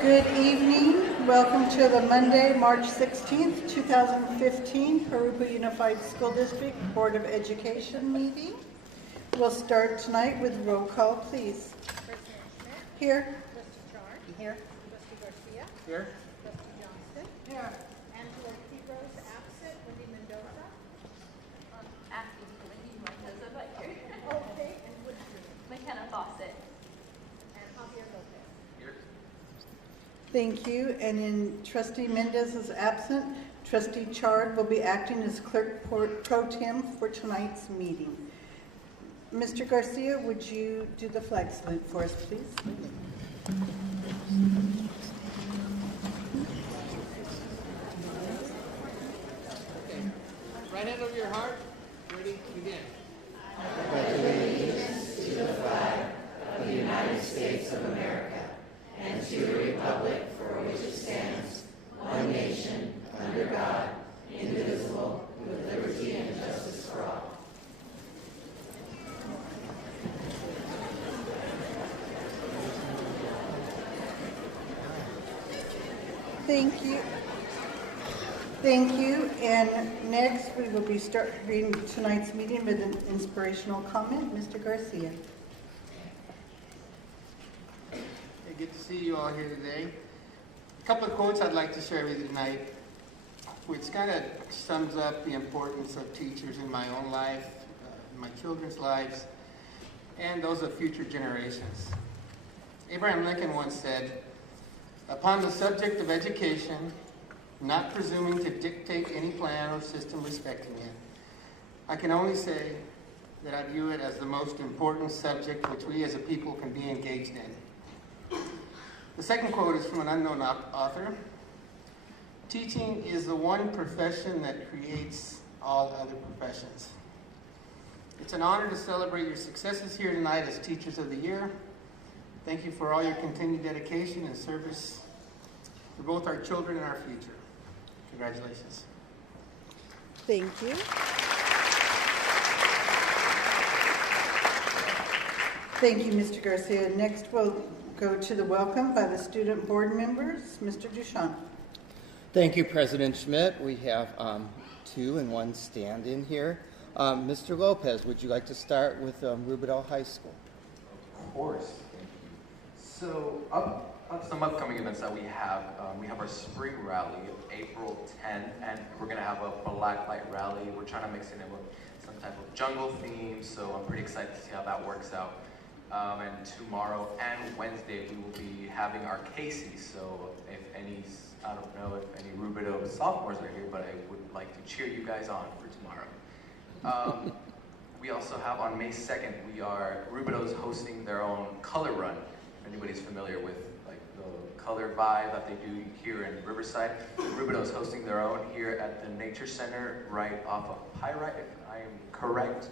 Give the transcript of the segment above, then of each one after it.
Good evening. Welcome to the Monday, March 16th, 2015 Jurupa Unified School District Board of Education meeting. We'll start tonight with roll call, please. President Schmidt. Here. Trustee Chard. Here. Trustee Garcia. Here. Trustee Johnston. Here. Angela Quiros absent. Wendy Mendoza. Asking Wendy Mendoza, but here. Okay. And Woodson. McKenna Fawcett. And Javier Lopez. Here. Thank you. And in Trustee Mendez is absent. Trustee Chard will be acting as clerk pro tem for tonight's meeting. Mr. Garcia, would you do the flag salute for us, please? Okay. Right hand over your heart. Ready? Begin. Thank you. Thank you. And next, we will be starting tonight's meeting with an inspirational comment. Mr. Garcia. Hey, good to see you all here today. A couple of quotes I'd like to share with you tonight, which kind of sums up the importance of teachers in my own life, in my children's lives, and those of future generations. Abraham Lincoln once said, "Upon the subject of education, not presuming to dictate any plan or system respecting it, I can only say that I view it as the most important subject which we as a people can be engaged in." The second quote is from an unknown author. "Teaching is the one profession that creates all other professions." It's an honor to celebrate your successes here tonight as Teachers of the Year. Thank you for all your continued dedication and service for both our children and our future. Congratulations. Thank you. Thank you, Mr. Garcia. Next, we'll go to the welcome by the student board members. Mr. Duchamp. Thank you, President Schmidt. We have two and one stand-in here. Mr. Lopez, would you like to start with Rubidell High School? Of course, thank you. So, some upcoming events that we have our spring rally, April 10th, and we're going to have a black light rally. We're trying to mix it in with some type of jungle theme, so I'm pretty excited to see how that works out. And tomorrow and Wednesday, we will be having our Casey, so if any, I don't know if any Rubidoux sophomores are here, but I would like to cheer you guys on for tomorrow. We also have on May 2nd, Rubidoux's hosting their own color run. If anybody's familiar with like the color vibe that they do here in Riverside, Rubidoux's hosting their own here at the Nature Center right off of Pyrite, if I am correct.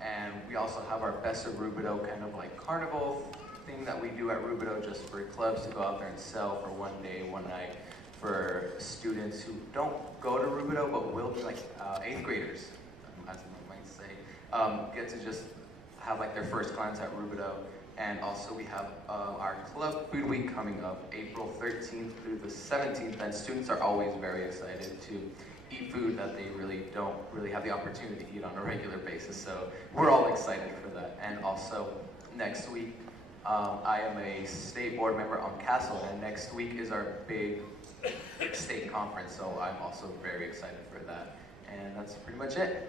And we also have our Best of Rubidoux kind of like carnival thing that we do at Rubidoux just for clubs to go out there and sell for one day, one night for students who don't go to Rubidoux but will be like 8th graders, as I might say, get to just have like their first glance at Rubidoux. And also we have our Club Food Week coming up April 13th through the 17th, and students are always very excited to eat food that they don't really have the opportunity to eat on a regular basis. So we're all excited for that. And also next week, I am a state board member on Castle, and next week is our big state conference. So I'm also very excited for that. And that's pretty much it.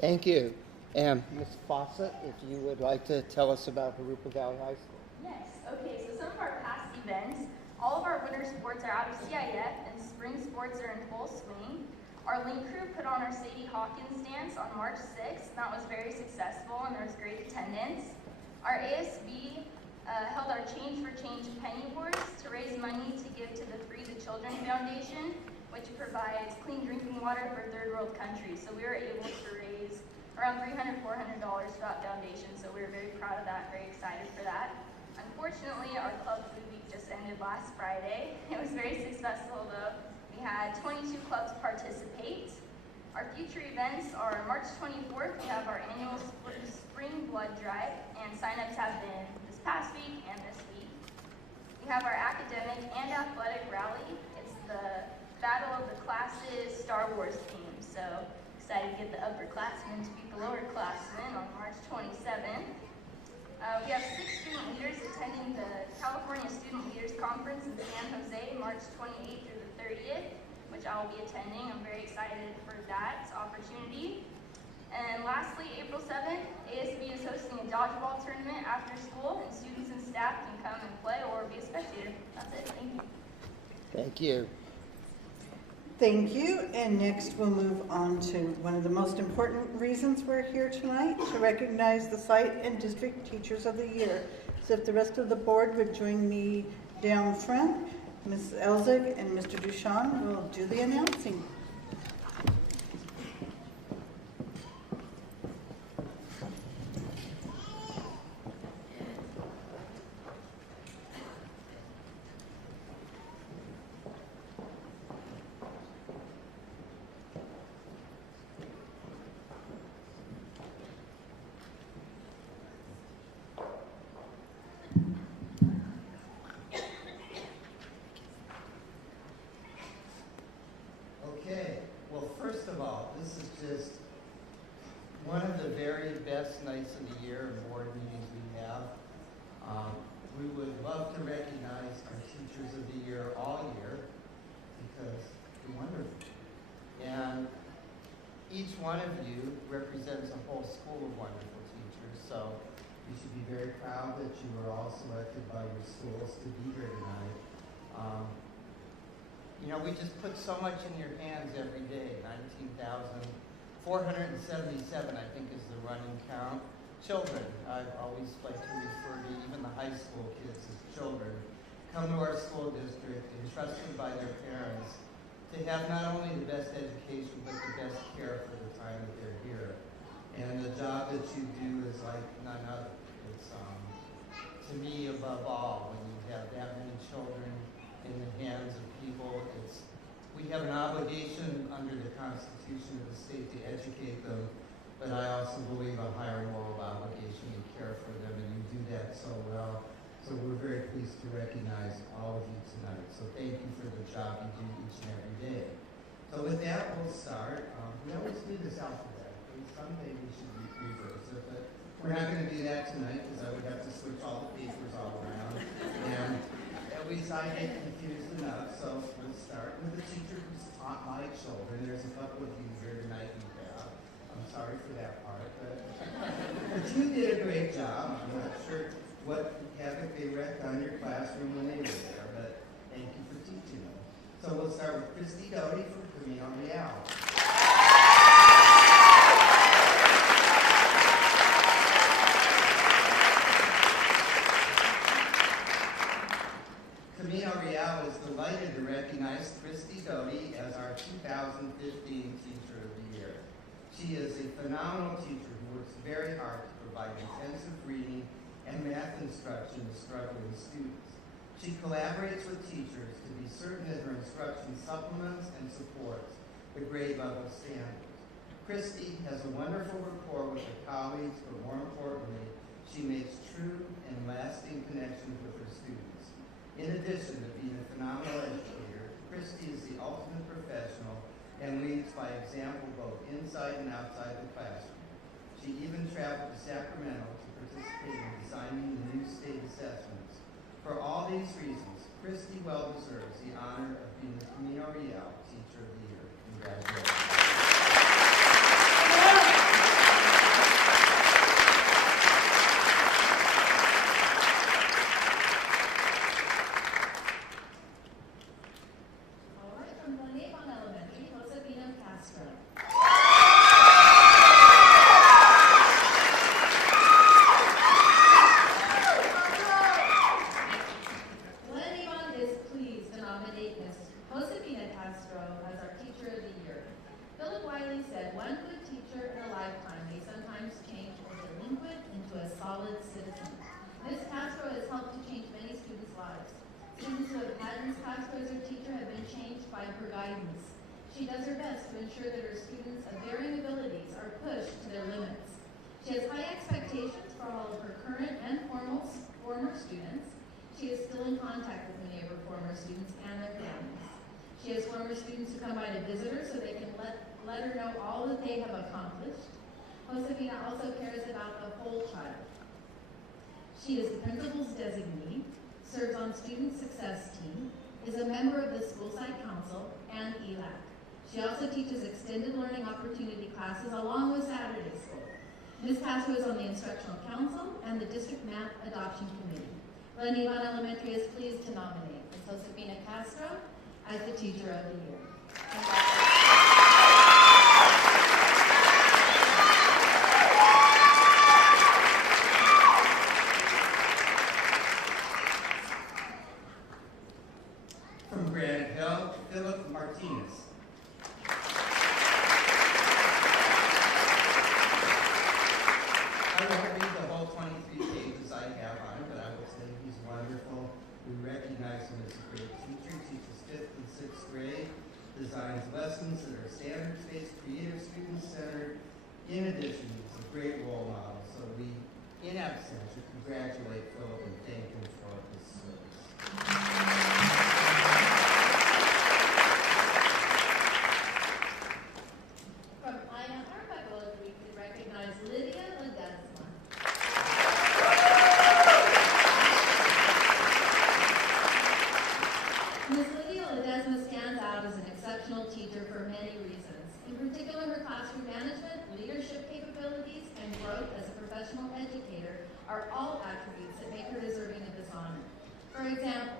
Thank you. And Ms. Fawcett, if you would like to tell us about Jurupa Valley High School. Yes, okay, so some of our past events, all of our winter sports are out of CIF and spring sports are in full swing. Our link crew put on our Sadie Hawkins dance on March 6th. That was very successful and there was great attendance. Our ASB held our Change for Change penny awards to raise money to give to the Free the Children Foundation, which provides clean drinking water for third world countries. So we were able to raise around $300, $400 for that foundation, so we were very proud of that, very excited for that. Unfortunately, our Club Food Week just ended last Friday. It was very successful though. We had 22 clubs participate. Our future events are March 24th, we have our annual spring blood drive, and sign-ups have been this past week and this week. We have our academic and athletic rally. It's the Battle of the Classes Star Wars theme. So excited to get the upperclassmen to beat the lowerclassmen on March 27th. We have 6 student leaders attending the California Student Leaders Conference in San Jose, March 28th through the 30th, which I will be attending. I'm very excited for that opportunity. And lastly, April 7th, ASB is hosting a dodgeball tournament after school, and students and staff can come and play or be a spectator. That's it. Thank you. Thank you. Thank you. And next we'll move on to one of the most important reasons we're here tonight, to recognize the site and district teachers of the year. So if the rest of the board would join me down front, Ms. Elzig and Mr. Duchamp will do the announcing. Okay, well, first of all, this is just one of the very best nights of the year and board meetings we have. We would love to recognize our teachers of the year all year because they're wonderful. And each one of you represents a whole school of wonderful teachers, so you should be very proud that you were all selected by your schools to be here tonight. You know, we just put so much in your hands every day. 19,477, I think, is the running count. Children, I always like to refer to even the high school kids as children, come to our school district entrusted by their parents to have not only the best education, but the best care for the time that they're here. And the job that you do is like none other. It's, to me, above all, when you have that many children in the hands of people, we have an obligation under the Constitution of the state to educate them, but I also believe a higher moral obligation to care for them, and you do that so well. So we're very pleased to recognize all of you tonight. So thank you for the job you do each and every day. So with that, we'll start. We always do this alphabetically. Someday we should reverse it, but we're not going to do that tonight because I would have to switch all the papers all around. And at least I get confused enough, so we'll start with the teacher who's taught my children. There's a couple of you here tonight who have. I'm sorry for that part, but you did a great job. I'm not sure what havoc they wrecked on your classroom when they were there, but thank you for teaching them. So we'll start with Christy Doty from Camino Real. Camino Real is delighted to recognize Christy Doty as our 2015 Teacher of the Year. She is a phenomenal teacher who works very hard to provide intensive reading and math instruction to struggling students. She collaborates with teachers to be certain that her instruction supplements and supports the grade level standards. Christy has a wonderful rapport with her colleagues, but more importantly, she makes true and lasting connections with her students. In addition to being a phenomenal educator, Christy is the ultimate professional and leads by example both inside and outside the classroom. She even traveled to Sacramento to participate in designing the new state assessments. For all these reasons, Christy well deserves the honor of being the Camino Real Teacher of the Year. Congratulations. She does her best to ensure that her students of varying abilities are pushed to their limits. She has high expectations for all of her current and former students. She She is still in contact with many of her former students and their families. She has former students who come by to visit her so they can let her know all that they have accomplished. Josefina also cares about the whole child. She is the principal's designee, serves on student success team, is a member of the school site council, and ELAC. She also teaches extended learning opportunity classes along with Saturday school. Ms. Castro is on the instructional council and the district math adoption committee. Glen Avon Elementary is pleased to nominate Ms. Josefina Castro as the teacher of the year. From Grand Hill, Philip Martinez. I won't read the whole 23 pages I have on it, but I will say he's wonderful. We recognize him as a great teacher, teaches 5th and 6th grade, designs lessons that are standards-based, creative, student-centered. In addition, he's a great role model, so we, in absentia, congratulate Philip and thank him for his service. From Ina Arbuckle, we can recognize Lydia Ledesma. Ms. Lydia Ledesma stands out as an exceptional teacher for many reasons. In particular, her classroom management, leadership capabilities, and growth as a professional educator are all attributes that make her deserving of this honor. For example,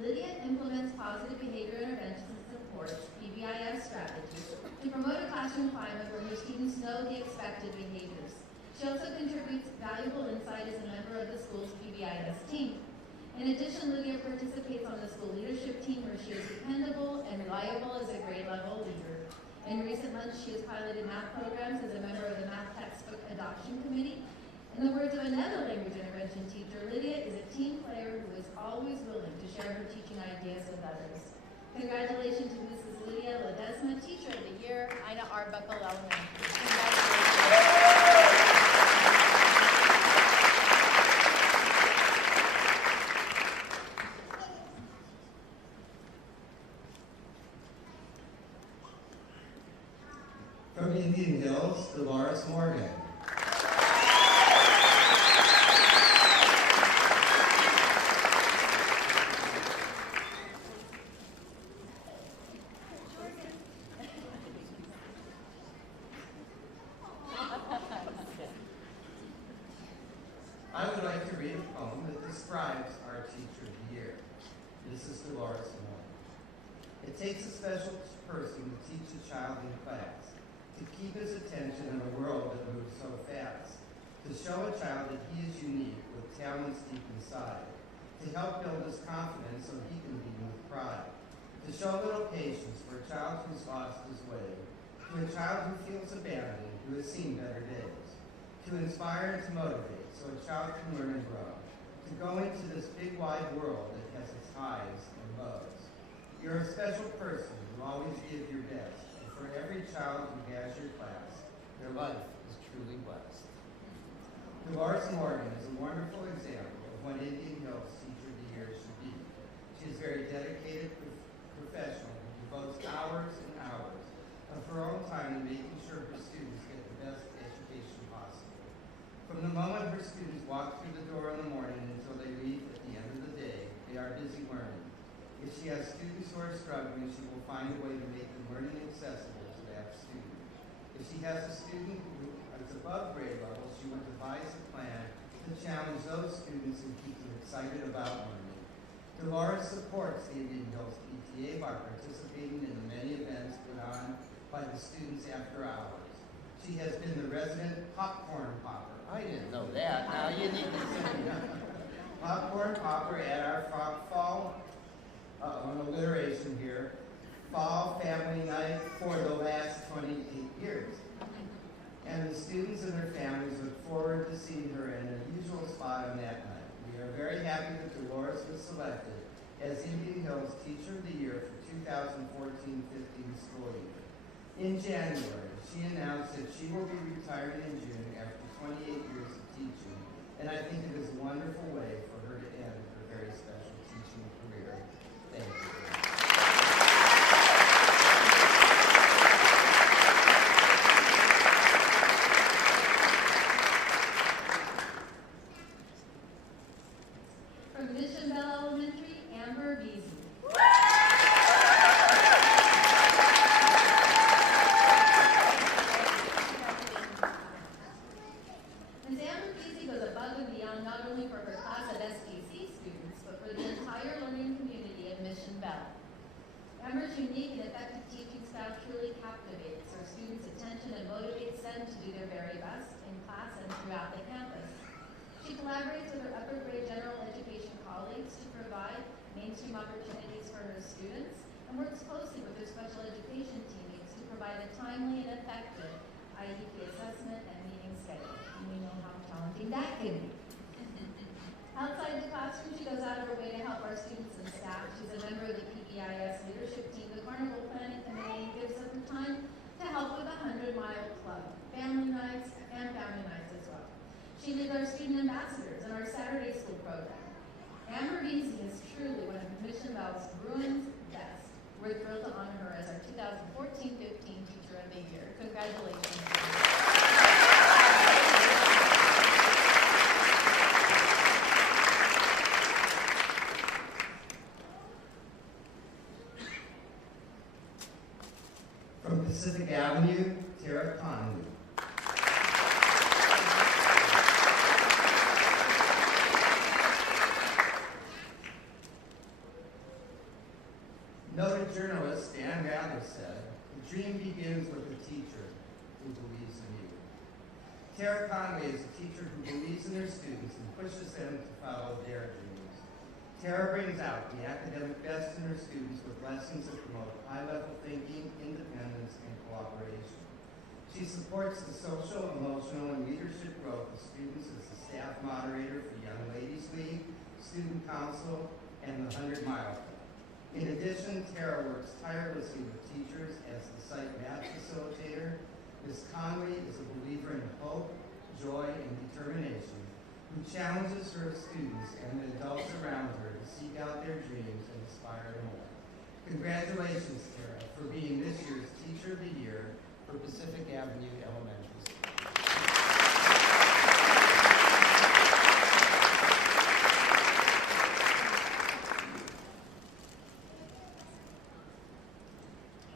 Lydia implements positive behavior interventions and supports PBIS strategies to promote a classroom climate where her students know the expected behaviors. She also contributes valuable insight as a member of the school's PBIS team. In addition, Lydia participates on the school leadership team where she is dependable and reliable as a grade level leader. In recent months, she has piloted math programs as a member of the math textbook adoption committee. In the words of another language intervention teacher, Lydia is a team player who is always willing to share her teaching ideas with others. Congratulations to Mrs. Lydia Ledesma, Teacher of the Year, Ina Arbuckle Elementary. Congratulations. From Indian Hills, Dolores Morgan. I would like to read a poem that describes our Teacher of the Year. This is Dolores Morgan. It takes a special person to teach a child in class, to keep his attention in a world that moves so fast, to show a child that he is unique with talents deep inside, to help build his confidence so he can lead with pride, to show little patience for a child who's lost his way, to a child who feels abandoned, who has seen better days, to inspire and to motivate so a child can learn and grow, to go into this big wide world that has its highs and lows. You're a special person who always give your best, and for every child who has your class, their life is truly blessed. Dolores Morgan is a wonderful example of what Indian Hills Teacher of the Year should be. She is very dedicated professional who devotes hours and hours of her own time to making sure her students get the best education possible. From the moment her students walk through the door in the morning until they leave at the end of the day, they are busy learning. If she has students who are struggling, she will find a way to make the learning accessible to that student. If she has a student who is above grade level, she will devise a plan to challenge those students and keep them excited about learning. Dolores supports the Indian Hills PTA by participating in the many events put on by the students after hours. She has been the resident popcorn popper. I didn't know that. Now you need to say popcorn popper at our fall alliteration here, fall family night for the last 28 years. And the students and their families look forward to seeing her in a usual spot on that night. We are very happy that Dolores was selected as Indian Hills Teacher of the Year for 2014-15 school year. In January, she announced that she will be retiring in June after 28 years of teaching, and I think it is a wonderful way for her to end her very special teaching career. Thank you. From Mission Bell Elementary, Amber Beasley. Ms. Amber Beasley goes above and beyond not only for her class of STC students, but for the entire learning community of Mission Bell. Amber's unique and effective teaching style truly captivates her students' attention and motivates them to do their very best in class and throughout the campus. She collaborates with her upper grade general education colleagues to provide mainstream opportunities for her students and works closely with her special education teammates to provide a timely and effective IEP assessment and meeting schedule. And we know how challenging that can be. Outside the classroom, she goes out of her way to help our students and staff. She's a member of the PBIS leadership team, the Carnival Planning Committee, and gives up her time to help with the 100-mile club, family nights, and family nights as well. She leads our student ambassadors and our Saturday school program. Amber Beasley is truly one of Mission Bell's Bruins best. We're thrilled to honor her as our 2014-15 Teacher of the Year. Congratulations. From Pacific Avenue, Tara Conley. Noted journalist Dan Rather said, "The dream begins with a teacher who believes in you." Tara Conway is a teacher who believes in her students and pushes them to follow their dreams. Tara brings out the academic best in her students with lessons that promote high-level thinking, independence, and cooperation. She supports the social, emotional, and leadership growth of students as the staff moderator for Young Ladies League, Student Council, and the 100-Mile Club. In addition, Tara works tirelessly with teachers as the site math facilitator. Ms. Conway is a believer in hope, joy, and determination, who challenges her students and the adults around her to seek out their dreams and aspire to more. Congratulations, Tara, for being this year's Teacher of the Year for Pacific Avenue Elementary School.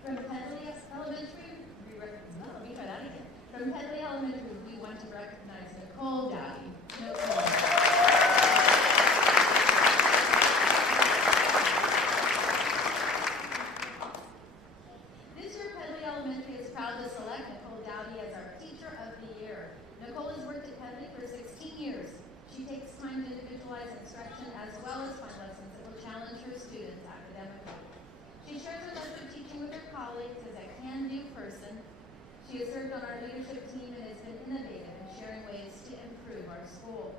From Pedley Elementary, let me try that again. From Pedley Elementary, we want to recognize Nicole Dowdy. Nicole. This year, Pedley Elementary is proud to select Nicole Dowdy as our Teacher of the Year. Nicole has worked at Pedley for 16 years. She takes time to individualize instruction as well as find lessons that will challenge her students academically. She shares her love for teaching with her colleagues as a can-do person. She has served on our leadership team and has been innovative in sharing ways to improve our school.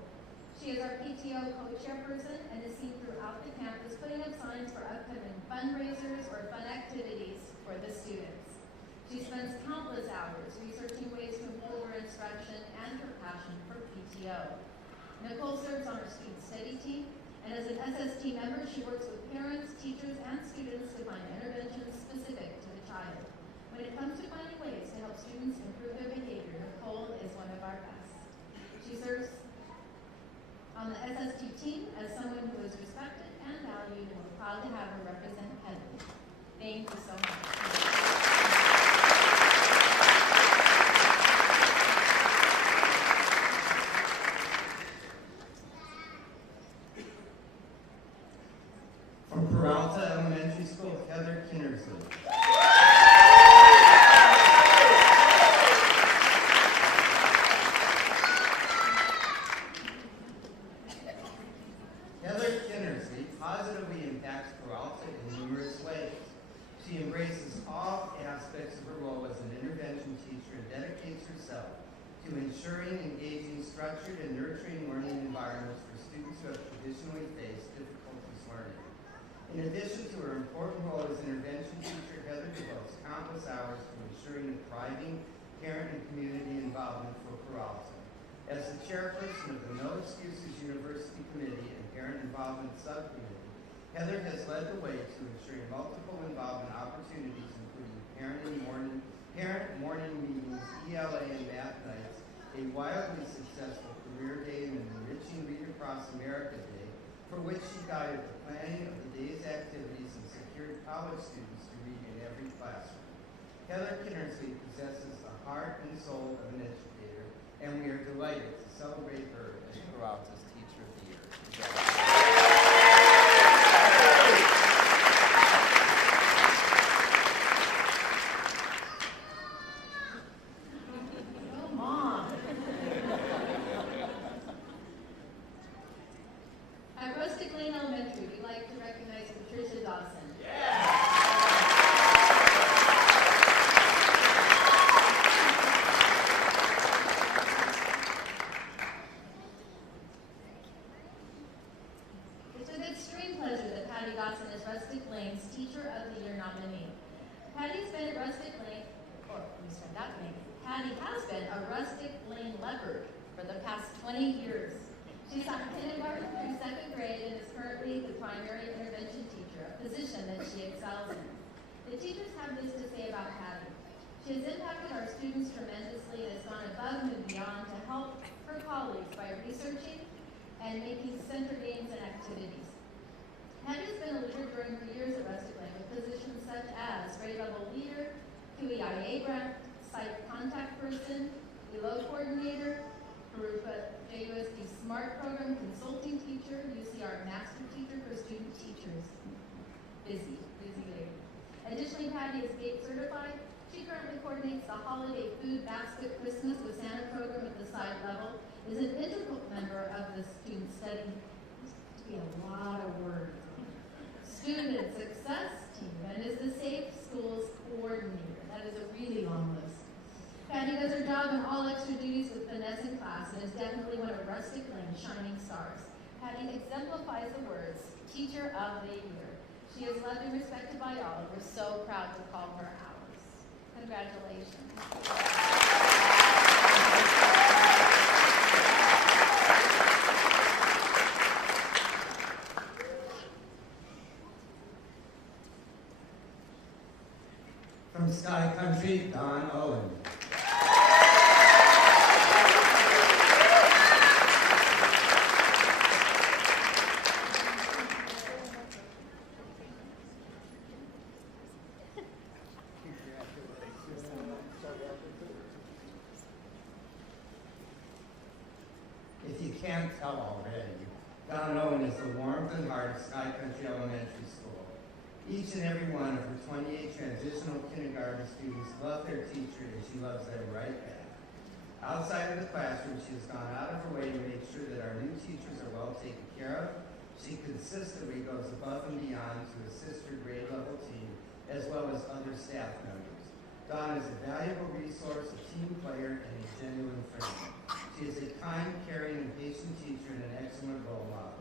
She is our PTO co-chairperson and is seen throughout the campus putting up signs for upcoming fundraisers or fun activities for the students. She spends countless hours researching ways to improve her instruction and her passion for PTO. Nicole serves on our student study team, and as an SST member, she works with parents, teachers, and students to find interventions specific to the child. When it comes to finding ways to help students improve their behavior, Nicole is one of our best. She serves on the SST team as someone who is respected and valued, and we're proud to have her represent Pedley. Thank you so much. From Peralta Elementary School, Heather Kinnersley. Heather Kinnersley positively impacts Peralta in numerous ways. She embraces all aspects of her role as an intervention teacher and dedicates herself to ensuring engaging, structured, and nurturing learning environments for students who have traditionally faced difficulties learning. In addition to her important role as intervention teacher, Heather devotes countless hours to ensuring a thriving parent and community involvement for Peralta. As the chairperson of the No Excuses University Committee and Parent Involvement Subcommittee, Heather has led the way to ensuring multiple involvement opportunities, including parent morning meetings, ELA and math nights, a wildly successful career day, and an enriching Read Across America Day, for which she guided the planning of the day's activities and secured college students to read in every classroom. Heather Kinnersley possesses the heart and soul of an educator, and we are delighted to celebrate her as Peralta's Teacher of the Year. Oh, Mom. At Rustic Lane Elementary, we'd like to recognize Patricia Dawson. It's with extreme pleasure that Patty Dawson is Rustic Lane's Teacher of the Year nominee. Patty's been at Rustic Lane, or let me start that way. Patty has been a Rustic Lane leopard for the past 20 years. She taught kindergarten through second grade and is currently the primary intervention teacher, a position that she excels in. The teachers have this to say about Patty. She has impacted our students tremendously and has gone above and beyond to help her colleagues by researching and making center games and activities. Patty has been a leader during her years at Rustic Lane with positions such as grade level leader, QEIA grant, site contact person, ELO coordinator, Jurupa JUSD SMART program consulting teacher, UCR master teacher for student teachers. Busy lady. Additionally, Patty is GATE certified. She currently coordinates the Holiday Food Basket Christmas with Santa program at the side level, is an integral member of the student study. This to be a lot of words. Student success team, and is the Safe Schools coordinator. That is a really long list. Patty does her job in all extra duties with finesse in class and is definitely one of Rustic Lane's shining stars. Patty exemplifies the words, Teacher of the Year. She is loved and respected by all, and we're so proud to call her ours. Congratulations. From Sky Country, Don Owen. If you can't tell already, Don Owen is the warmth and heart of Sky Country Elementary School. Each and every one of her 28 transitional kindergarten students love their teacher, and she loves them right back. Outside of the classroom, she has gone out of her way to make sure that our new teachers are well taken care of. She consistently goes above and beyond to assist her grade level team, as well as other staff members. Dawn is a valuable resource, a team player, and a genuine friend. She is a kind, caring, and patient teacher and an excellent role model.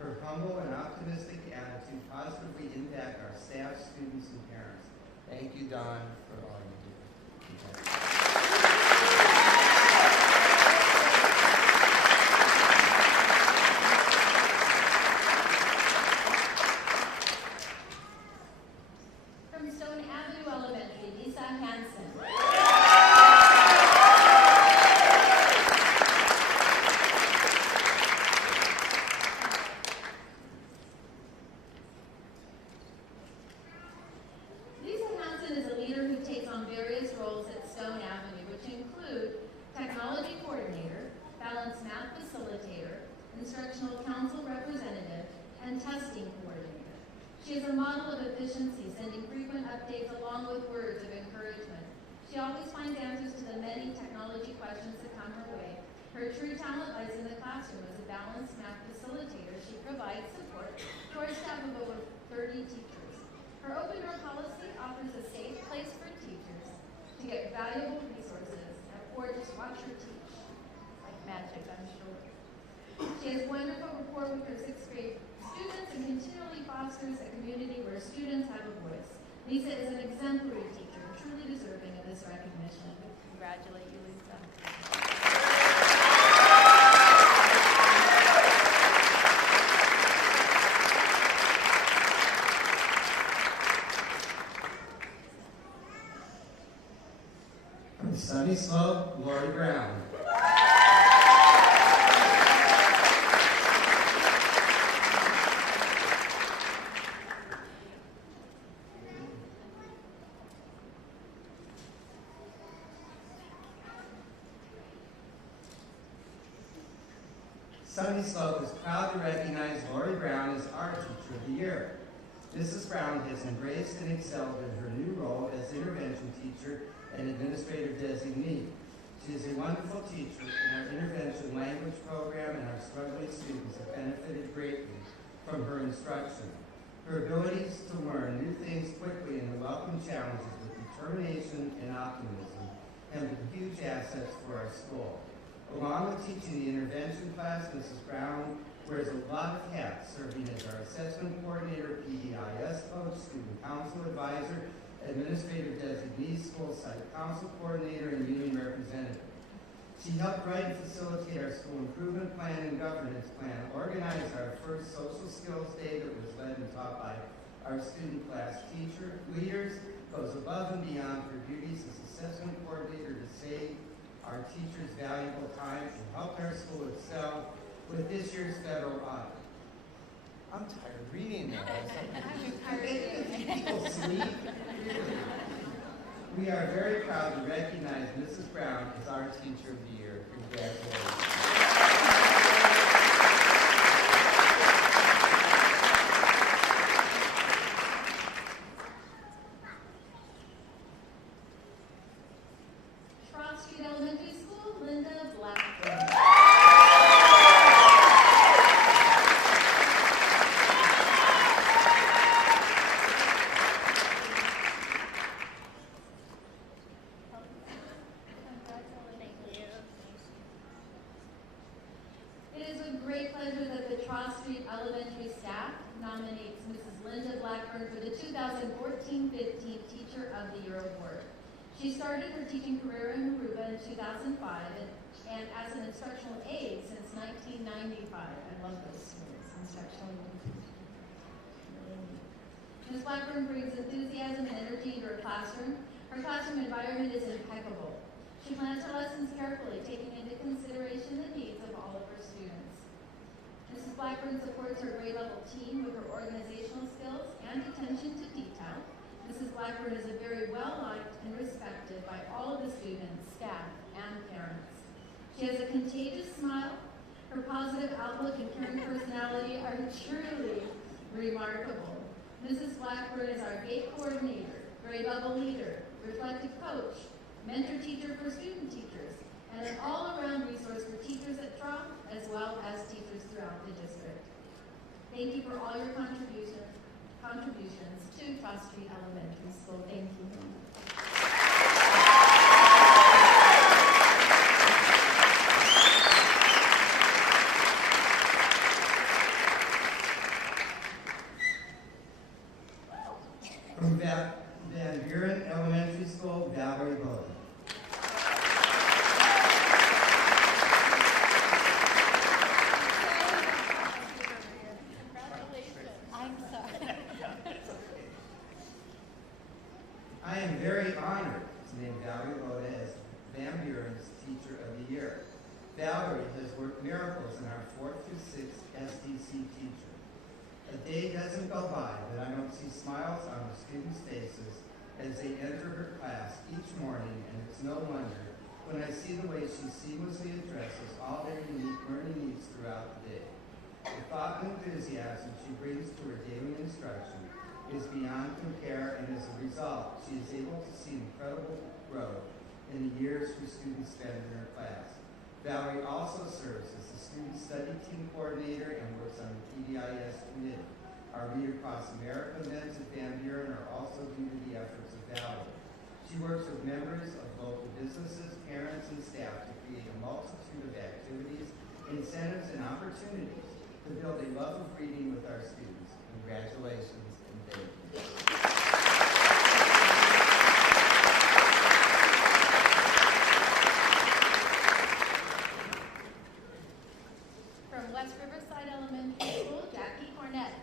Her humble and optimistic attitude positively impact our staff, students, and parents. Thank you, Dawn, for all you do. From Stone Avenue Elementary, Lisa Hansen. Lisa Hansen is a leader who takes on various roles at Stone Avenue, which include technology coordinator, balanced math facilitator, instructional council representative, and testing coordinator. She is a model of efficiency, sending frequent updates along with words of encouragement. She always finds answers to the many technology questions that come her way. Her true talent lies in the classroom. As a balanced math facilitator, she provides support to our staff of over 30 teachers. Her open door policy offers a safe place for teachers to get valuable resources or just watch her teach. Like magic, I'm sure. She has wonderful rapport with her sixth grade students and continually fosters a community where students have a voice. Lisa is an exemplary teacher, truly deserving of this recognition. Congratulate you, Lisa. Sunny Slope, Lori Brown. Sunny Slope is proud to recognize Lori Brown as our Teacher of the Year. Mrs. Brown has embraced and excelled in her new role as intervention teacher and administrative designee. She is a wonderful teacher, and our intervention language program and our struggling students have benefited greatly from her instruction. Her abilities to learn new things quickly and to welcome challenges with determination and optimism have been huge assets for our school. Along with teaching the intervention class, Mrs. Brown wears a lot of hats, serving as our assessment coordinator, PBIS coach, student council advisor, administrative designee, school site council coordinator, and union representative. She helped write and facilitate our school improvement plan and governance plan, organized our first social skills day that was led and taught by our student class teacher. Leaders goes above and beyond her duties as assessment coordinator to save our teachers valuable time and help our school excel with this year's federal audit. I'm tired of reading that. People sleep. We are very proud to recognize Mrs. Brown as our Teacher of the Year. Congratulations. Cross Street Elementary School, Linda Blackburn. It is with great pleasure that the Cross Street Elementary staff nominates Mrs. Linda Blackburn for the 2014-15 Teacher of the Year Award. She started her teaching career in Jurupa in 2005 and as an instructional aide since 1995. I love those students, instructional aides. Ms. Blackburn brings enthusiasm and energy into her classroom. Her classroom environment is impeccable. She plans her lessons carefully, taking into consideration the needs of all of her students. Mrs. Blackburn supports her grade level team with her organizational skills and attention to detail. Mrs. Blackburn is very well-liked and respected by all of the students, staff, and parents. She has a contagious smile. Her positive outlook and caring personality are truly remarkable. Mrs. Blackburn is our GATE coordinator, grade level leader, reflective coach, mentor teacher for student teachers, and an all-around resource for teachers at Trop as well as teachers throughout the district. Thank you for all your contributions to Cross Street Elementary School. Thank you. From Van Buren Elementary School, Valerie Bowden. I'm sorry. I am very honored to name Valerie Bowden as Van Buren's Teacher of the Year. Valerie has worked miracles in our 4th through 6th SDC teachers. A day doesn't go by that I don't see smiles on the students' faces as they enter her class each morning, and it's no wonder when I see the way she seamlessly addresses all their unique learning needs throughout the day. The thought and enthusiasm she brings to her daily instruction is beyond compare, and as a result, she is able to see incredible growth in the years her students spend in her class. Valerie also serves as the student study team coordinator and works on the PBIS committee. Our Read Across America events at Van Buren are also due to the efforts of Valerie. She works with members of local businesses, parents, and staff to create a multitude of activities, incentives, and opportunities to build a love of reading with our students. Congratulations and thank you. From West Riverside Elementary School, Jackie Cornett.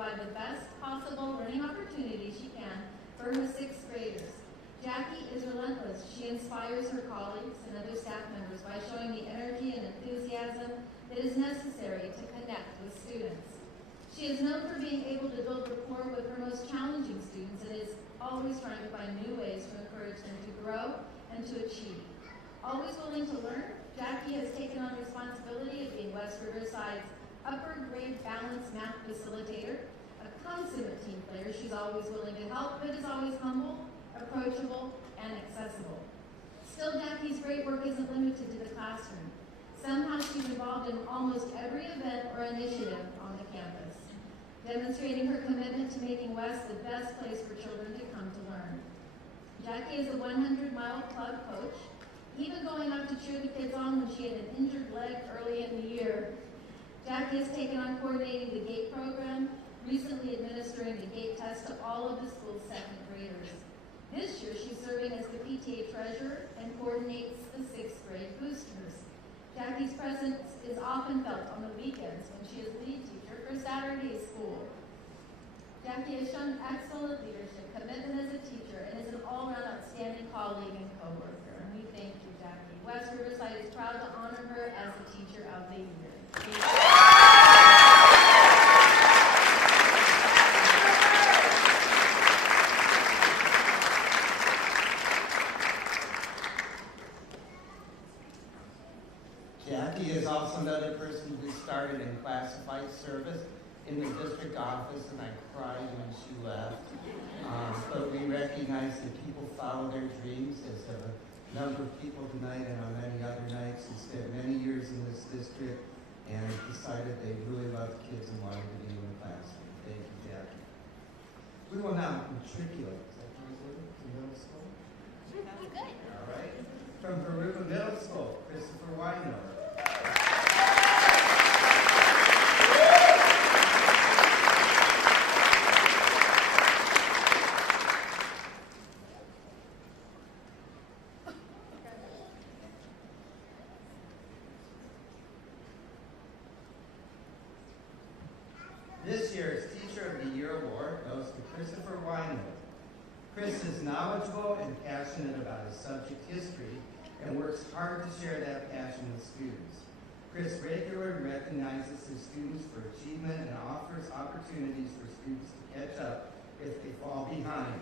provide the best possible learning opportunities she can for her sixth graders. Jackie is relentless. She inspires her colleagues and other staff members by showing the energy and enthusiasm that is necessary to connect with students. She is known for being able to build rapport with her most challenging students and is always trying to find new ways to encourage them to grow and to achieve. Always willing to learn, Jackie has taken on responsibility of being West Riverside's upper grade balanced math facilitator, a consummate team player. She's always willing to help, but is always humble, approachable, and accessible. Still, Jackie's great work isn't limited to the classroom. Somehow she's involved in almost every event or initiative on the campus, demonstrating her commitment to making West the best place for children to come to learn. Jackie is a 100-mile club coach, even going out to cheer the kids on when she had an injured leg early in the year. Jackie has taken on coordinating the GATE program, recently administering the GATE test to all of the school's second graders. This year, she's serving as the PTA treasurer and coordinates the sixth grade boosters. Jackie's presence is often felt on the weekends when she is lead teacher for Saturday school. Jackie has shown excellent leadership, commitment as a teacher, and is an all-around outstanding colleague and co-worker. And we thank you, Jackie. West Riverside is proud to honor her as the Teacher of the Year. Thank you. Jackie is also another person who started in classified service in the district office, and I cried when she left. But we recognize that people follow their dreams, as have a number of people tonight and on many other nights who spent many years in this district and decided they really loved kids and wanted to be in the classroom. Thank you, Jackie. We will now matriculate. Is that translated to middle school? Good. All right. From Jurupa Middle School, Christopher Weinover. This year's Teacher of the Year award goes to Christopher Weinover. Chris is knowledgeable and passionate about his subject history and works hard to share that passion with students. Chris regularly recognizes his students for achievement and offers opportunities for students to catch up if they fall behind.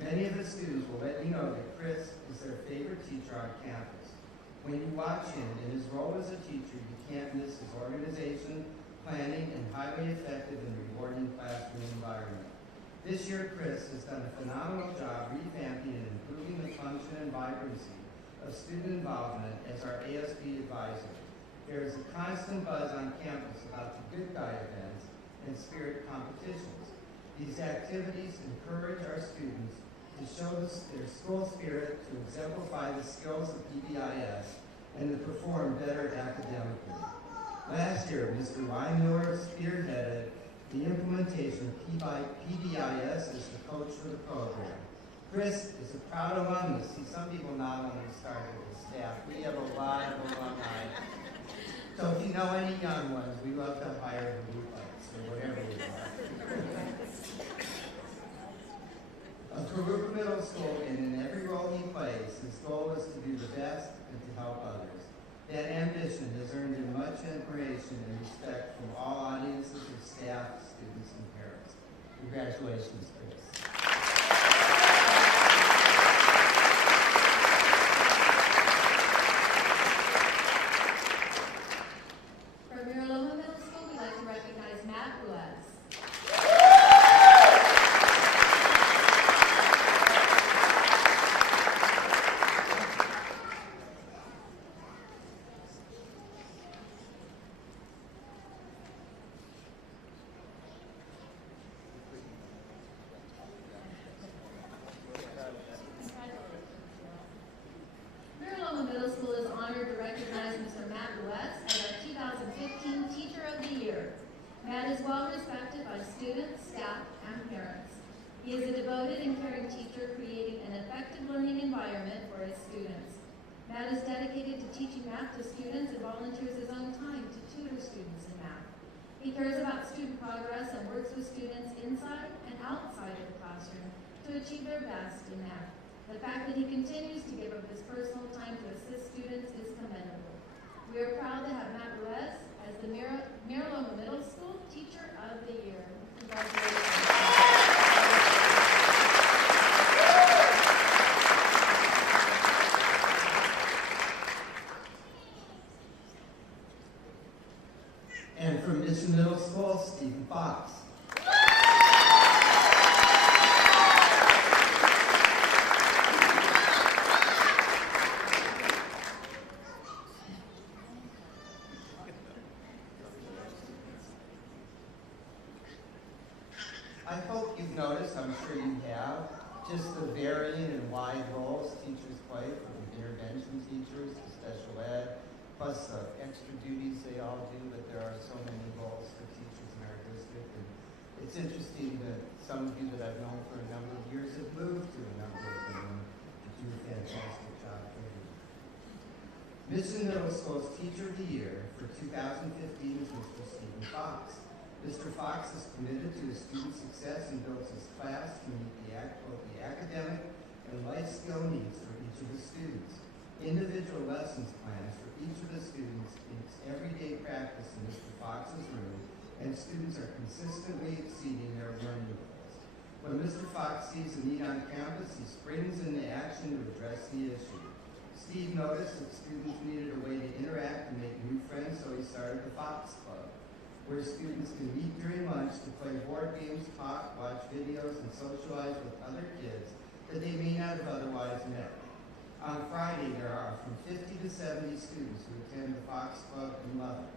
Many of his students will let you know that Chris is their favorite teacher on campus. When you watch him in his role as a teacher, you can't miss his organization, planning, and highly effective and rewarding classroom environment. This year, Chris has done a phenomenal job revamping and improving the function and vibrancy of student involvement as our ASB advisor. There is a constant buzz on campus about the Good Guy events and spirit competitions. These activities encourage our students to show their school spirit, to exemplify the skills of PBIS, and to perform better academically. Last year, Mr. Weinover spearheaded the implementation of PBIS as the coach for the program. Chris is a proud alumnus. See, some people not only started as staff, we have a lot of alumni. So if you know any young ones, we love to hire Jurupas or whatever we are. Of Jurupa Middle School, and in every role he plays, his goal is to do the best and to help others. That ambition has earned him much admiration and respect from all audiences of staff, students, and parents. Congratulations, Chris. From Jurupa Middle School, we'd like to recognize Matt Ruiz. Jurupa Middle School is honored to recognize Mr. Matt Ruiz as our 2015 Teacher of the Year. Matt is well respected by students, staff, and parents. He is a devoted and caring teacher, creating an effective learning environment for his students. Matt is dedicated to teaching math to students and volunteers his own time to tutor students in math. He cares about student progress and works with students inside and outside of the classroom to achieve their best in math. The fact that he continues to give up his personal time to assist students is commendable. We are proud to have Matt Ruiz as the Miraloma Middle School Teacher of the Year. Congratulations. And from Mission Middle School, Stephen Fox. I hope you've noticed, I'm sure you have, just the varying and wide roles teachers play, from intervention teachers to special ed, plus the extra duties they all do, but there are so many roles for teachers in our district. And it's interesting that some of you that I've known for a number of years have moved to a number of them and do a fantastic job training. Mission Middle School's Teacher of the Year for 2015 is Mr. Stephen Fox. Mr. Fox is committed to his student success and builds his class to meet both the academic and life skill needs for each of the students. Individual lessons plans for each of the students is everyday practice in Mr. Fox's room, and students are consistently exceeding their learning goals. When Mr. Fox sees a need on campus, he springs into action to address the issue. Steve noticed that students needed a way to interact and make new friends, so he started the Fox Club, where students can meet during lunch to play board games, talk, watch videos, and socialize with other kids that they may not have otherwise met. On Friday, there are from 50 to 70 students who attend the Fox Club and love it.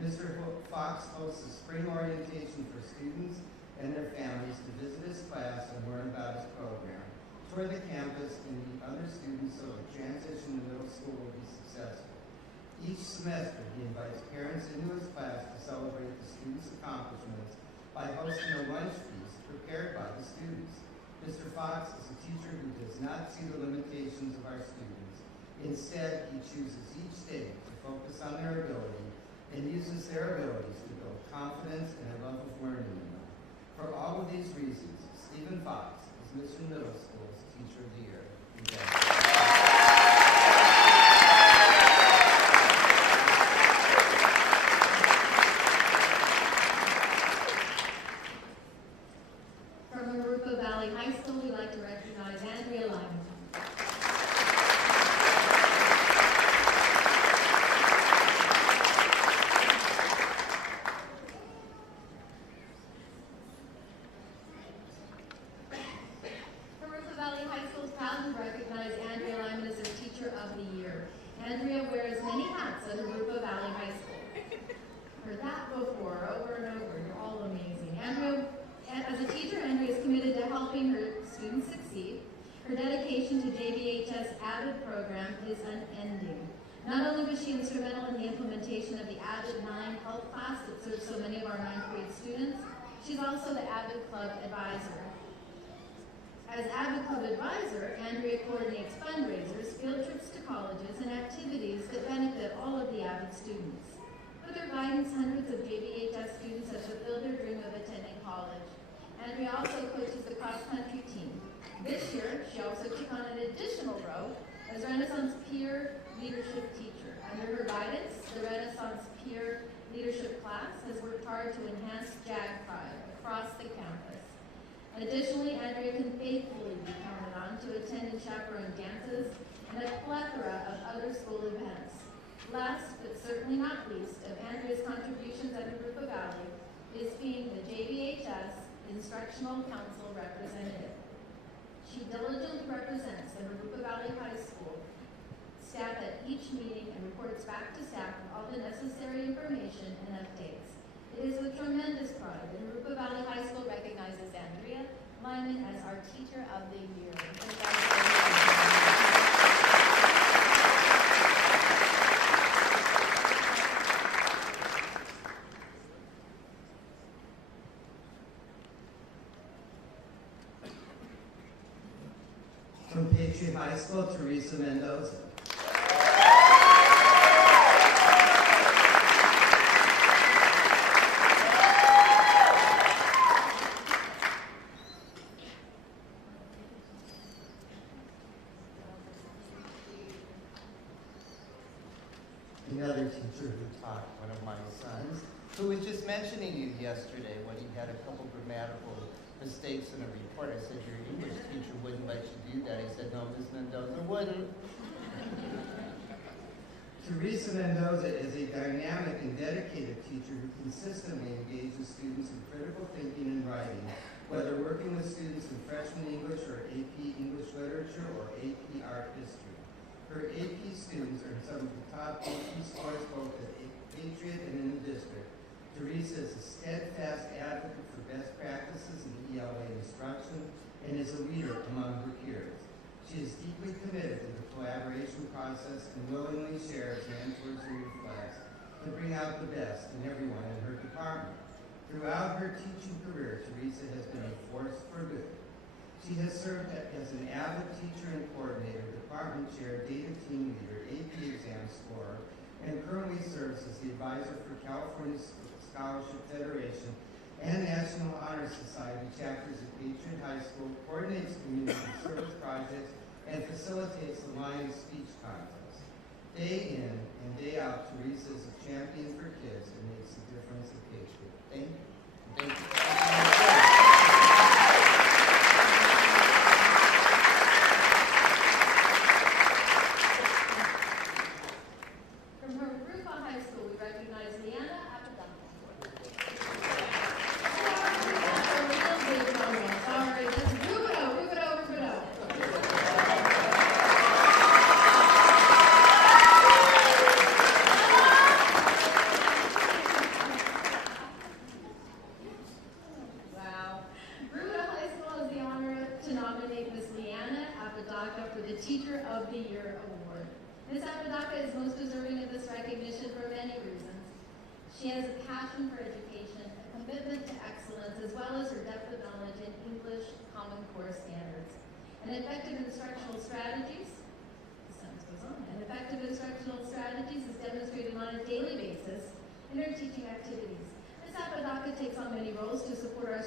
Mr. Fox hosts a spring orientation for students and their families to visit his class and learn about his program, tour the campus, and meet other students so the transition to middle school will be successful. Each semester, he invites parents into his class to celebrate the students' accomplishments by hosting a lunch feast prepared by the students. Mr. Fox is a teacher who does not see the limitations of our students. Instead, he chooses each day to focus on their ability and uses their abilities to build confidence and a love of learning in them. For all of these reasons, Stephen Fox is Mission Middle School's Teacher of the Year. From Jurupa Valley High School, we'd like to recognize Andrea Lyman. Jurupa Valley High School is proud to recognize Andrea Lyman as their Teacher of the Year. Andrea wears many hats at Jurupa Valley High School. Heard that before, over and over. You're all amazing. As a teacher, Andrea is committed to helping her students succeed. Her dedication to JVHS AVID program is unending. Not only was she instrumental in the implementation of the AVID 9 health class that serves so many of our 9th grade students, she's also the AVID Club advisor. As AVID Club advisor, Andrea coordinates fundraisers, field trips to colleges, and activities that benefit all of the AVID students. With her guidance, hundreds of JVHS students have fulfilled their dream of attending college. Andrea also coaches the cross-country team. This year, she also took on an additional role as Renaissance Peer Leadership Teacher. Under her guidance, the Renaissance Peer Leadership class has worked hard to enhance JAG Pride across the campus. Additionally, Andrea can faithfully be counted on to attend and chaperone dances and a plethora of other school events. Last, but certainly not least, of Andrea's contributions at Jurupa Valley is being the JVHS Instructional Council Representative. She diligently represents the Jurupa Valley High School staff at each meeting and reports back to staff with all the necessary information and updates. It is with tremendous pride that Jurupa Valley High School recognizes Andrea Lyman as our Teacher of the Year. From Patriot High School, Teresa Mendoza. another teacher who taught one of my sons, who was just mentioning you yesterday when he had a couple grammatical mistakes in a report. I said, your English teacher wouldn't let you do that. He said, no, Ms. Mendoza wouldn't. Teresa Mendoza is a dynamic and dedicated teacher who consistently engages students in critical thinking and writing, whether working with students in freshman English or AP English Literature or AP Art History. Her AP students earn some of the top AP scores both at Patriot and in the district. Teresa is a steadfast advocate for best practices in ELA instruction and is a leader among her peers. She is deeply committed to the collaboration process and willingly shares mentors and reflects to bring out the best in everyone in her department. Throughout her teaching career, Teresa has been a force for good. She has served as an avid teacher and coordinator, department chair, data team leader, AP exam scorer, and currently serves as the advisor for California Scholarship Federation and National Honor Society chapters at Patriot High School, coordinates community service projects, and facilitates the Lions Speech Contest. Day in and day out, Teresa is a champion for kids and makes a difference at Patriot. Thank you. Thank you. From Jurupa High School, we recognize Leanna Apadana. Sorry, that's Rubido. Wow. Rubido High School has the honor to nominate Miss Leanna Apadaka for the Teacher of the Year Award. Ms. Apadaka is most deserving of this recognition for many reasons. She has a passion for education, a commitment to excellence, as well as her depth of knowledge in English Common Core standards. And effective instructional strategies, the sentence goes on, and effective instructional strategies is demonstrated on a daily basis in her teaching activities. Ms. Apadaka takes on many roles to support our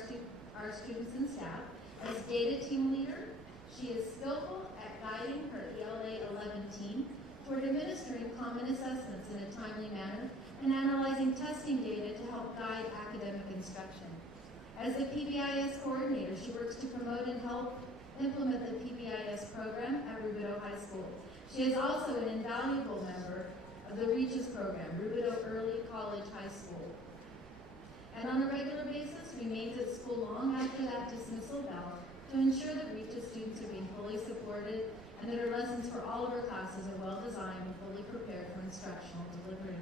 students and staff. As data team leader, she is skillful at guiding her ELA 11 team toward administering common assessments in a timely manner and analyzing testing data to help guide academic instruction. As the PBIS coordinator, she works to promote and help implement the PBIS program at Rubido High School. She is also an invaluable member of the REACHES program, Rubido Early College High School. And on a regular basis, remains at school long after that dismissal bell to ensure that REACHES students are being fully supported and that our lessons for all of our classes are well designed and fully prepared for instructional delivery.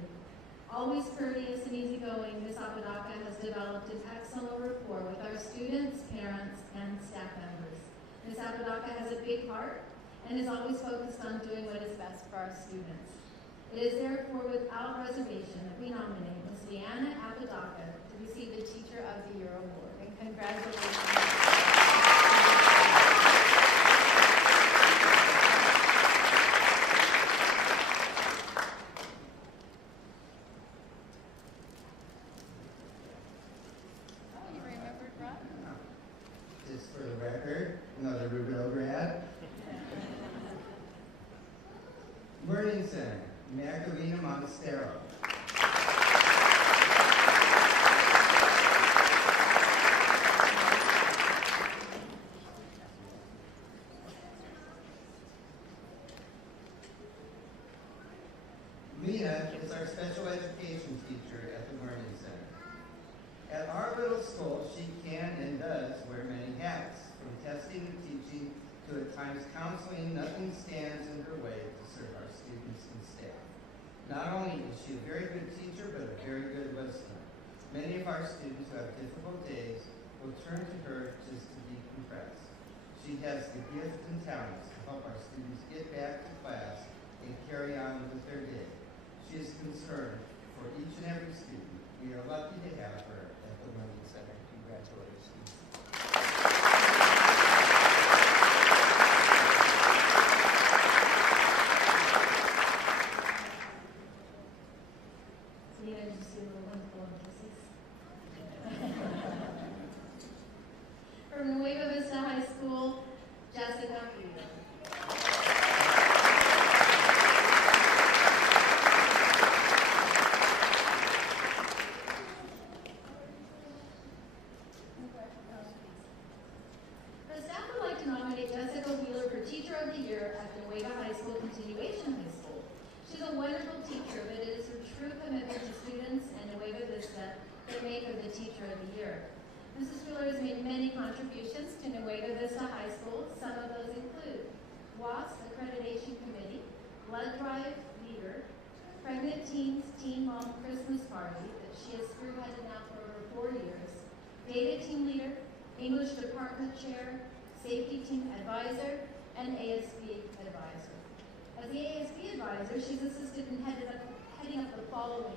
Always courteous and easygoing, Ms. Apadaka has developed an excellent rapport with our students, parents, and staff members. Ms. Apadaka has a big heart and is always focused on doing what is best for our students. It is therefore without reservation that we nominate Ms. Leanna Apadaka to receive the Teacher of the Year Award. And congratulations. Just for the record, another Rubido grad. Learning Center, Magdalena Montestero. Lena is our special education teacher at the Learning Center. At our little school, she can and does wear many hats, from testing and teaching to at times counseling. Nothing stands in her way to serve our students and staff. Not only is she a very good teacher, but a very good listener. Many of our students who have difficult days will turn to her just to decompress. She has the gift and talents to help our students get back to class and carry on with their day. She is concerned for each and every student. We are lucky to have her at the Learning Center. Congratulations. Lena, did you see a little wonderful kisses? From Nueva Vista High School, Jessica Frieda. Teacher of the Year at Nueva High School Continuation High School. She's a wonderful teacher, but it is her true commitment to students and Nueva Vista that made her the Teacher of the Year. Mrs. Wheeler has made many contributions to Nueva Vista High School. Some of those include WASP Accreditation Committee, Blood Drive Leader, Pregnant Teens Teen Mom Christmas Party that she has spearheaded now for over 4 years, Data Team Leader, English Department Chair, Safety Team Advisor, and ASB Advisor. As the ASB Advisor, she's assisted in heading up the following: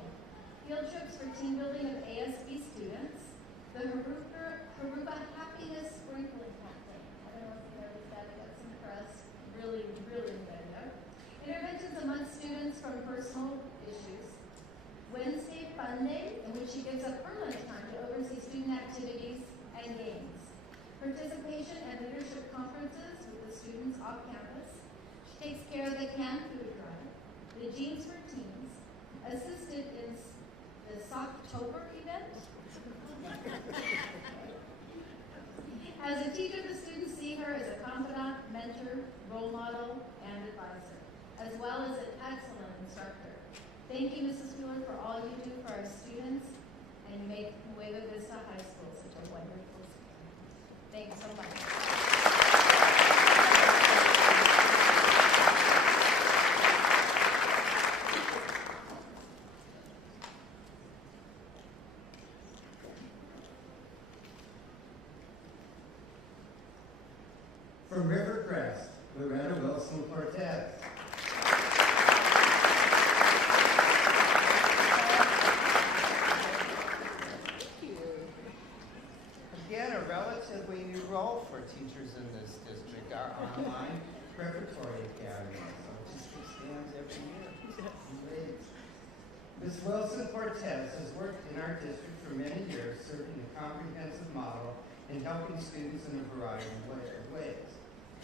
field trips for team building of ASB students, the Jurupa Happiness Sprinkling Campaign. I don't know if you noticed that, I got some press, really good there. Interventions amongst students from personal issues. Wednesday Fun Day, in which she gives up her lunchtime to oversee student activities and games. Participation and leadership conferences with the students off campus. She takes care of the canned food drive, the Jeans for Teens, assisted in the Socktober event. As a teacher, the students see her as a confidant, mentor, role model, and advisor, as well as an excellent instructor. Thank you, Mrs. Wheeler, for all you do for our students, and you make Nueva Vista High School such a wonderful school. Thanks so much. From Rivercrest, Loretta Wilson Cortez. Again, a relatively new role for teachers in this district, our online preparatory academy. So it just expands every year. Great. Ms. Wilson Cortez has worked in our district for many years, serving a comprehensive model and helping students in a variety of ways.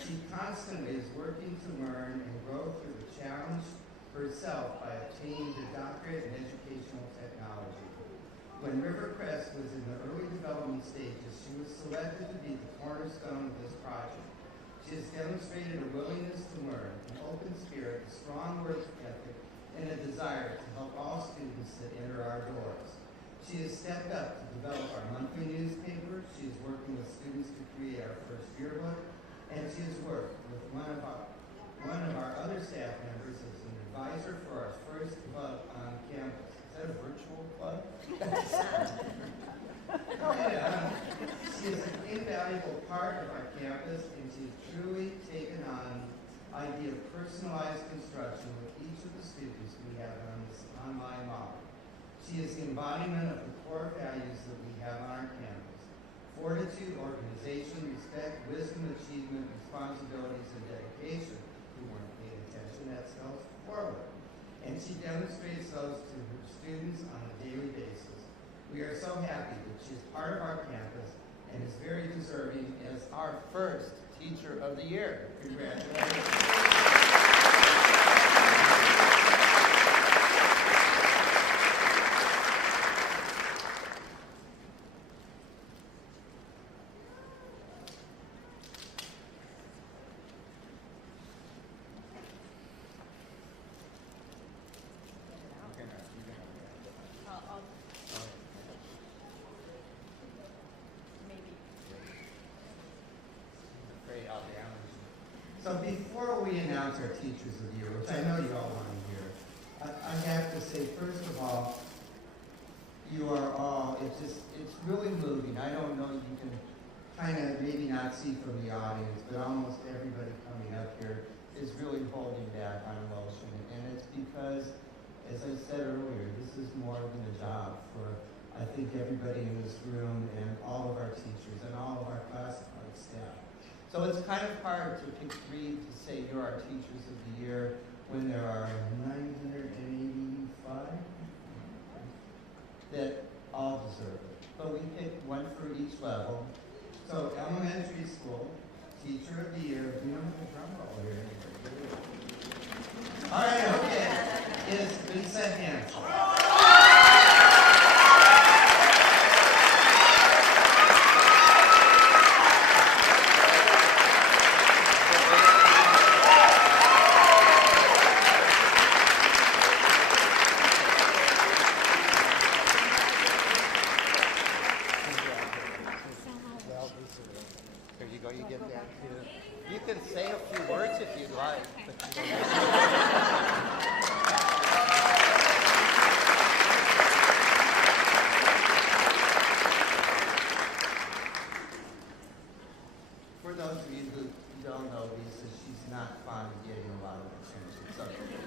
She constantly is working to learn and grow through the challenge herself by obtaining a doctorate in educational technology. When Rivercrest was in the early development stages, she was selected to be the cornerstone of this project. She has demonstrated a willingness to learn, an open spirit, a strong work ethic, and a desire to help all students that enter our doors. She has stepped up to develop our monthly newspaper. She is working with students to create our first yearbook, and she has worked with one of our other staff members as an advisor for our first club on campus. Is that a virtual club? She is an invaluable part of our campus, and she has truly taken on the idea of personalized construction with each of the students we have on this online model. She is the embodiment of the core values that we have on our campus: fortitude, organization, respect, wisdom, achievement, responsibilities, and dedication. If you weren't paying attention, that spells forward. And she demonstrates those to her students on a daily basis. We are so happy that she is part of our campus and is very deserving as our first Teacher of the Year. Congratulations. So before we announce our Teachers of the Year, which I know you all want to hear, I have to say, first of all, you are all, it's really moving. I don't know, you can kind of maybe not see from the audience, but almost everybody coming up here is really holding back on emotion. And it's because, as I said earlier, this is more than a job for, I think, everybody in this room and all of our teachers and all of our classified staff. So it's kind of hard to pick three to say you're our Teachers of the Year when there are 985 that all deserve it. But we picked one for each level. So elementary school, Teacher of the Year, we don't have a drum roll here. All right, okay, is Lisa Hanson. There you go, you get that too. You can say a few words if you'd like. But you For those of you who don't know Lisa, she's not fond of getting a lot of attention. So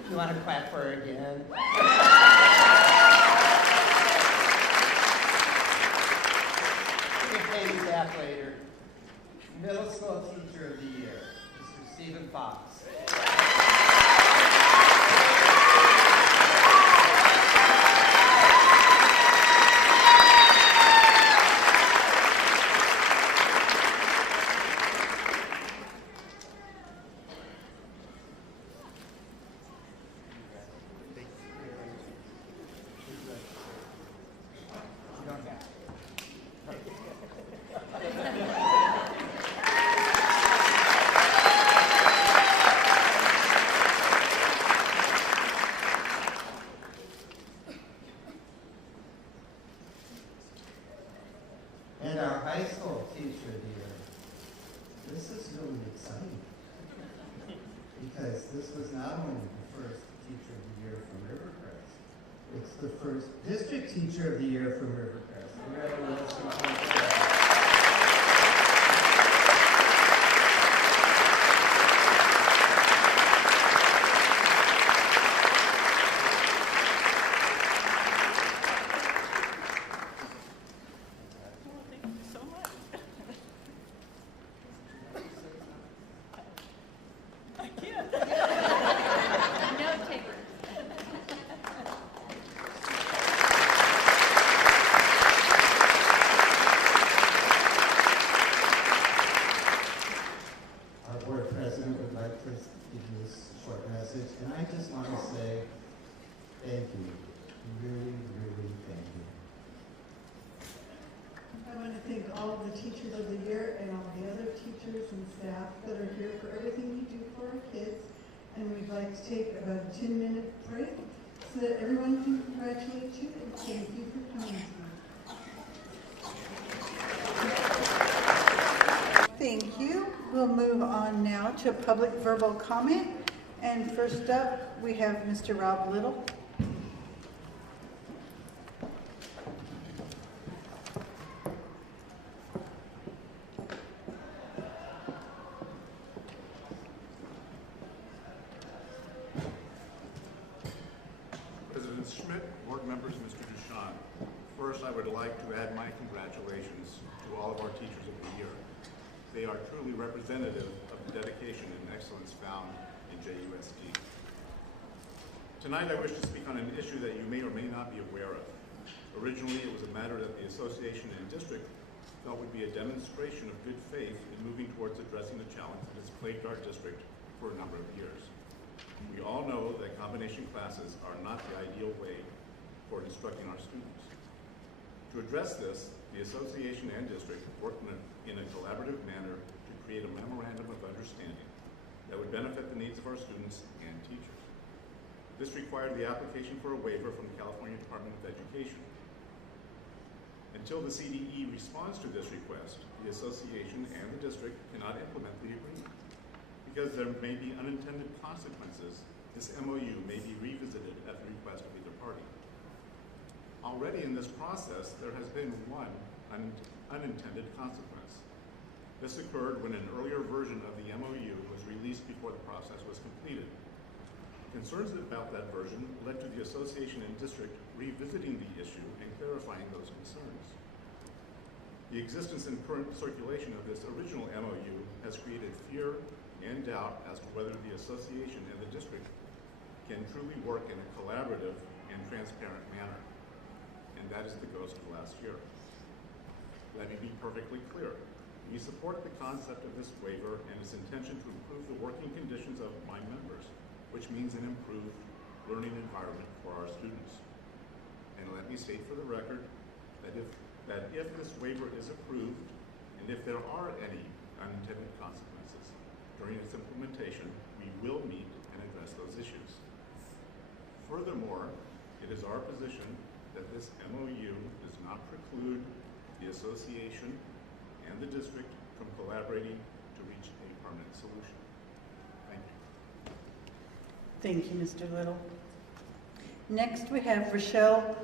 you want to clap for her again? We'll pay you back later. Middle School Teacher of the Year, Mr. Stephen Fox. And our high school teacher of the year. This is really exciting because this was not only the first teacher of the year from Rivercrest, it's the first district teacher of the year from Rivercrest. Congratulations. And I just want to say thank you. Really, really thank you. I want to thank all of the teachers of the year and all the other teachers and staff that are here for everything you do for our kids. And we'd like to take about a 10-minute break so that everyone can congratulate you and thank you for coming tonight. Thank you. We'll move on now to public verbal comment. And first up, we have Mr. Rob Little. President Schmidt, board members, Mr. Duchamp. First, I would like to add my congratulations to all of our teachers of the year. They are truly representative of the dedication and excellence found in JUSD. Tonight I wish to speak on an issue that you may or may not be aware of. Originally, it was a matter that the association and district felt would be a demonstration of good faith in moving towards addressing the challenge that has plagued our district for a number of years. We all know that combination classes are not the ideal way for instructing our students. To address this, the association and district worked in a collaborative manner to create a memorandum of understanding that would benefit the needs of our students and teachers. This required the application for a waiver from the California Department of Education. Until the CDE responds to this request, the association and the district cannot implement the agreement. Because there may be unintended consequences, this MOU may be revisited at the request of either party. Already in this process, there has been one unintended consequence. This occurred when an earlier version of the MOU was released before the process was completed. Concerns about that version led to the association and district revisiting the issue and clarifying those concerns. The existence and current circulation of this original MOU has created fear and doubt as to whether the association and the district can truly work in a collaborative and transparent manner. And that is the ghost of last year. Let me be perfectly clear. We support the concept of this waiver and its intention to improve the working conditions of my members, which means an improved learning environment for our students. And let me state for the record that if this waiver is approved, and if there are any unintended consequences during its implementation, we will meet and address those issues. Furthermore, it is our position that this MOU does not preclude the association and the district collaborating to reach a permanent solution. Thank you. Thank you, Mr. Little. Next, we have Rachel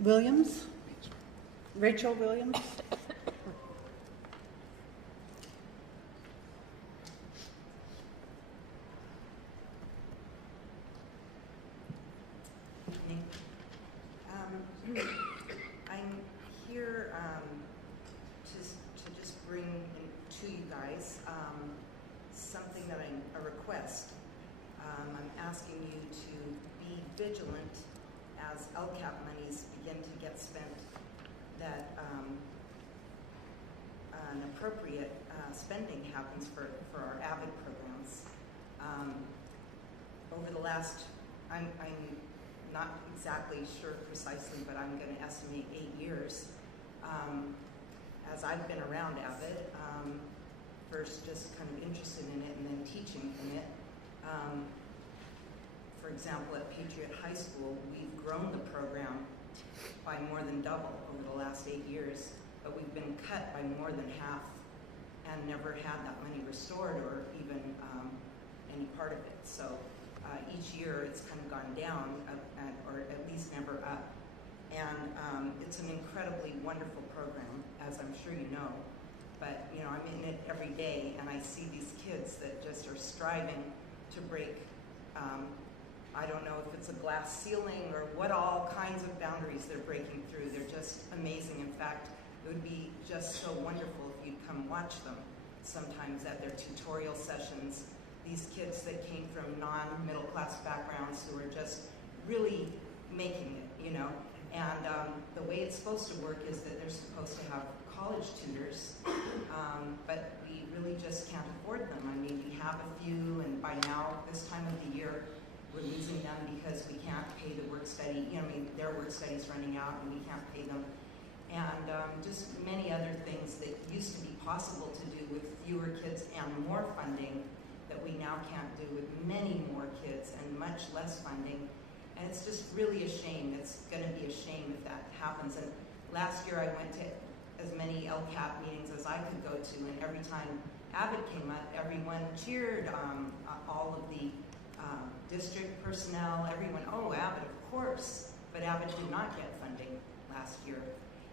Williams. Rachel Williams. I'm here to just bring to you guys something that a request. I'm asking you to be vigilant as LCAP monies begin to get spent, that an appropriate spending happens for our AVID programs. Over the last, I'm not exactly sure precisely, but I'm going to estimate 8 years. As I've been around AVID, first just kind of interested in it and then teaching in it. For example, at Patriot High School, we've grown the program by more than double over the last 8 years, but we've been cut by more than half and never had that money restored or even any part of it. So each year it's kind of gone down, or at least never up. And it's an incredibly wonderful program, as I'm sure you know. But you know, I'm in it every day, and I see these kids that just are striving to break. I don't know if it's a glass ceiling or what all kinds of boundaries they're breaking through. They're just amazing. In fact, it would be just so wonderful if you'd come watch them sometimes at their tutorial sessions. These kids that came from non-middle class backgrounds who are just really making it, you know. And the way it's supposed to work is that they're supposed to have college tutors, but we really just can't afford them. I mean, we have a few, and by now, this time of the year, we're losing them because we can't pay the work study. You know, I mean, their work study's running out, and we can't pay them. And just many other things that used to be possible to do with fewer kids and more funding that we now can't do with many more kids and much less funding. And it's just really a shame. It's going to be a shame if that happens. And last year I went to as many LCAP meetings as I could go to, and every time AVID came up, everyone cheered. All of the district personnel, everyone, oh, AVID, of course. But AVID did not get funding last year.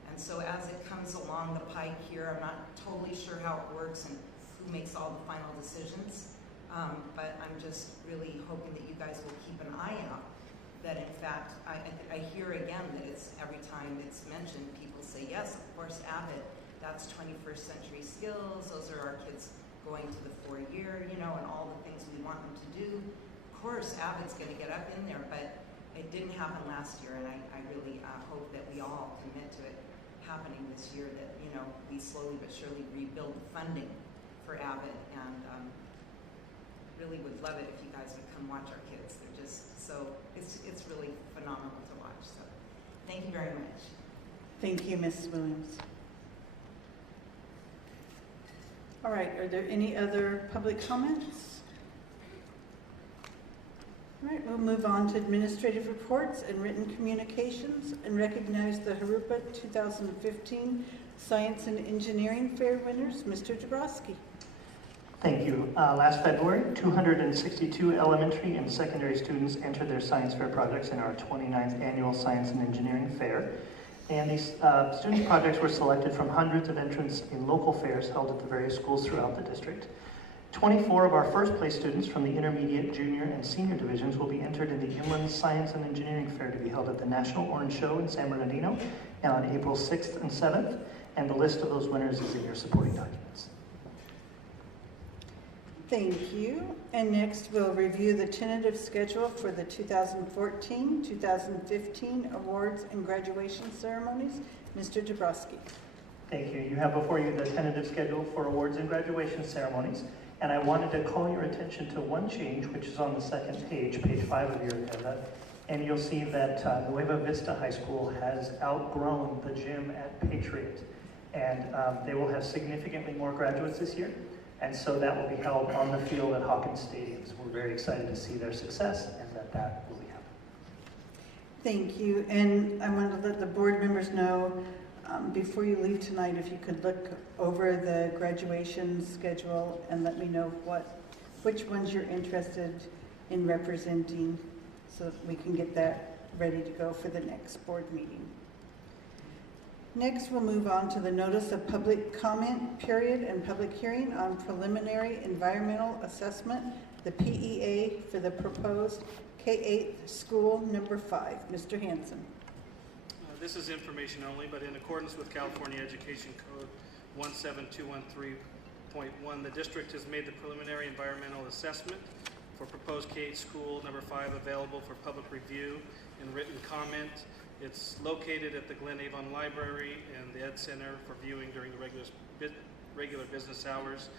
And so as it comes along the pike here, I'm not totally sure how it works and who makes all the final decisions. But I'm just really hoping that you guys will keep an eye out. That in fact, I hear again that it's every time it's mentioned, people say, yes, of course, AVID, that's 21st century skills. Those are our kids going to the 4-year, you know, and all the things we want them to do. Of course, AVID's going to get up in there, but it didn't happen last year, and I really hope that we all commit to it happening this year, that, you know, we slowly but surely rebuild the funding for AVID, and really would love it if you guys would come watch our kids. They're just so, it's really phenomenal to watch. So thank you very much. Thank you, Ms. Williams. All right, are there any other public comments? All right, we'll move on to administrative reports and written communications and recognize the Jurupa 2015 Science and Engineering Fair winners. Mr. Dabrowski. Thank you. Last February, 262 elementary and secondary students entered their science fair projects in our 29th annual Science and Engineering Fair. And these student projects were selected from hundreds of entrants in local fairs held at the various schools throughout the district. 24 of our first place students from the intermediate, junior, and senior divisions will be entered in the Inland Science and Engineering Fair to be held at the National Orange Show in San Bernardino on April 6th and 7th. And the list of those winners is in your supporting documents. Thank you. And next, we'll review the tentative schedule for the 2014-2015 awards and graduation ceremonies. Mr. Dabrowski. Thank you. You have before you the tentative schedule for awards and graduation ceremonies. And I wanted to call your attention to one change, which is on the second page, page 5 of your agenda. And you'll see that Nueva Vista High School has outgrown the gym at Patriot. And they will have significantly more graduates this year. And so that will be held on the field at Hawkins Stadium. So we're very excited to see their success and that will be happening. Thank you. And I want to let the board members know before you leave tonight, if you could look over the graduation schedule and let me know which ones you're interested in representing so that we can get that ready to go for the next board meeting. Next, we'll move on to the notice of public comment period and public hearing on preliminary environmental assessment, the PEA, for the proposed K-8 school number 5. Mr. Hanson. This is information only, but in accordance with California Education Code 17213.1, the district has made the preliminary environmental assessment for proposed K-8 school number 5 available for public review and written comment. It's located at the Glen Avon Library and the Ed Center for viewing during the regular business hours.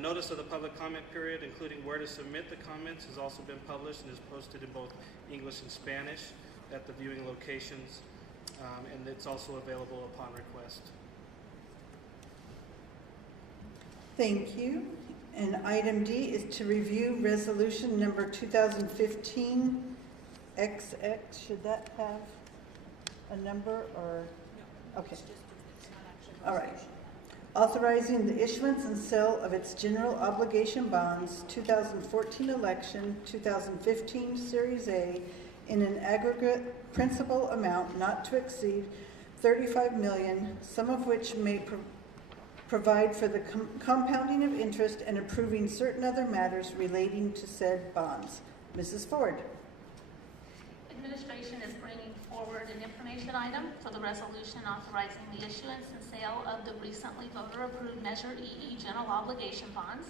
Notice of the public comment period, including where to submit the comments, has also been published and is posted in both English and Spanish at the viewing locations, and it's also available upon request. Thank you. And item D is to review resolution number 2015 XX. Should that have a number or? No. Okay. It's not actually a resolution. All right. Authorizing the issuance and sale of its general obligation bonds 2014 election 2015 Series A in an aggregate principal amount not to exceed $35 million, some of which may provide for the compounding of interest and approving certain other matters relating to said bonds. Mrs. Ford. Administration is bringing forward an information item for the resolution authorizing the issuance and sale of the recently voter-approved Measure EE general obligation bonds.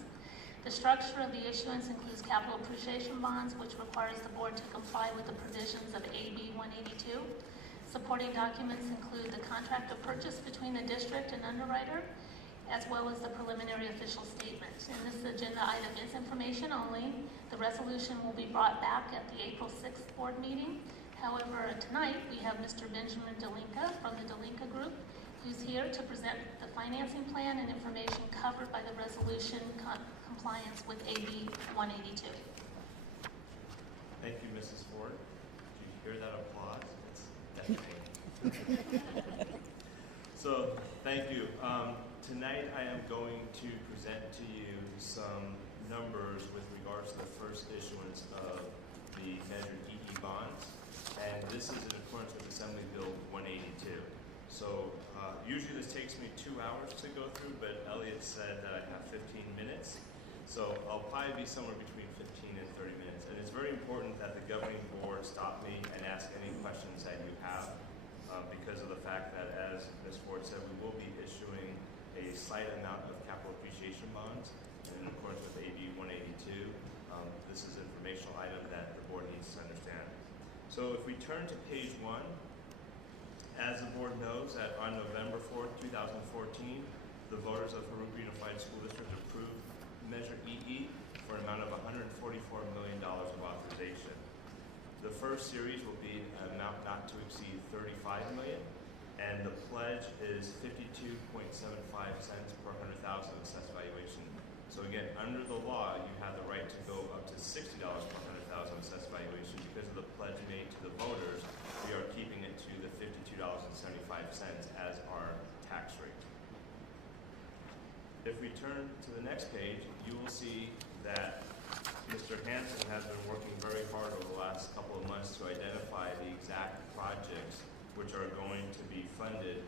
The structure of the issuance includes capital appreciation bonds, which requires the board to comply with the provisions of AB 182. Supporting documents include the contract of purchase between the district and underwriter, as well as the preliminary official statement. And this agenda item is information only. The resolution will be brought back at the April 6th board meeting. However, tonight we have Mr. Benjamin Delinka from the Delinka Group, who's here to present the financing plan and information covered by the resolution compliance with AB 182. Thank you, Mrs. Ford. Did you hear that applause? It's deafening. So, thank you. Tonight I am going to present to you some numbers with regards to the first issuance of the Measure EE bonds, and this is in accordance with Assembly Bill 182. So usually this takes me 2 hours to go through, but Elliot said that I have 15 minutes, so I'll probably be somewhere between 15 and 30 minutes. And it's very important that the governing board stop me and ask any questions that you have, because of the fact that, as Ms. Ford said, we will be issuing a slight amount of capital appreciation bonds, and in accordance with AB 182, this is an informational item that the board needs to understand. So if we turn to page 1, as the board knows, that on November 4th, 2014, the voters of Jurupa Unified School District approved Measure EE for an amount of $144 million of authorization. The first series will be an amount not to exceed $35 million, and the pledge is 52.75 cents per 100,000 assessed valuation. So again, under the law, you have the right to go up to $60 per 100,000 assessed valuation. Because of the pledge made to the voters, we are keeping it to the $52.75 as our tax rate. If we turn to the next page, you will see that Mr. Hanson has been working very hard over the last couple of months to identify the exact projects which are going to be funded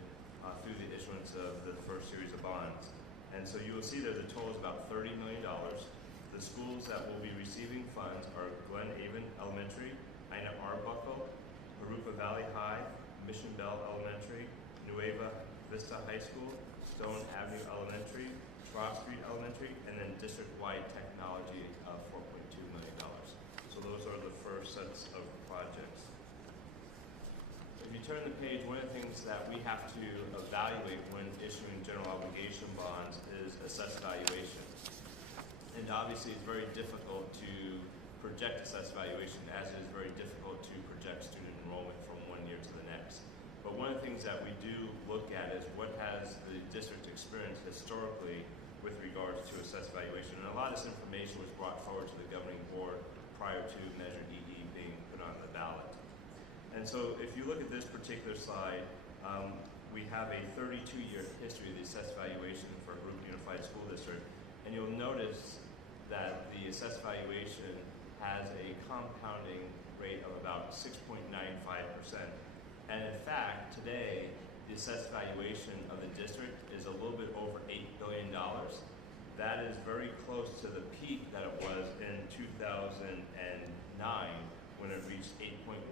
through the issuance of the first series of bonds. And so you will see that the total is about $30 million. The schools that will be receiving funds are Glen Avon Elementary, Ina Arbuckle, Jurupa Valley High, Mission Bell Elementary, Nueva Vista High School, Stone Avenue Elementary, Schwab Street Elementary, and then district-wide technology of $4.2 million. So those are the first sets of projects. If you turn the page, one of the things that we have to evaluate when issuing general obligation bonds is assessed valuation. And obviously it's very difficult to project assessed valuation, as it is very difficult to project student enrollment from one year to the next. But one of the things that we do look at is what has the district experienced historically with regards to assessed valuation. And a lot of this information was brought forward to the governing board prior to Measure EE being put on the ballot. And so if you look at this particular slide, we have a 32-year history of the assessed valuation for Jurupa Unified School District, and you'll notice that the assessed valuation has a compounding rate of about 6.95%. And in fact, today, the assessed valuation of the district is a little bit over $8 billion. That is very close to the peak that it was in 2009 when it reached $8.15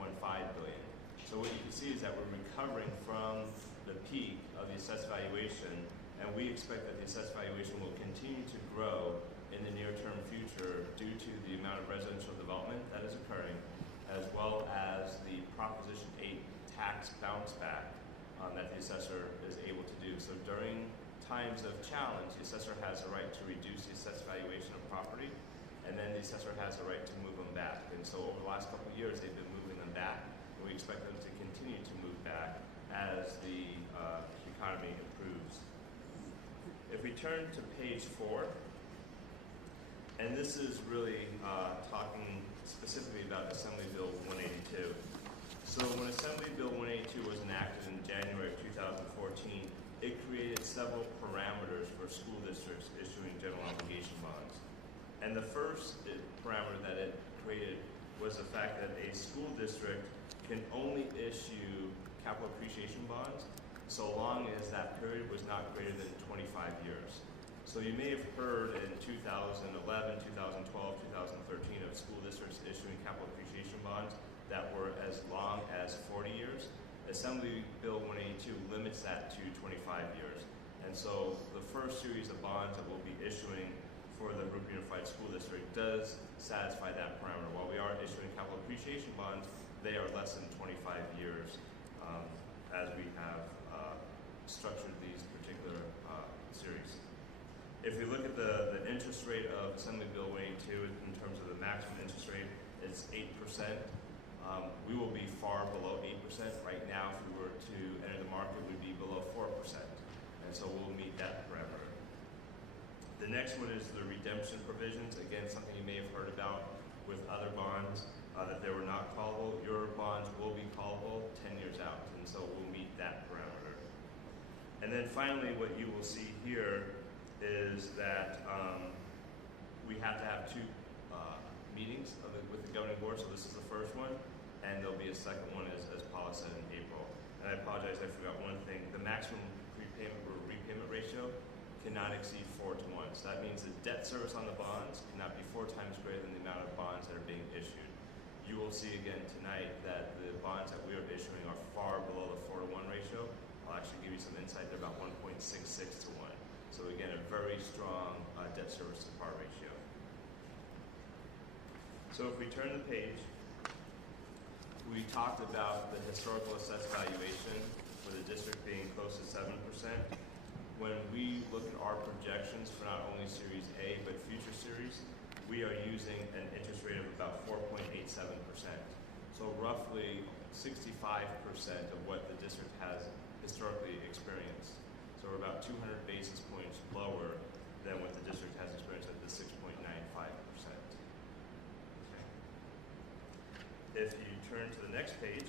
billion. So what you can see is that we're recovering from the peak of the assessed valuation, and we expect that the assessed valuation will continue to grow in the near-term future due to the amount of residential development that is occurring, as well as the Proposition 8 tax bounce back that the assessor is able to do. So during times of challenge, the assessor has a right to reduce the assessed valuation of property, and then the assessor has a right to move them back. And so over the last couple of years, they've been moving them back, and we expect them to continue to move back as the economy improves. If we turn to page 4, and this is really talking specifically about Assembly Bill 182. So when Assembly Bill 182 was enacted in January of 2014, it created several parameters for school districts issuing general obligation bonds. And the first parameter that it created was the fact that a school district can only issue capital appreciation bonds so long as that period was not greater than 25 years. So you may have heard in 2011, 2012, 2013 of school districts issuing capital appreciation bonds that were as long as 40 years. Assembly Bill 182 limits that to 25 years. And so the first series of bonds that we'll be issuing for the Jurupa Unified School District does satisfy that parameter. While we are issuing capital appreciation bonds, they are less than 25 years as we have structured these particular series. If we look at the interest rate of Assembly Bill 182 in terms of the maximum interest rate, it's 8%. We will be far below 8%. Right now, if we were to enter the market, we'd be below 4%. And so we'll meet that parameter. The next one is the redemption provisions. Again, something you may have heard about with other bonds, that they were not callable. Your bonds will be callable 10 years out. And so we'll meet that parameter. And then finally, what you will see here is that we have to have 2 meetings with the governing board. So this is the first one, and there'll be a second one, as Paula said, in April. And I apologize, I forgot one thing. The maximum prepayment or repayment ratio cannot exceed 4 to 1. So that means the debt service on the bonds cannot be 4 times greater than the amount of bonds that are being issued. You will see again tonight that the bonds that we are issuing are far below the 4 to 1 ratio. I'll actually give you some insight. They're about 1.66 to 1. So again, a very strong debt service to par ratio. So if we turn the page, we talked about the historical assessed valuation for the district being close to 7%. When we look at our projections for not only Series A, but future series, we are using an interest rate of about 4.87%. So roughly 65% of what the district has historically experienced. So we're about 200 basis points lower than what the district has experienced at the 6.95%. If you turn to the next page,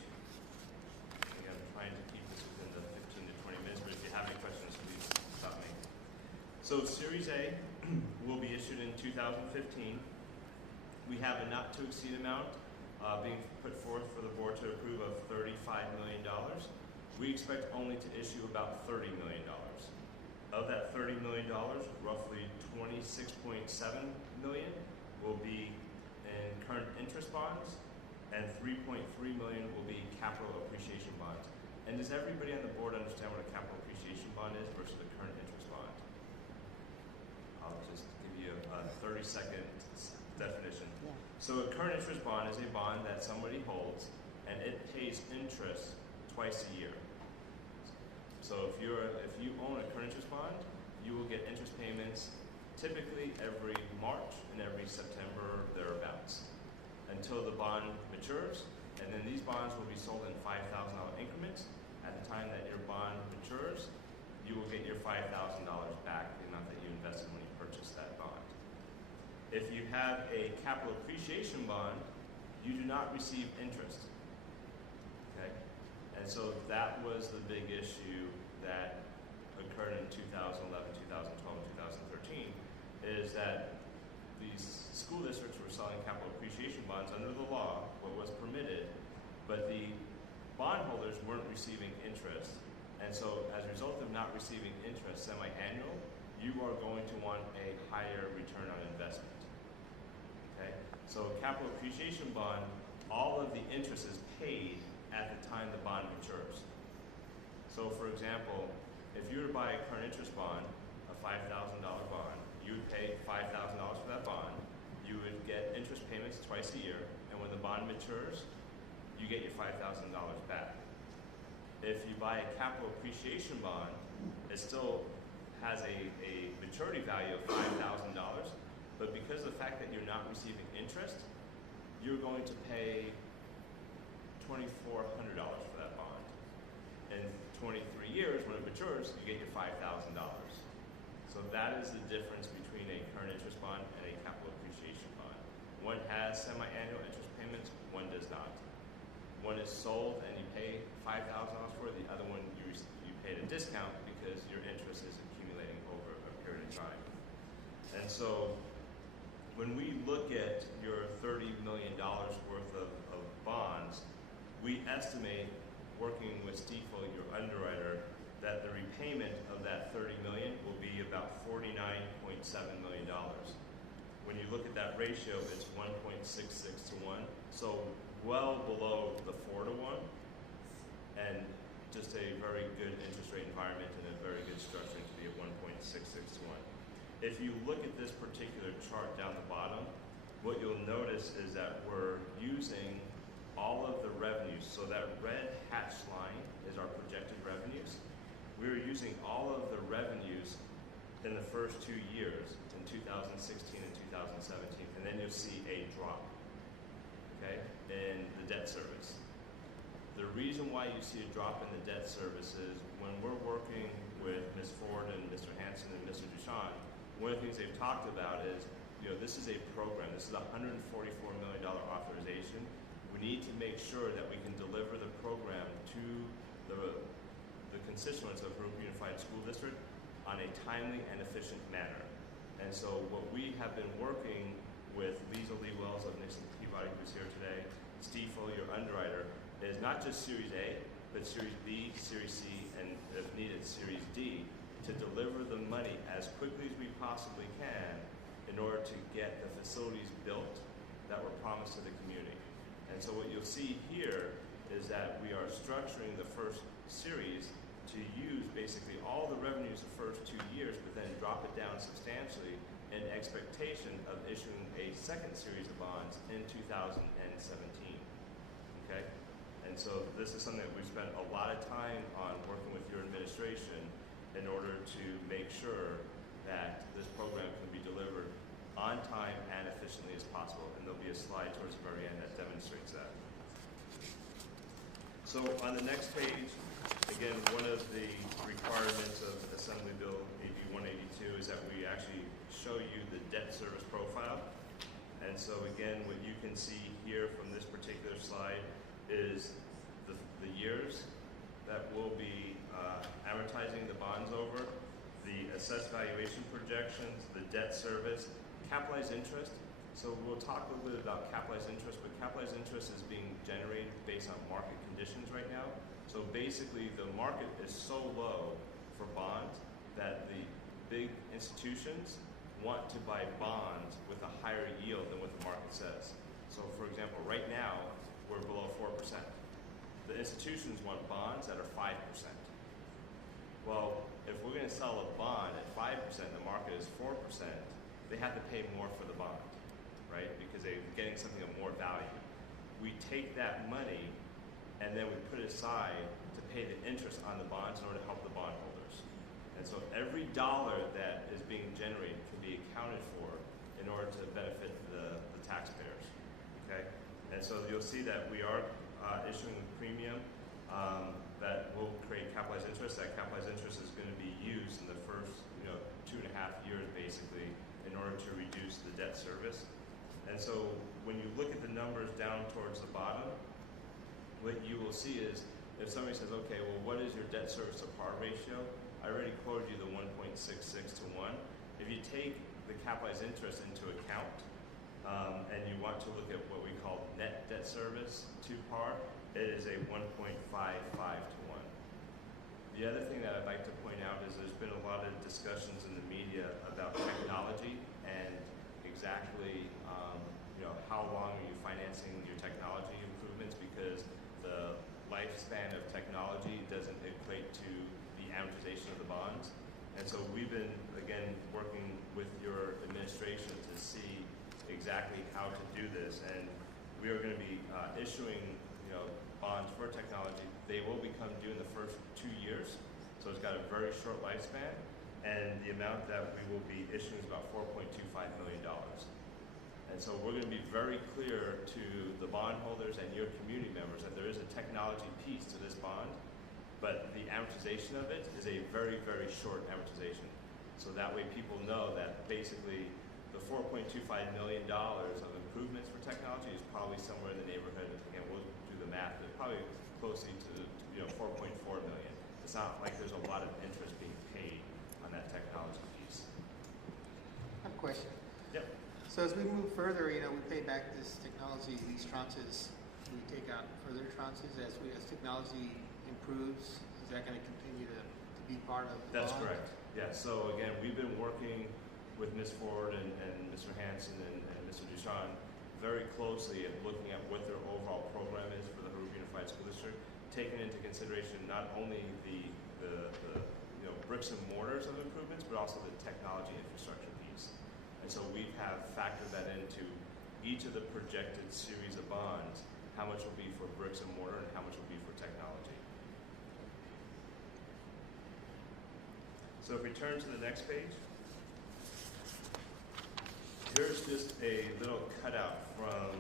again, I'm trying to keep this within the 15 to 20 minutes, but if you have any questions, please stop me. So Series A will be issued in 2015. We have a not to exceed amount being put forth for the board to approve of $35 million. We expect only to issue about $30 million. Of that $30 million, roughly $26.7 million will be in current interest bonds, and $3.3 million will be capital appreciation bonds. And does everybody on the board understand what a capital appreciation bond is versus a current interest bond? I'll just give you a 30-second definition. Yeah. So a current interest bond is a bond that somebody holds, and it pays interest twice a year. So if you own a current interest bond, you will get interest payments typically every March and every September thereabouts, until the bond matures, and then these bonds will be sold in $5,000 increments. At the time that your bond matures, you will get your $5,000 back, the amount that you invested when you purchased that bond. If you have a capital appreciation bond, you do not receive interest. Okay? And so that was the big issue that occurred in 2011, 2012, 2013 is that these school districts were selling capital appreciation bonds under the law, what was permitted, but the bondholders weren't receiving interest. And so as a result of not receiving interest semi-annual, you are going to want a higher return on investment. Okay? So capital appreciation bond, all of the interest is paid at the time the bond matures. So for example, if you were to buy a current interest bond, a $5,000 bond, you would pay $5,000 for that bond. You would get interest payments twice a year, and when the bond matures, you get your $5,000 back. If you buy a capital appreciation bond, it still has a maturity value of $5,000, but because of the fact that you're not receiving interest, you're going to pay $2,400 for that bond. In 23 years, when it matures, you get your $5,000. So that is the difference between a current interest bond and a capital appreciation bond. One has semi-annual interest payments, one does not. One is sold and you pay $5,000 for it, the other one you paid a discount because your interest is accumulating over a period of time. And so when we look at your $30 million worth of bonds, we estimate, working with Stiefel, your underwriter, that the repayment of that $30 million will be about $49.7 million. When you look at that ratio, it's 1.66 to 1, so well below the 4 to 1, and just a very good interest rate environment and a very good structuring to be at 1.66 to 1. If you look at this particular chart down the bottom, what you'll notice is that we're using all of the revenues. So that red hatched line is our projected revenues. We're using all of the revenues in the first 2 years, in 2016 and 2017, and then you'll see a drop, okay, in the debt service. The reason why you see a drop in the debt service is when we're working with Ms. Ford and Mr. Hanson and Mr. Duchamp, one of the things they've talked about is, this is a program. This is a $144 million authorization. We need to make sure that we can deliver the program to the constituents of Jurupa Unified School District on a timely and efficient manner. And so what we have been working with Lisa Lee Wells of Nixon Peabody, who's here today, Stiefel, your underwriter, is not just Series A, but Series B, Series C, and if needed, Series D, to deliver the money as quickly as we possibly can in order to get the facilities built that were promised to the community. And so what you'll see here is that we are structuring the first series to use basically all the revenues the first 2 years, but then drop it down substantially in expectation of issuing a second series of bonds in 2017, okay? And so this is something that we've spent a lot of time on working with your administration in order to make sure that this program can be delivered on time and efficiently as possible. And there'll be a slide towards the very end that demonstrates that. So on the next page, again, one of the requirements of Assembly Bill AB 182 is that we actually show you the debt service profile. And so again, what you can see here from this particular slide is the years that we'll be amortizing the bonds over, the assessed valuation projections, the debt service, capitalized interest. So we'll talk a little bit about capitalized interest, but capitalized interest is being generated based on market conditions right now. So basically the market is so low for bonds that the big institutions want to buy bonds with a higher yield than what the market says. So for example, right now, we're below 4%. The institutions want bonds that are 5%. Well, if we're going to sell a bond at 5%, the market is 4%, they have to pay more for the bond, right? Because they're getting something of more value. We take that money and then we put it aside to pay the interest on the bonds in order to help the bondholders. And so every dollar that is being generated can be accounted for in order to benefit the taxpayers, okay? And so you'll see that we are issuing a premium that will create capitalized interest. That capitalized interest is going to be used in the first 2.5 years basically in order to reduce the debt service. And so when you look at the numbers down towards the bottom, what you will see is if somebody says, okay, well, what is your debt service to par ratio? I already quoted you the 1.66 to 1. If you take the capitalized interest into account, and you want to look at what we call net debt service to par, it is a 1.55 to 1. The other thing that I'd like to point out is there's been a lot of discussions in the media about technology and exactly how long are you financing your technology improvements, because the lifespan of technology doesn't equate to the amortization of the bonds. And so we've been, again, working with your administration to see exactly how to do this. And we are going to be issuing bonds for technology. They will become due in the first 2 years. So it's got a very short lifespan. And the amount that we will be issuing is about $4.25 million. And so we're going to be very clear to the bondholders and your community members that there is a technology piece to this bond, but the amortization of it is a very, very short amortization. So that way people know that basically the $4.25 million of improvements for technology is probably somewhere in the neighborhood, again, we'll do the math, but probably closely to 4.4 million. It's not like there's a lot of interest being paid on that technology piece. I have a question. Yep. So as we move further, we pay back this technology, these tranches, we take out further tranches as technology improves. Is that going to continue to be part of the That's bond? correct. Yeah. So again, we've been working with Ms. Ford and Mr. Hanson and Mr. Duchamp very closely at looking at what their overall program is for the Jurupa Unified School District, taking into consideration not only the bricks and mortars of improvements, but also the technology infrastructure piece. And so we have factored that into each of the projected series of bonds, how much will be for bricks and mortar and how much will be for technology. So if we turn to the next page, here's just a little cutout from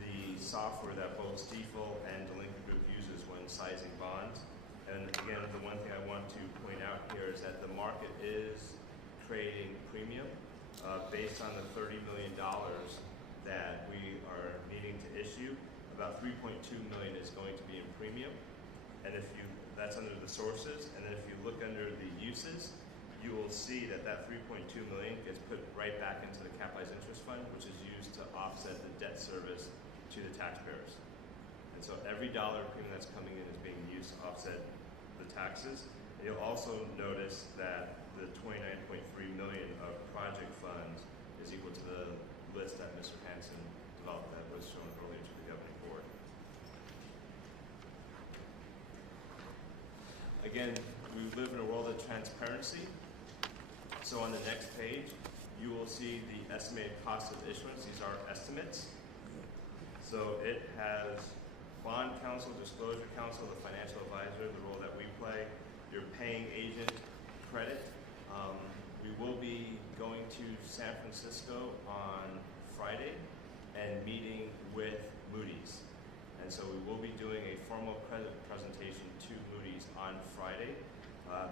the software that both Stiefel and Delinquent Group uses when sizing bonds. And again, the one thing I want to point out here is that the market is creating premium based on the $30 million that we are needing to issue. About $3.2 million is going to be in premium. And that's under the sources. And then if you look under the uses, you will see that that $3.2 million gets put right back into the capitalized interest fund, which is used to offset the debt service to the taxpayers. And so every dollar of premium that's coming in is being used to offset the taxes. And you'll also notice that the $29.3 million of project funds is equal to the list that Mr. Hanson developed that was shown earlier to the governing board. Again, we live in a world of transparency. So on the next page, you will see the estimated cost of issuance. These are estimates. So it has bond counsel, disclosure counsel, the financial advisor, the role that we play, your paying agent credit. We will be going to San Francisco on Friday and meeting with Moody's. And so we will be doing a formal credit presentation to Moody's on Friday.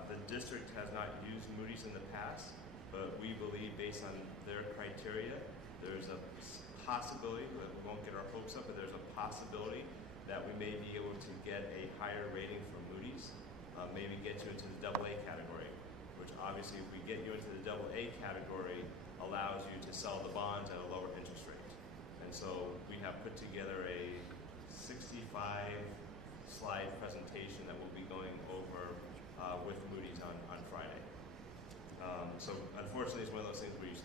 The district has not used Moody's in the past, but we believe based on their criteria, there's a possibility, but we won't get our hopes up, but there's a possibility that we may be able to get a higher rating from Moody's, maybe get you into the AA category, which obviously if we get you into the AA category, allows you to sell the bonds at a lower interest rate. And so we have put together a 65-slide presentation that we'll be going over with Moody's on Friday. So unfortunately, it's one of those things where you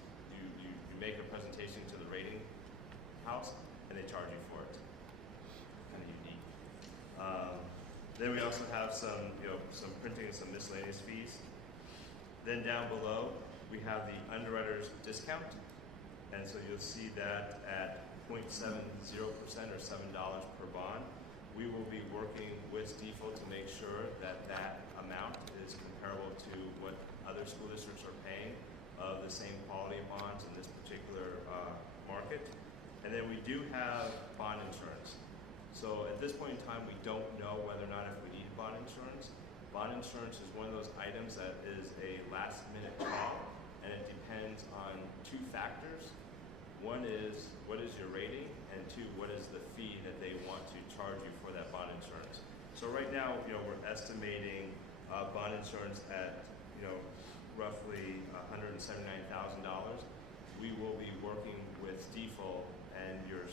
make a presentation to the rating house and they charge you for it. Kind of unique. Then we also have some printing and some miscellaneous fees. Then down below, we have the underwriter's discount. And so you'll see that at 0.70% or $7 per bond. We will be working with Stiefel to make sure that that amount is comparable to what other school districts are paying of the same quality of bonds in this particular market. And then we do have bond insurance. So at this point in time, we don't know whether or not if we need bond insurance. Bond insurance is one of those items that is a last-minute call, and it depends on two factors. One is, what is your rating? And two, what is the fee that they want to charge you for that bond insurance? So right now, we're estimating bond insurance at, roughly $179,000. We will be working with Stiefel and your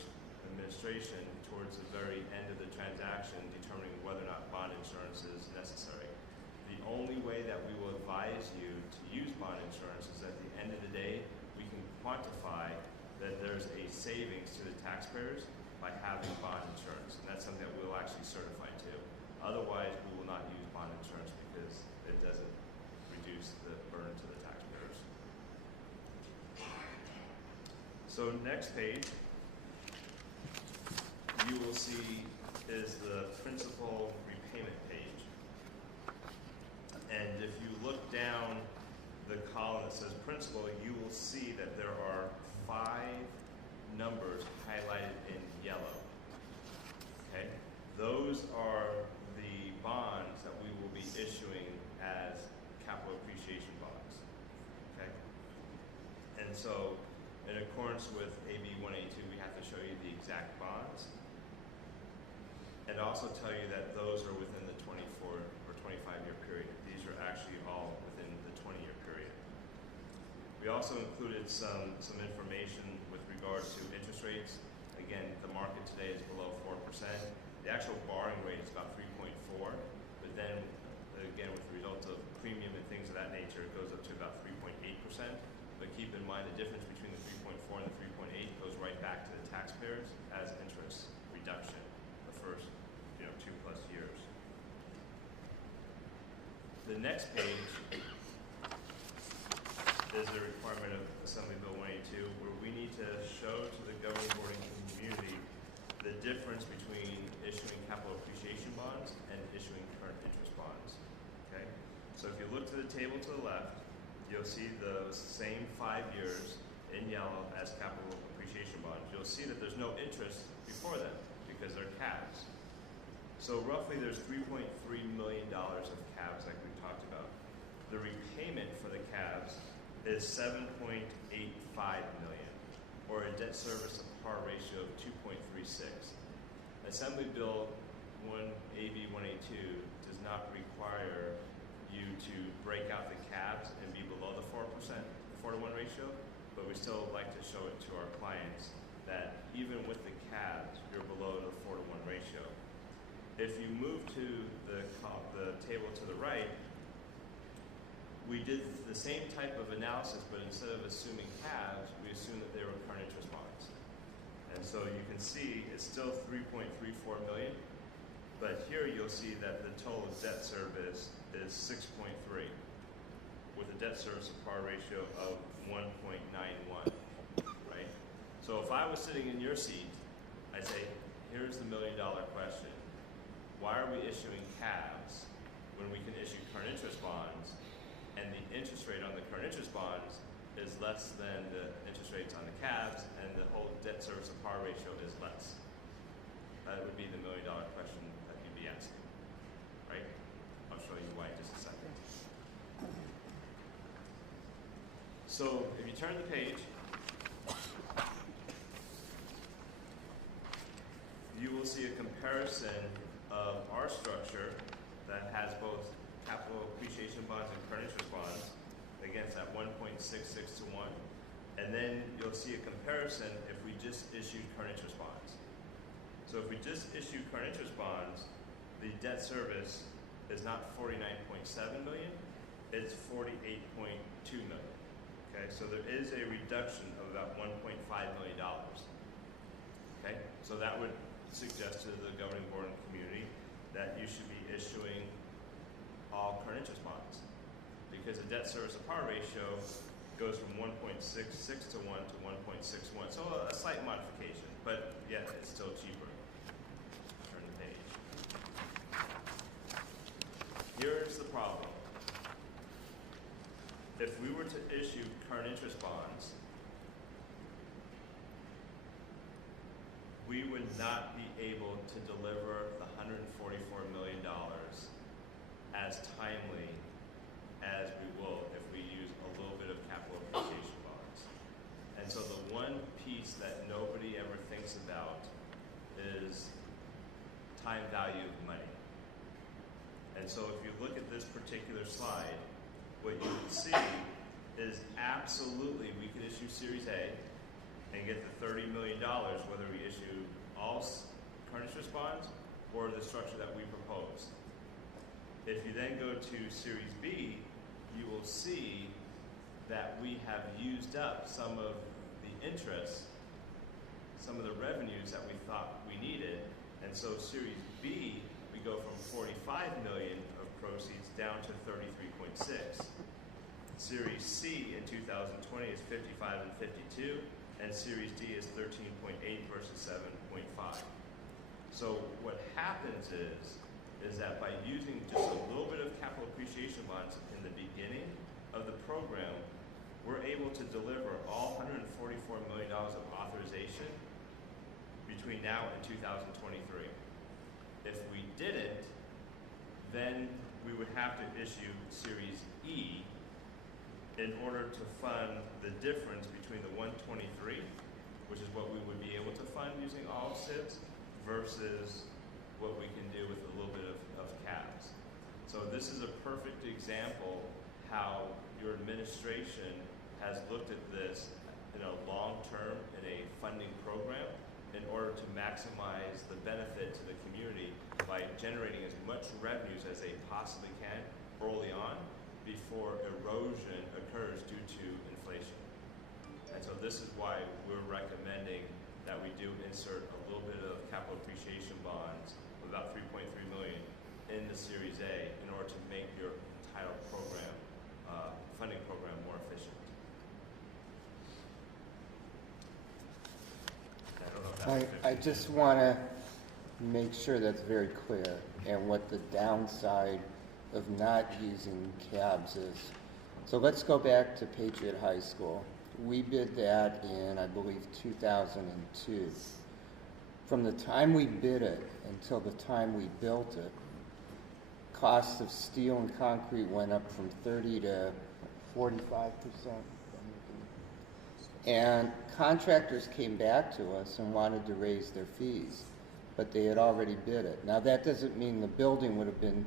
administration towards the very end of the transaction, determining whether or not bond insurance is necessary. The only way that we will advise you to use bond insurance is at the end of the day, we can quantify that there's a savings to the taxpayers by having bond insurance. And that's something that we'll actually certify to. Otherwise, we will not use bond insurance because it doesn't reduce the burden to the taxpayers. So next page, you will see is the principal repayment page. And if you look down the column that says principal, you will see that there are 5 numbers highlighted in yellow. Okay? Those are the bonds that we will be issuing as capital appreciation bonds. Okay? And so, in accordance with AB 182, we have to show you the exact bonds and also tell you that those are within the 24 or 25-year period. These are actually all within the 20-year period. We also included some information with regards to interest rates. Again, the market today is below 4%. The actual borrowing rate is about 3.4, but then again, with the result of premium and things of that nature, it goes up to about 3.8%. But keep in mind the difference between the 3.4 and the 3.8 goes right back to the taxpayers as interest reduction the first 2+ years. The next page is the requirement of Assembly Bill 182, where we need to show to the governing board and community the difference between issuing capital appreciation bonds and issuing current interest bonds. Okay? So if you look to the table to the left, you'll see those same 5 years in yellow as capital appreciation bonds. You'll see that there's no interest before them because they're CABs. So roughly there's $3.3 million of CABs like we talked about. The repayment for the CABs is $7.85 million, or a debt service to par ratio of 2.36. Assembly Bill AB 182 does not require you to break out the CABs and be below the 4%, the 4-to-1 ratio, but we still like to show it to our clients that even with the CABs, you're below the 4-to-1 ratio. If you move to the table to the right, we did the same type of analysis, but instead of assuming CABs, we assumed that they were current interest bonds. And so you can see it's still $3.34 million, but here you'll see that the total debt service is 6.3, with a debt service to par ratio of 1.91, right? So if I was sitting in your seat, I'd say, here's the $1 million question. Why are we issuing CABs when we can issue current interest bonds, and the interest rate on the current interest bonds is less than the interest rates on the CABs, and the whole debt service to par ratio is less? That would be the $1 million question that you'd be asking, right? I'll show you why in just a second. So if you turn the page, you will see a comparison of our structure that has both capital appreciation bonds and current interest bonds against that 1.66 to 1. And then you'll see a comparison if we just issued current interest bonds. So if we just issue current interest bonds, the debt service is not $49.7 million, it's $48.2 million. Okay, so there is a reduction of about $1.5 million. Okay, so that would suggest to the governing board and community that you should be issuing all current interest bonds, because the debt service to par ratio goes from 1.66 to 1 to 1.61. So a slight modification, but yet it's still cheaper. Turn the page. Here's the problem. If we were to issue current interest bonds, we would not be able to deliver the $144 million as timely as we will if we use a little bit of capital appreciation bonds. And so the one piece that nobody ever thinks about is time value of money. And so if you look at this particular slide, what you can see is absolutely we could issue Series A and get the $30 million, whether we issue all current interest bonds or the structure that we propose. If you then go to Series B, you will see that we have used up some of the interest, some of the revenues that we thought we needed. And so Series B, we go from 45 million of proceeds down to 33.6. Series C in 2020 is 55 and 52, and Series D is 13.8 versus 7.5. So what happens is that by using just a little bit of capital appreciation bonds in the beginning of the program, we're able to deliver all $144 million of authorization between now and 2023. If we didn't, then we would have to issue Series E in order to fund the difference between the 123, which is what we would be able to fund using all SIBs, versus what we can do with a little bit of CABs. So this is a perfect example how your administration has looked at this in a long-term, in a funding program, in order to maximize the benefit to the community by generating as much revenues as they possibly can early on before erosion occurs due to inflation. And so this is why we're recommending that we do insert a little bit of capital appreciation bonds of about 3.3 million in the Series A in order to make your entire program, funding program, more efficient. I don't know if that's I just want to make sure that's very clear and what the downside of not using CABs is. So let's go back to Patriot High School. We bid that in, I believe, 2002. From the time we bid it until the time we built it, costs of steel and concrete went up from 30 to 45%. And contractors came back to us and wanted to raise their fees, but they had already bid it. Now that doesn't mean the building would have been,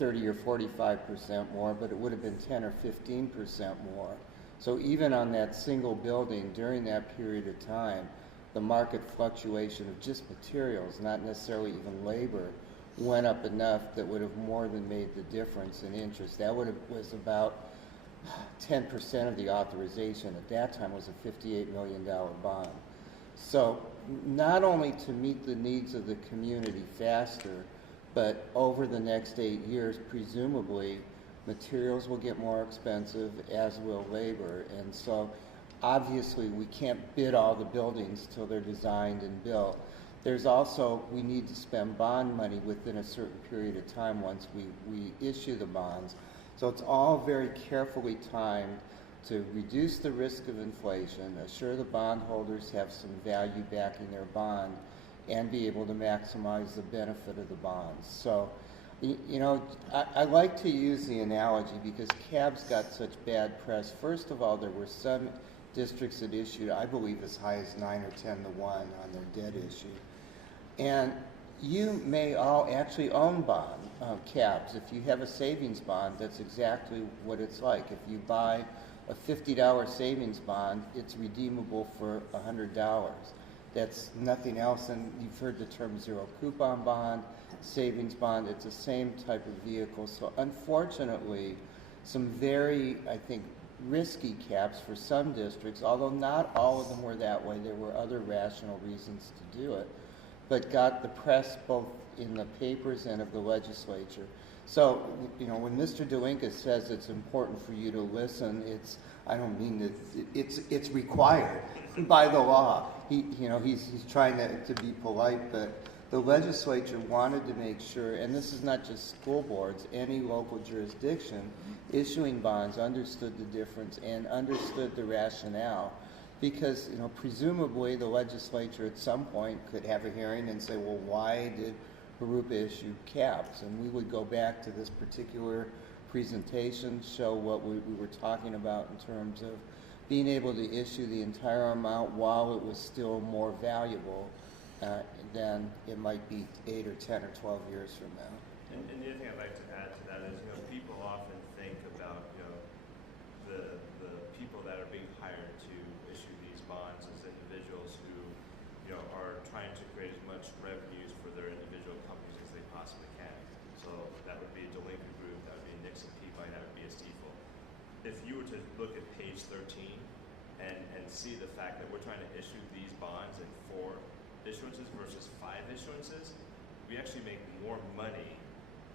30 or 45% more, but it would have been 10 or 15% more. So even on that single building during that period of time, the market fluctuation of just materials, not necessarily even labor, went up enough that would have more than made the difference in interest. That was about 10% of the authorization. At that time was a $58 million bond. So not only to meet the needs of the community faster, but over the next 8 years, presumably, materials will get more expensive, as will labor. And so obviously we can't bid all the buildings till they're designed and built. There's also, we need to spend bond money within a certain period of time once we issue the bonds. So it's all very carefully timed to reduce the risk of inflation, assure the bondholders have some value backing their bond, and be able to maximize the benefit of the bonds. So, I like to use the analogy because CABs got such bad press. First of all, there were some districts that issued, I believe, as high as 9 or 10 to 1 on their debt issue. And you may all actually own CABs. If you have a savings bond, that's exactly what it's like. If you buy a $50 savings bond, it's redeemable for $100. That's nothing else, and you've heard the term zero coupon bond, savings bond. It's the same type of vehicle. So unfortunately, some very, I think, risky caps for some districts, although not all of them were that way. There were other rational reasons to do it, but got the press both in the papers and of the legislature. So, when Mr. DeLinka says it's important for you to listen, I don't mean that it's required by the law. He's trying to be polite, but the legislature wanted to make sure, and this is not just school boards, any local jurisdiction issuing bonds understood the difference and understood the rationale, because presumably the legislature at some point could have a hearing and say, well, why did Jurupa issue caps? And we would go back to this particular presentation, show what we were talking about in terms of being able to issue the entire amount while it was still more valuable than it might be 8 or 10 or 12 years from now. And the other thing I'd like to add to that is, people often think about, the people that are being hired to issue these bonds as individuals who, are trying to create as much revenues for their individual companies as they possibly can. So that would be a delinquent group, that would be a Nixon Peabody, that would be a Stiefel. If you were to look at page 13 and see the fact that we're trying to issue these bonds in 4 issuances versus 5 issuances, we actually make more money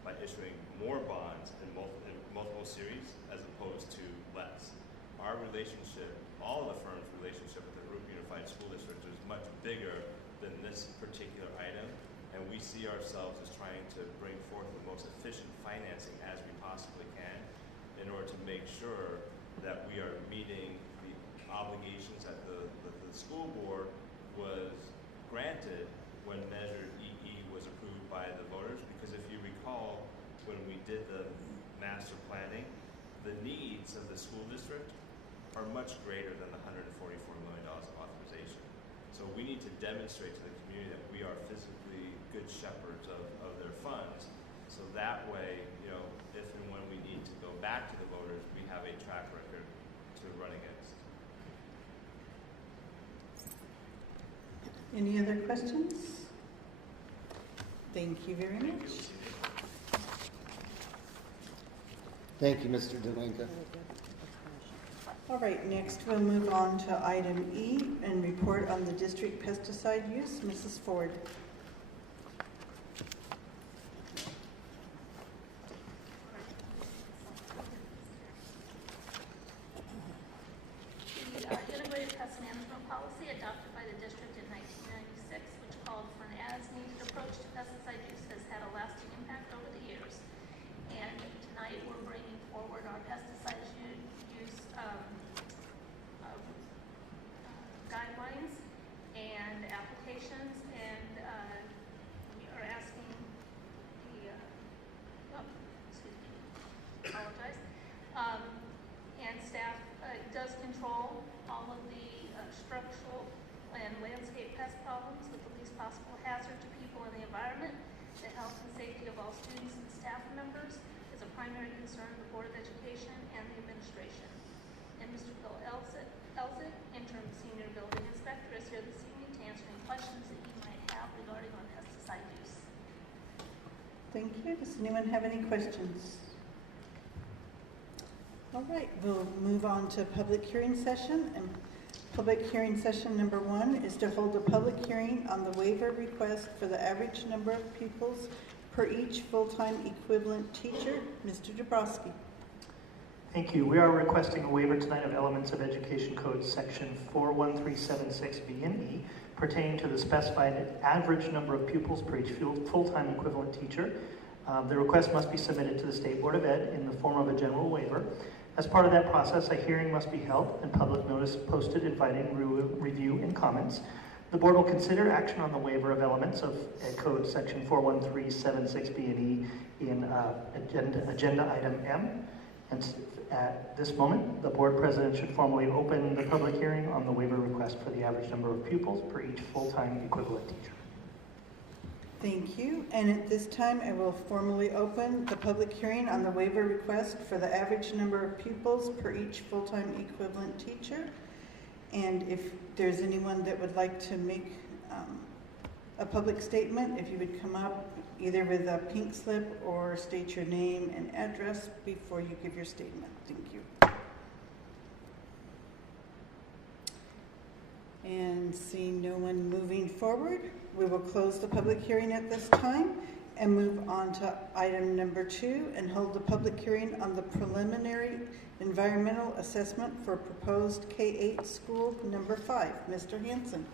by issuing more bonds in multiple series as opposed to less. Our relationship, all of the firm's relationship with the Jurupa Unified School District is much bigger than this particular item, and we see ourselves as trying to bring forth the most efficient financing as we possibly can in order to make sure that we are meeting the obligations that the school board was granted when Measure EE was approved by the voters. Because if you recall, when we did the master planning, the needs of the school district are much greater than the $144 million of authorization. So we need to demonstrate to the community that we are physically good shepherds of their funds. So that way, if and when we need to go back to the voters, we have a track record to run against. Any other questions? Thank you very much. Thank you, Mr. Delinka. All right, next we'll move on to item E and report on the district pesticide use. Mrs. Ford. The integrated pest management policy adopted by the district in 1996, which called for an as-needed approach to pesticide use, has had a lasting impact over the years. And tonight we're bringing forward our pesticide use guidelines and applications, and we are asking the, apologize, and staff does control all of the structural and landscape pest problems with the least possible hazard to people and the environment. The health and safety of all students and staff members is a primary concern of the Board of Education and the administration. And Mr. Phil Elsick, interim senior building inspector, is here this evening to answer any questions that you might have regarding our pesticide use. Thank you. Does anyone have any questions? All right, we'll move on to public hearing session. And public hearing session number 1 is to hold a public hearing on the waiver request for the average number of pupils per each full-time equivalent teacher. Mr. Dabrowski. Thank you. We are requesting a waiver tonight of elements of Education Code Section 41376B and E pertaining to the specified average number of pupils per each full-time equivalent teacher. The request must be submitted to the State Board of Ed in the form of a general waiver. As part of that process, a hearing must be held and public notice posted inviting review and comments. The board will consider action on the waiver of elements of Ed Code Section 41376B and E in agenda item M. And at this moment, the board president should formally open the public hearing on the waiver request for the average number of pupils per each full-time equivalent teacher. Thank you. And at this time, I will formally open the public hearing on the waiver request for the average number of pupils per each full-time equivalent teacher. And if there's anyone that would like to make a public statement, if you would come up either with a pink slip or state your name and address before you give your statement. Thank you. And seeing no one moving forward, we will close the public hearing at this time and move on to item number 2 and hold the public hearing on the preliminary environmental assessment for proposed K-8 school number 5. Mr. Hanson.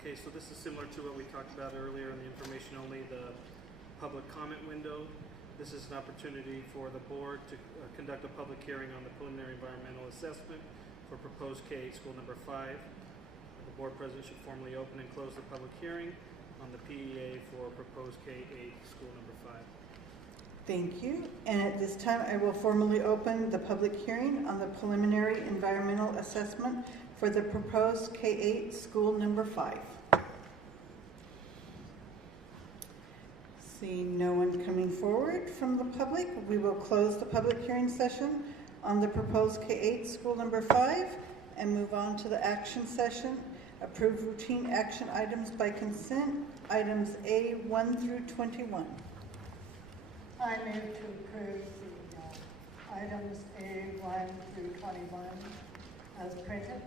Okay, so this is similar to what we talked about earlier in the information only, the public comment window. This is an opportunity for the board to conduct a public hearing on the preliminary environmental assessment for proposed K-8 school number 5. The board president should formally open and close the public hearing on the PEA for proposed K-8 school number 5. Thank you. And at this time, I will formally open the public hearing on the preliminary environmental assessment for the proposed K-8 school number 5. Seeing no one coming forward from the public, we will close the public hearing session on the proposed K-8 school number 5 and move on to the action session. Approve routine action items by consent, items A1 through 21. I move to approve the items A1 through 21 as printed.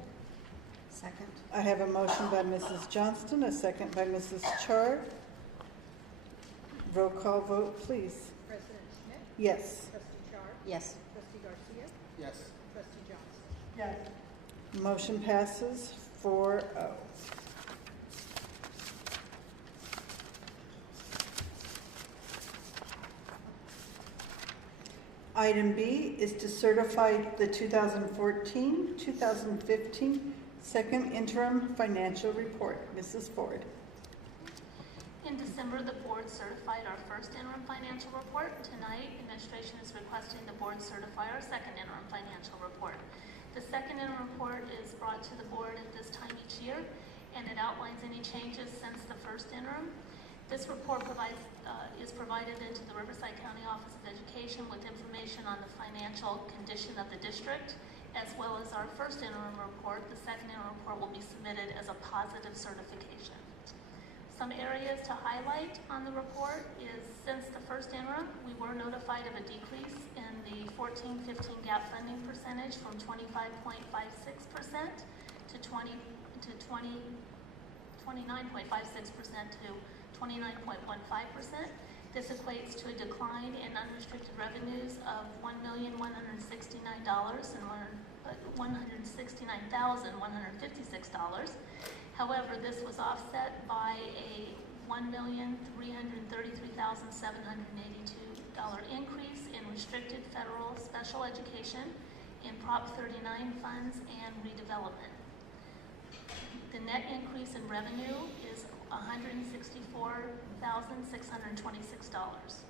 Second. I have a motion by Mrs. Johnston, a second by Mrs. Chard. Roll call vote, please. President Schmidt? Yes. Trustee Chard? Yes. Trustee Garcia? Yes. Trustee Johnson? Yes. Motion passes 4-0. Item B is to certify the 2014-2015 second interim financial report. Mrs. Ford. In December, the board certified our first interim financial report. Tonight, administration is requesting the board certify our second interim financial report. The second interim report is brought to the board at this time each year, and it outlines any changes since the first interim. This report is provided into the Riverside County Office of Education with information on the financial condition of the district, as well as our first interim report. The second interim report will be submitted as a positive certification. Some areas to highlight on the report is since the first interim, we were notified of a decrease in the 14-15 gap funding percentage from 25.56% to 29.56% to 29.15%. This equates to a decline in unrestricted revenues of $1,169,156. However, this was offset by a $1,333,782 increase in restricted federal special education, in Prop 39 funds, and redevelopment. The net increase in revenue is $164,626.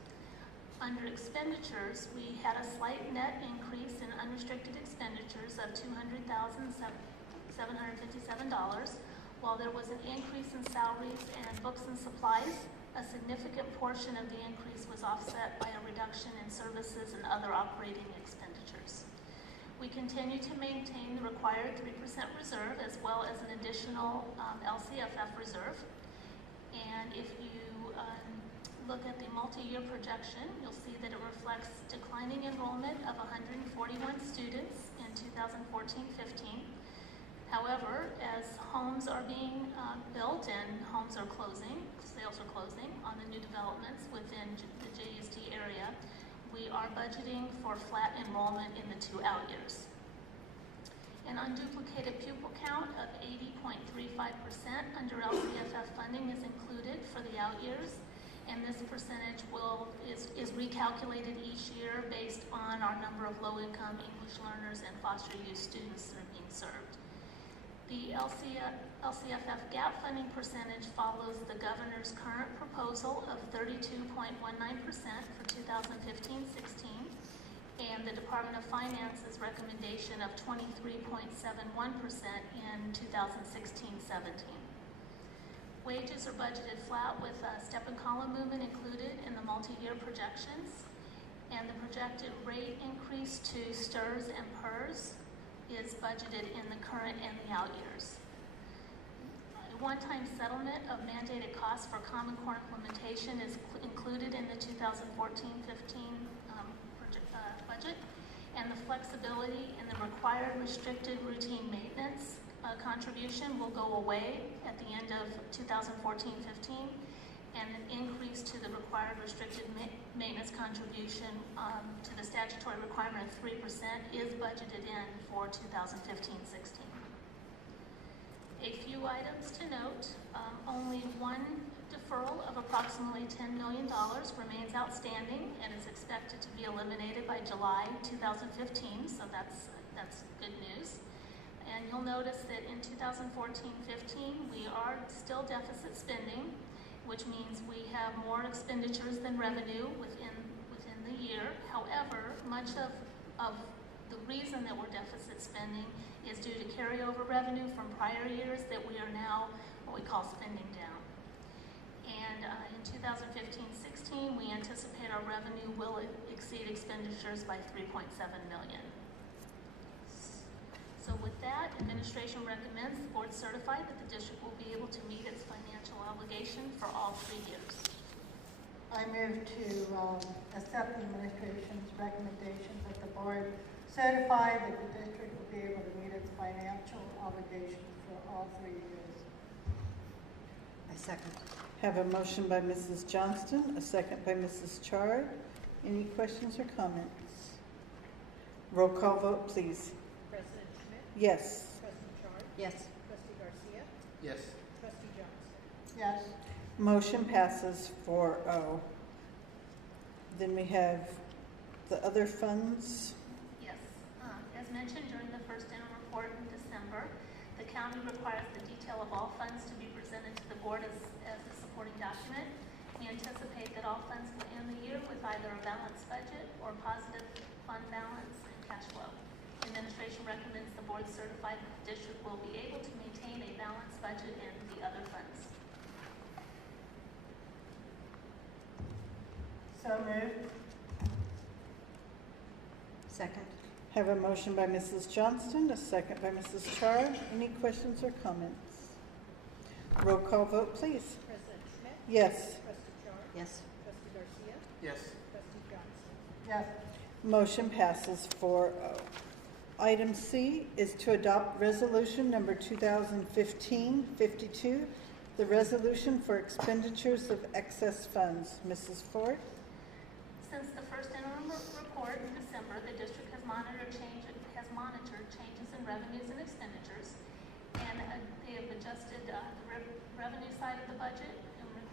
Under expenditures, we had a slight net increase in unrestricted expenditures of $200,757, while there was an increase in salaries and books and supplies. A significant portion of the increase was offset by a reduction in services and other operating expenditures. We continue to maintain the required 3% reserve as well as an additional LCFF reserve. And if you look at the multi-year projection, you'll see that it reflects declining enrollment of 141 students in 2014-15. However, as homes are being built and homes are closing, sales are closing on the new developments within the JUSD area, we are budgeting for flat enrollment in the 2 out years. An unduplicated pupil count of 80.35% under LCFF funding is included for the out years, and this percentage is recalculated each year based on our number of low-income English learners and foster youth students that are being served. The LCFF gap funding percentage follows the governor's current proposal of 32.19% for 2015-16 and the Department of Finance's recommendation of 23.71% in 2016-17. Wages are budgeted flat with a step and column movement included in the multi-year projections, and the projected rate increase to STRS and PERS is budgeted in the current and the out years. A one-time settlement of mandated costs for Common Core implementation is included in the 2014-15 budget, and the flexibility in the required restricted routine maintenance contribution will go away at the end of 2014-15, and an increase to the required restricted maintenance contribution to the statutory requirement of 3% is budgeted in for 2015-16. A few items to note, only one deferral of approximately $10 million remains outstanding and is expected to be eliminated by July 2015, so that's good news. And you'll notice that in 2014-15, we are still deficit spending, which means we have more expenditures than revenue within the year. However, much of the reason that we're deficit spending is due to carryover revenue from prior years that we are now what we call spending down. And in 2015-16, we anticipate our revenue will exceed expenditures by 3.7 million. So with that, administration recommends the board certify that the district will be able to meet its financial obligation for all 3 years. I move to accept the administration's recommendations that the board certify that the district will be able to meet its financial obligations for all 3 years. I second. Have a motion by Mrs. Johnston, a second by Mrs. Chard. Any questions or comments? Roll call vote, please. President Schmidt? Yes. Trustee Chard? Yes. Trustee Garcia? Yes. Trustee Johnson? Yes. Motion passes 4-0. Then we have the other funds. Yes. As mentioned during the first interim report in December, the county requires the detail of all funds to be presented to the board as a supporting document. We anticipate that all funds will end the year with either a balanced budget or positive fund balance and cash flow. Administration recommends the board certify that the district will be able to maintain a balanced budget and the other funds. So moved. Second. Have a motion by Mrs. Johnston, a second by Mrs. Chard. Any questions or comments? Roll call vote, please. President Schmidt? Yes. Trustee Chard? Yes. Trustee Garcia? Yes. Trustee Johnson? Yes. Motion passes 4-0. Item C is to adopt resolution number 2015-52, the resolution for expenditures of excess funds. Mrs. Ford? Since the first interim report in December, the district has monitored changes in revenues and expenditures, and they have adjusted the revenue side of the budget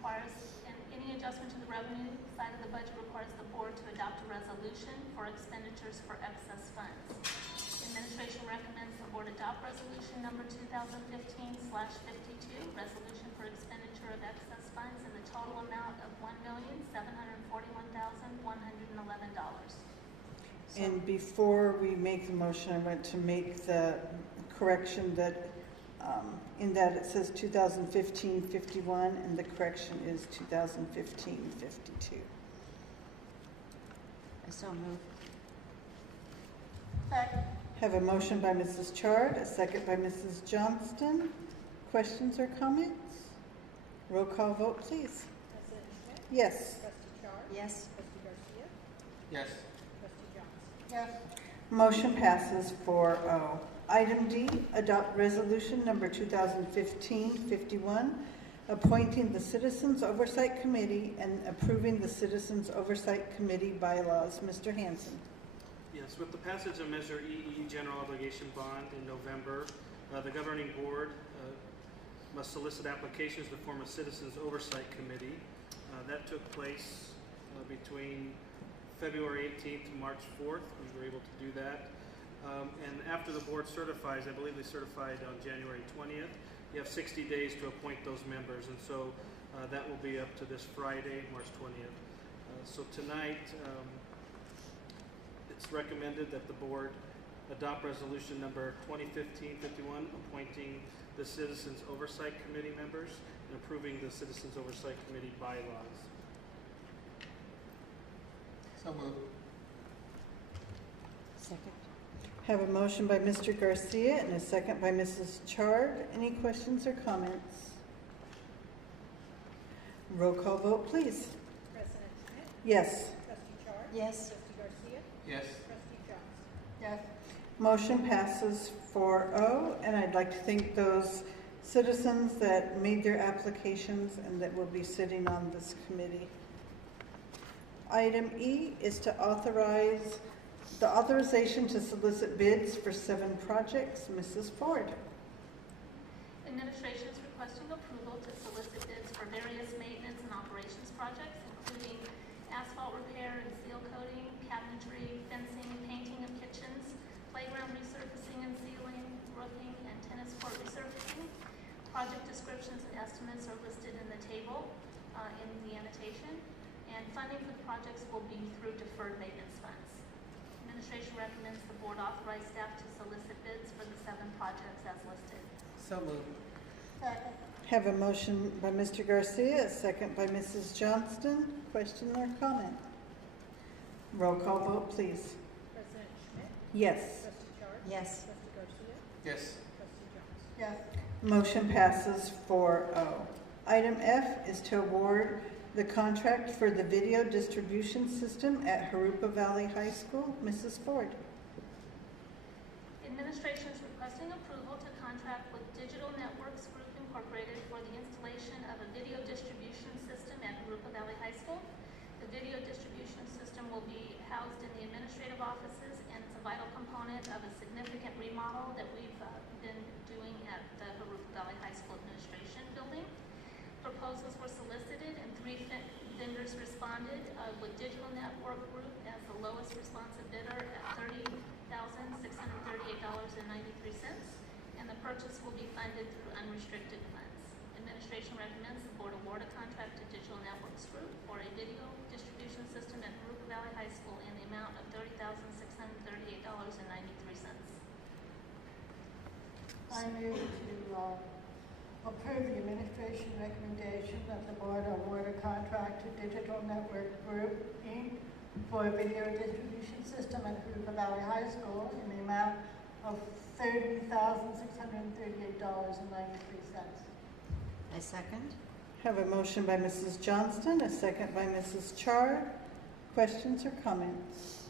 and any adjustment to the revenue side of the budget requires the board to adopt a resolution for expenditures for excess funds. Administration recommends the board adopt resolution number 2015/52, resolution for expenditure of excess funds in the total amount of $1,741,111. And before we make the motion, I want to make the correction that in that it says 2015-51 and the correction is 2015-52. I so move. Second. Have a motion by Mrs. Chard, a second by Mrs. Johnston. Questions or comments? Roll call vote, please. President Schmidt? Yes. Trustee Chard? Yes. Trustee Garcia? Yes. Trustee Johnson? Yes. Motion passes 4-0. Item D, adopt resolution number 2015-51, appointing the Citizens Oversight Committee and approving the Citizens Oversight Committee bylaws. Mr. Hanson. Yes, with the passage of Measure EE General Obligation Bond in November, the governing board must solicit applications to form a Citizens Oversight Committee. That took place between February 18th to March 4th. We were able to do that. And after the board certifies, I believe they certified on January 20th, you have 60 days to appoint those members. And so that will be up to this Friday, March 20th. So tonight, it's recommended that the board adopt resolution number 2015-51, appointing the Citizens Oversight Committee members and approving the Citizens Oversight Committee bylaws. So moved. Second. Have a motion by Mr. Garcia and a second by Mrs. Chard. Any questions or comments? Roll call vote, please. President Schmidt? Yes. Trustee Chard? Yes. Trustee Garcia? Yes. Trustee Johnson? Yes. Motion passes 4-0, and I'd like to thank those citizens that made their applications and that will be sitting on this committee. Item E is to authorize the authorization to solicit bids for 7 projects. Mrs. Ford. Administration is requesting approval to solicit bids for various maintenance and operations projects, including asphalt repair and seal coating, cabinetry, fencing, painting of kitchens, playground resurfacing and sealing, roofing, and tennis court resurfacing. Project descriptions and estimates are listed in the table in the annotation, and funding for the projects will be through deferred maintenance funds. Administration recommends the board authorize staff to solicit bids for the 7 projects as listed. So moved. Second. Have a motion by Mr. Garcia, a second by Mrs. Johnston. Question or comment? Roll call vote, please. President Schmidt? Yes. Trustee Charles? Yes. Trustee Garcia? Yes. Trustee Jones? Yes. Motion passes 4-0. Item F is to award the contract for the video distribution system at Jurupa Valley High School. Mrs. Ford. Administration is requesting approval to contract with Digital Networks Group Incorporated for the installation of a video distribution system at Jurupa Valley High School. The video distribution system will be housed in the administrative offices, and it's a vital component of a significant remodel that we've been doing at the Jurupa Valley High School Administration Building. Proposals were solicited and 3 vendors responded, with Digital Network Group as the lowest responsive bidder at $30,638.93, and the purchase will be funded through unrestricted funds. Administration recommends the board award a contract to Digital Networks Group for a video distribution system at Jurupa Valley High School in the amount of $30,638.93. I move to approve the administration recommendation that the board award a contract to Digital Network Group, Inc. for a video distribution system at Jurupa Valley High School in the amount of $30,638.93. I second. Have a motion by Mrs. Johnston, a second by Mrs. Chard. Questions or comments?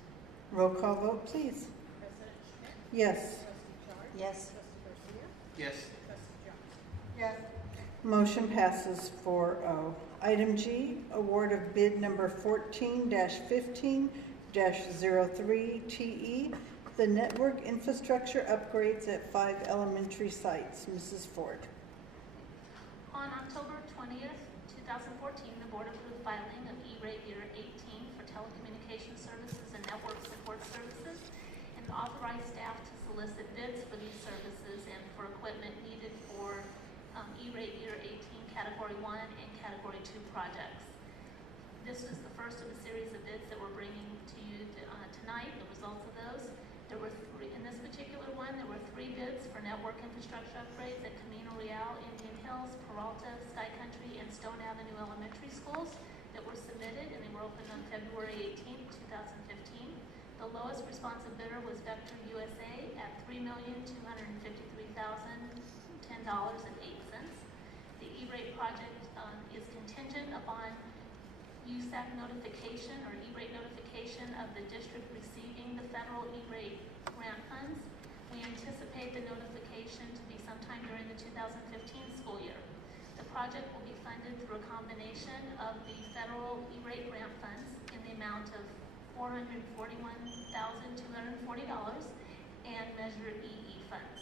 Roll call vote, please. President Schmidt? Yes. Trustee Charles? Yes. Trustee Garcia? Yes. Trustee Jones? Yes. Motion passes 4-0. Item G, award of bid number 14-15-03TE, the network infrastructure upgrades at 5 elementary sites. Mrs. Ford. On October 20th, 2014, the board approved filing of E-rate year 18 for telecommunication services and network support services, and authorized staff to solicit bids for these services and for equipment needed for E-rate year 18 Category 1 and Category 2 projects. This is the first of a series of bids that we're bringing to you tonight, the results of those. There were in this particular one, there were 3 bids for network infrastructure upgrades at Camino Real, Indian Hills, Peralta, Sky Country, and Stone Avenue Elementary Schools that were submitted, and they were opened on February 18, 2015. The lowest responsive bidder was Vector USA at $3,253,010.08. The E-rate project is contingent upon USAC notification or E-rate notification of the district receiving the federal E-rate grant funds. We anticipate the notification to be sometime during the 2015 school year. The project will be funded through a combination of the federal E-rate grant funds in the amount of $441,240 and Measure EE funds.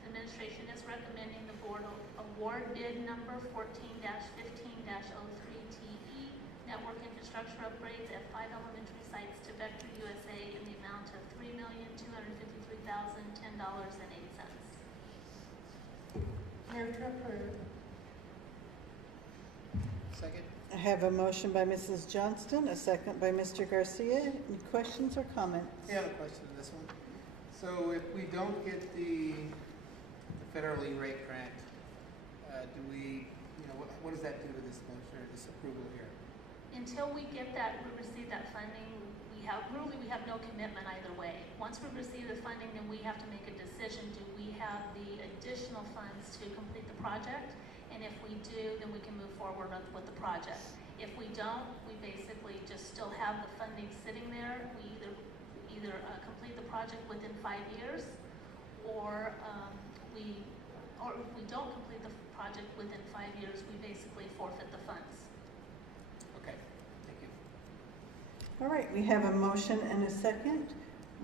The administration is recommending the board award bid number 14-15-03TE, network infrastructure upgrades at 5 elementary sites to Vector USA in the amount of $3,253,010.08. Move to approve. Second? I have a motion by Mrs. Johnston, a second by Mr. Garcia. Any questions or comments? I have a question on this one. So if we don't get the federal E-rate grant, do we, what does that do to this motion or this approval here? Until we get that, we receive that funding, we have no commitment either way. Once we receive the funding, then we have to make a decision. Do we have the additional funds to complete the project? And if we do, then we can move forward with the project. If we don't, we basically just still have the funding sitting there. We either complete the project within 5 years, or if we don't complete the project within 5 years, we basically forfeit the funds. Okay, thank you. All right, we have a motion and a second.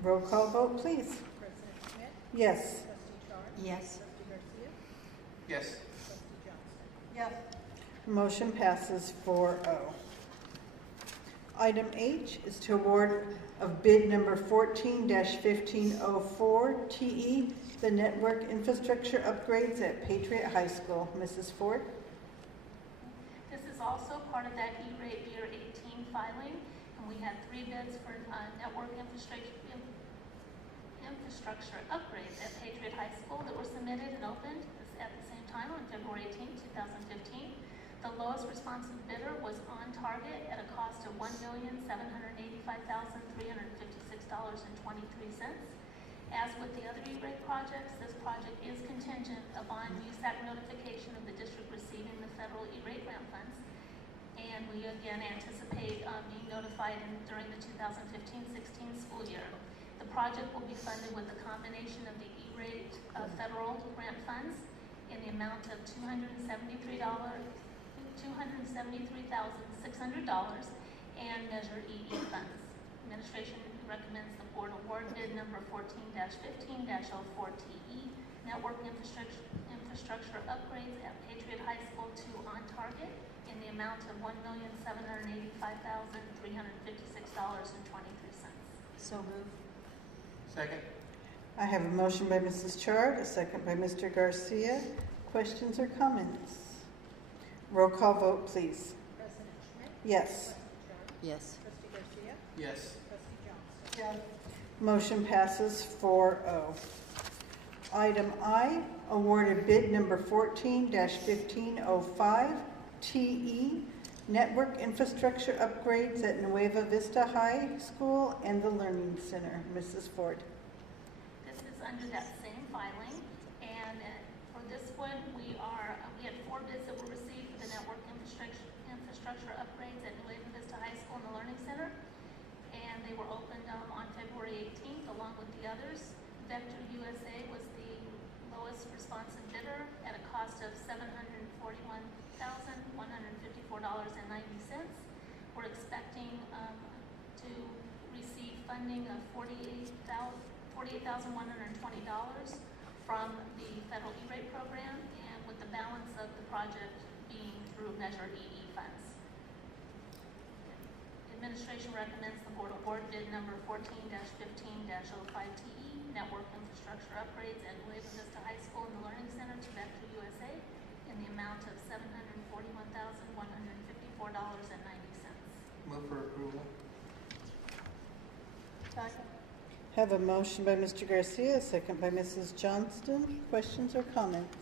Roll call vote, please. President Schmidt? Yes. Trustee Charles? Yes. Trustee Garcia? Yes. Trustee Johnson? Yes. Motion passes 4-0. Item H is to award of bid number 14-1504TE, the network infrastructure upgrades at Patriot High School. Mrs. Ford? This is also part of that E-rate year 18 filing, and we had 3 bids for network infrastructure upgrades at Patriot High School that were submitted and opened at the same time on February 18, 2015. The lowest responsive bidder was On Target at a cost of $1,785,356.23. As with the other E-rate projects, this project is contingent upon USAC notification of the district receiving the federal E-rate grant funds. And we again anticipate being notified during the 2015-16 school year. The project will be funded with a combination of the E-rate federal grant funds in the amount of $273,600 and Measure EE funds. Administration recommends the board award bid number 14-15-04TE network infrastructure upgrades at Patriot High School to On Target in the amount of $1,785,356.23. So moved. Second. I have a motion by Mrs. Chard, a second by Mr. Garcia. Questions or comments? Roll call vote, please. President Schmidt? Yes. Trustee Chard? Yes. Trustee Garcia? Yes. Trustee Johnson? Yes. Motion passes 4-0. Item I, awarded bid number 14-1505, TE, network infrastructure upgrades at Nueva Vista High School and the Learning Center. Mrs. Ford. This is under that same filing, and for this one, we had 4 bids that were received for the network infrastructure upgrades at Nueva Vista High School and the Learning Center, and they were opened on February 18th along with the others. Vector USA was the lowest responsive bidder at a cost of $741,154.90. We're expecting to receive funding of $48,120 from the federal E-rate program, and with the balance of the project being through Measure EE funds. Administration recommends the board award bid number 14-15-05TE network infrastructure upgrades at Nueva Vista High School and the Learning Center to Vector USA in the amount of $741,154.90. Move for approval. Second. Have a motion by Mr. Garcia, a second by Mrs. Johnston. Questions or comments?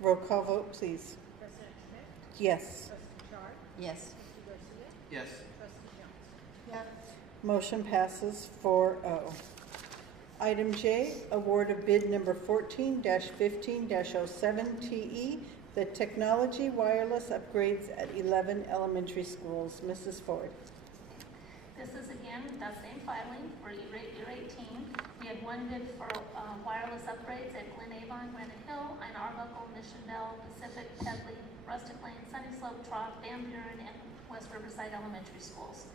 Roll call vote, please. President Schmidt? Yes. Trustee Chard? Yes. Trustee Garcia? Yes. Trustee Johnson? Yes. Motion passes 4-0. Item J, award of bid number 14-15-07TE, the technology wireless upgrades at 11 elementary schools. Mrs. Ford. This is again the same filing for E-rate year 18. We had 1 bid for wireless upgrades at Glen Avon, Granite Hill, Ann Arbuckle, Mission Bell, Pacific, Pedley, Rustic Lane, Sunny Slope, Trough, Van Buren, and West Riverside Elementary Schools.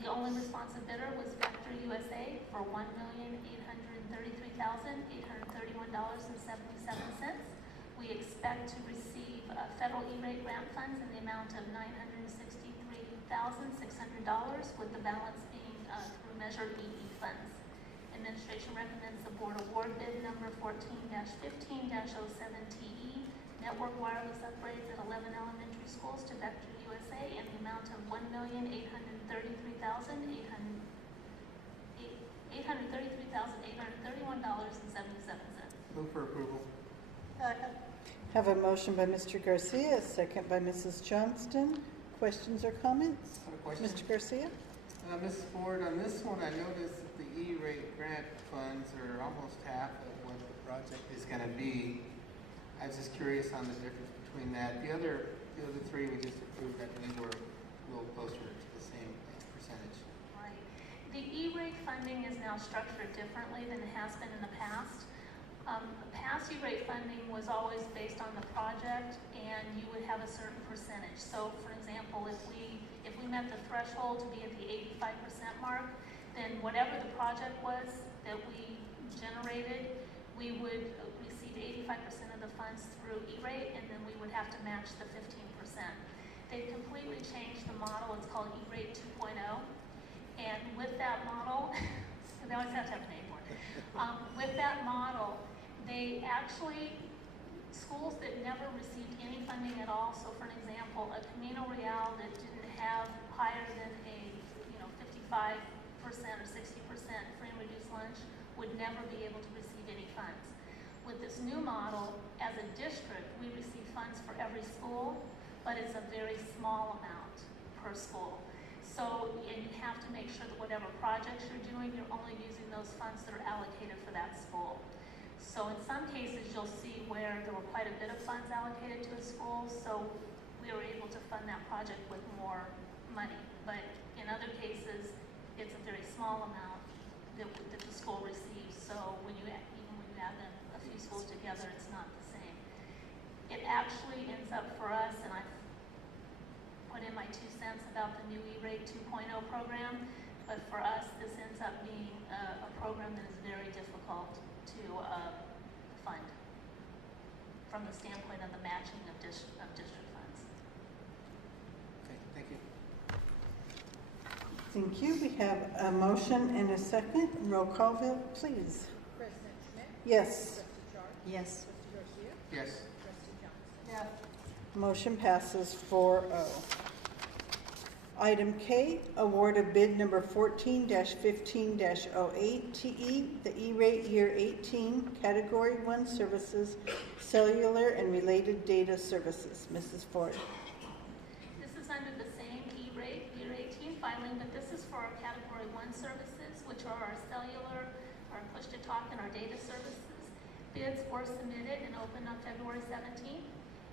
The only responsive bidder was Vector USA for $1,833,831.77. We expect to receive federal E-rate grant funds in the amount of $963,600, with the balance being through Measure EE funds. Administration recommends the board award bid number 14-15-07TE network wireless upgrades at 11 elementary schools to Vector USA in the amount of $833,831.77. Move for approval. Second. Have a motion by Mr. Garcia, a second by Mrs. Johnston. Questions or comments? I have a question. Mr. Garcia? Ms. Ford, on this one, I noticed that the E-rate grant funds are almost half of what the project is going to be. I was just curious on the difference between that. The other 3 we just approved, I think, were a little closer to the same percentage. Right. The E-rate funding is now structured differently than it has been in the past. Past E-rate funding was always based on the project, and you would have a certain percentage. So, for example, if we met the threshold to be at the 85% mark, then whatever the project was that we generated, we would receive 85% of the funds through E-rate, and then we would have to match the 15%. They've completely changed the model. It's called E-rate 2.0. And with that model, they always have to have a name for it. With that model, they actually, schools that never received any funding at all, so for an example, a Camino Real that didn't have higher than a 55% or 60% free and reduced lunch would never be able to receive any funds. With this new model, as as a district, we receive funds for every school, but it's a very small amount per school. So, and you have to make sure that whatever projects you're doing, you're only using those funds that are allocated for that school. So in some cases, you'll see where there were quite a bit of funds allocated to a school, so we were able to fund that project with more money. But in other cases, it's a very small amount that the school receives. So when you even when you add them, a few schools together, it's not the same. It actually ends up for us, and I've put in my 2 cents about the new E-Rate 2.0 program, but for us, this ends up being a program that is very difficult to fund from the standpoint of the matching of district funds. Okay, thank you. Thank you. We have a motion and a second. Roll call vote, please. President Schmidt? Yes. Trustee Charles? Yes. Trustee Garcia? Yes. Trustee Johnson? Yes. Motion passes 4-0. Item K, award of bid number 14-15-08 TE, the E-Rate Year 18, Category 1 Services, Cellular and Related Data Services. Mrs. Ford. This is under the same E-Rate Year 18 filing, but this is for our Category 1 services, which are our cellular, our push-to-talk, and our data services. Bids were submitted and opened on February 17th.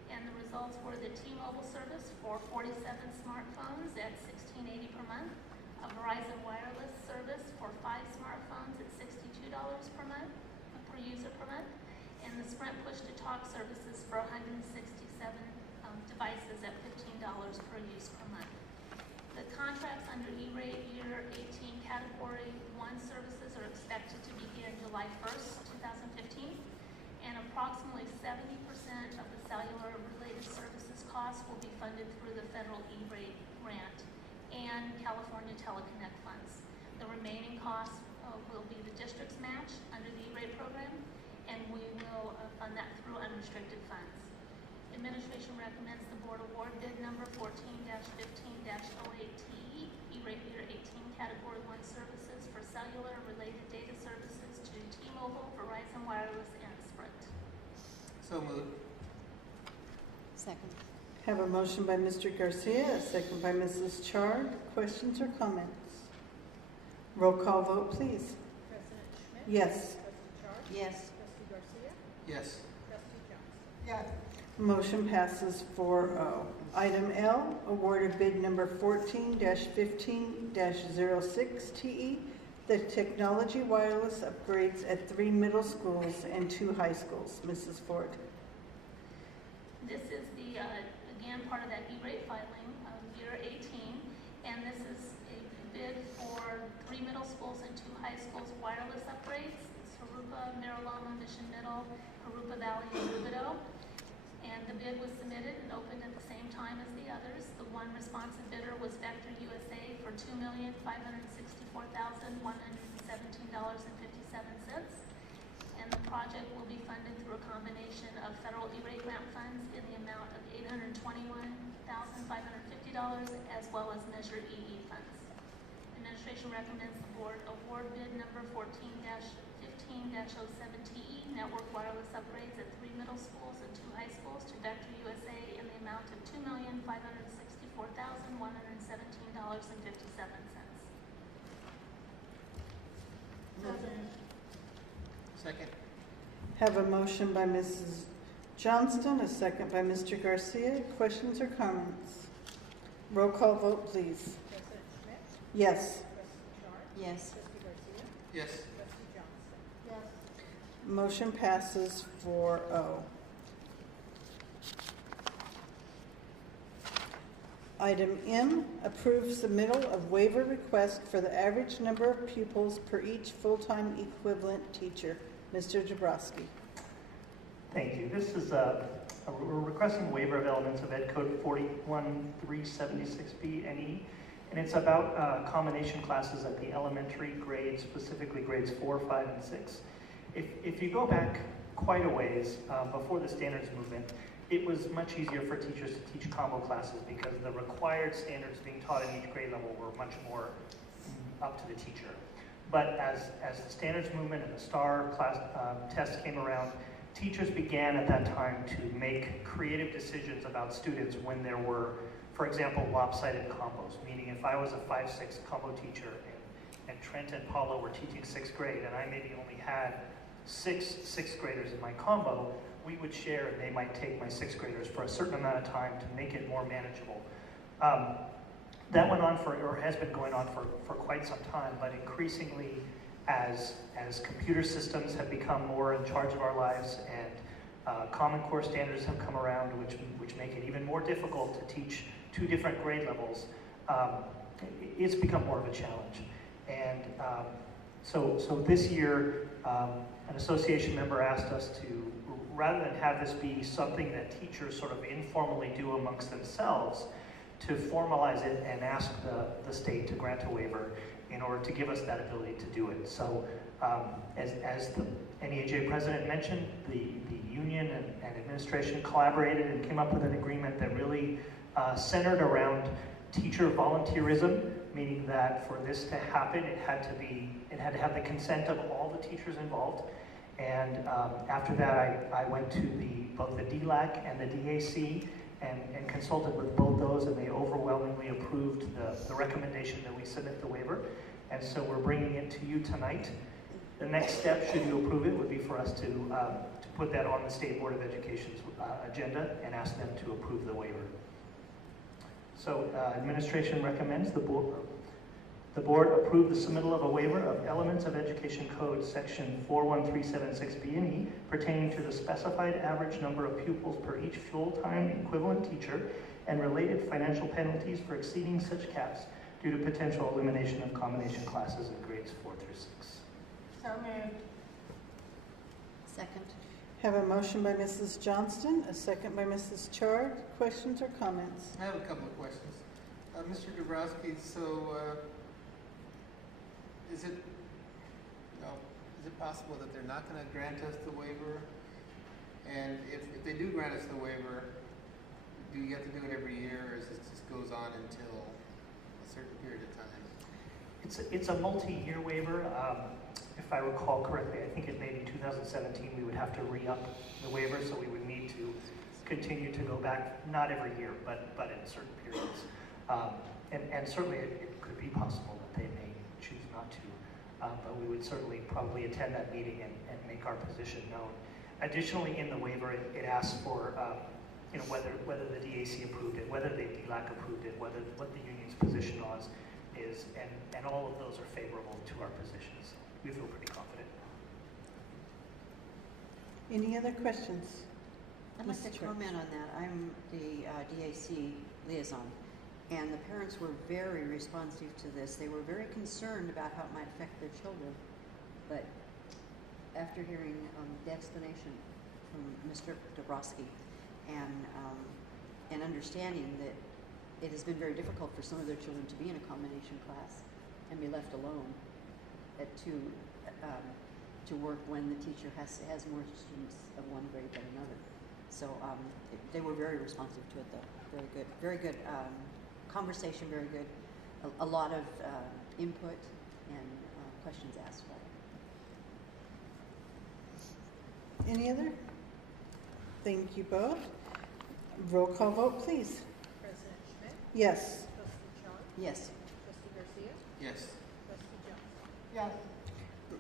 And the results were the T-Mobile service for 47 smartphones at $16.80 per month, a Verizon wireless service for 5 smartphones at $62 per month, per user per month, and the Sprint push-to-talk services for 167 devices at $15 per use per month. The contracts under E-Rate Year 18 Category 1 services are expected to begin July 1st, 2015. And approximately 70% of the cellular-related services costs will be funded through the federal E-Rate grant and California Teleconnect funds. The remaining costs will be the district's match under the E-Rate program, and we will fund that through unrestricted funds. Administration recommends the board award bid number 14-15-08 TE, E-Rate Year 18 Category 1 services for cellular-related data services to T-Mobile, Verizon Wireless, and Sprint. So moved. Second. Have a motion by Mr. Garcia, a second by Mrs. Chard. Questions or comments? Roll call vote, please. President Schmidt? Yes. Trustee Charles? Yes. Trustee Garcia? Yes. Trustee Johnson? Yes. Motion passes 4-0. Item L, award of bid number 14-15-06 TE, the technology wireless upgrades at 3 middle schools and 2 high schools. Mrs. Ford. This is the, again, part of that E-Rate filing of Year 18, and this is a bid for 3 middle schools and 2 high schools wireless upgrades. It's Jurupa, Marilama, Mission Middle, Jurupa Valley, and Rubidoux. And the bid was submitted and opened at the same time as the others. The one responsive bidder was Vector USA for $2,564,117.57. And the project will be funded through a combination of federal E-Rate grant funds in the amount of $821,550 as well as Measure EE funds. Administration recommends the board award bid number 14-15-07 TE, network wireless upgrades at 3 middle schools and 2 high schools to Vector USA in the amount of $2,564,117.57. Second. Have a motion by Mrs. Johnston, a second by Mr. Garcia. Questions or comments? Roll call vote, please. President Schmidt? Yes. Trustee Charles? Yes. Trustee Garcia? Yes. Trustee Johnson? Yes. Motion passes 4-0. Item M, approve submittal of waiver request for the average number of pupils per each full-time equivalent teacher. Mr. Jabrowski. Thank you. This is we're requesting waiver of elements of Ed Code 41376B and E, and it's about combination classes at the elementary grades, specifically grades 4, 5, and 6. If you go back quite a ways before the standards movement, it was much easier for teachers to teach combo classes because the required standards being taught in each grade level were much more up to the teacher. But as the standards movement and the STAR class test came around, teachers began at that time to make creative decisions about students when there were, for example, lopsided combos, meaning if I was a 5-6 combo teacher and Trent and Paula were teaching 6th grade and I maybe only had 6 6th graders in my combo, we would share and they might take my 6th graders for a certain amount of time to make it more manageable. That went on or has been going on for quite some time, but increasingly as computer systems have become more in charge of our lives and Common Core standards have come around, which make it even more difficult to teach 2 different grade levels, it's become more of a challenge. And so this year, an association member asked us to, rather than have this be something that teachers sort of informally do amongst themselves, to formalize it and ask the state to grant a waiver in order to give us that ability to do it. So as the NEAJ president mentioned, the union and administration collaborated and came up with an agreement that really centered around teacher volunteerism, meaning that for this to happen, it had to have the consent of all the teachers involved. And after that, I went to both the DLAC and the DAC and consulted with both those, and they overwhelmingly approved the recommendation that we submit the waiver. And so we're bringing it to you tonight. The next step, should you approve it, would be for us to put that on the State Board of Education's agenda and ask them to approve the waiver. So administration recommends the board approve the submittal of a waiver of Elements of Education Code section 41376B and E pertaining to the specified average number of pupils per each full-time equivalent teacher and related financial penalties for exceeding such caps due to potential elimination of combination classes in grades 4 through 6. So moved. Second. Have a motion by Mrs. Johnston, a second by Mrs. Chard. Questions or comments? I have a couple of questions. Mr. Dabrowski, so is it possible that they're not going to grant us the waiver? And if they do grant us the waiver, do you have to do it every year, or is it just goes on until a certain period of time? It's a multi-year waiver. If I recall correctly, I think it may be 2017 we would have to re-up the waiver, so we would need to continue to go back, not every year, but in certain periods. And certainly it could be possible that they may choose not to, but we would certainly probably attend that meeting and make our position known. Additionally, in the waiver, it asks for whether the DAC approved it, whether the DLAC approved it, what the union's position is, and all of those are favorable to our positions. We feel pretty confident. Any other questions? I'd like to comment on that. I'm the DAC liaison, and the parents were very responsive to this. They were very concerned about how it might affect their children, but after hearing the explanation from Mr. Dabrowski and understanding that it has been very difficult for some of their children to be in a combination class and be left alone to work when the teacher has more students of one grade than another. So they were very responsive to it, though. Very good conversation, very good. A lot of input and questions asked about it. Any other? Thank you both. Roll call vote, please. President Schmidt? Yes. Trustee Chong? Yes. Trustee Garcia? Yes. Trustee Johnson? Yes.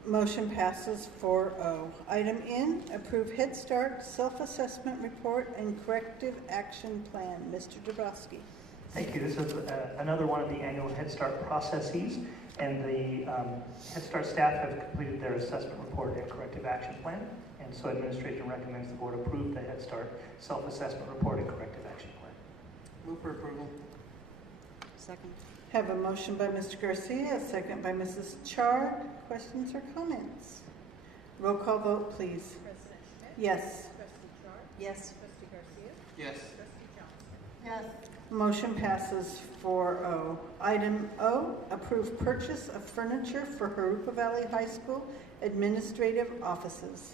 Motion passes 4-0. Item N, approve Head Start self-assessment report and corrective action plan. Mr. Dabrowski. Thank you. This is another one of the annual Head Start processes, and the Head Start staff have completed their assessment report and corrective action plan, and so administration recommends the board approve the Head Start self-assessment report and corrective action plan. Move for approval. Second. Have a motion by Mr. Garcia, a second by Mrs. Chard. Questions or comments? Roll call vote, please. President Schmidt? Yes. Trustee Chong? Yes. Trustee Garcia? Yes. Trustee Johnson? Yes. Motion passes 4-0. Item O, approve purchase of furniture for Jurupa Valley High School administrative offices.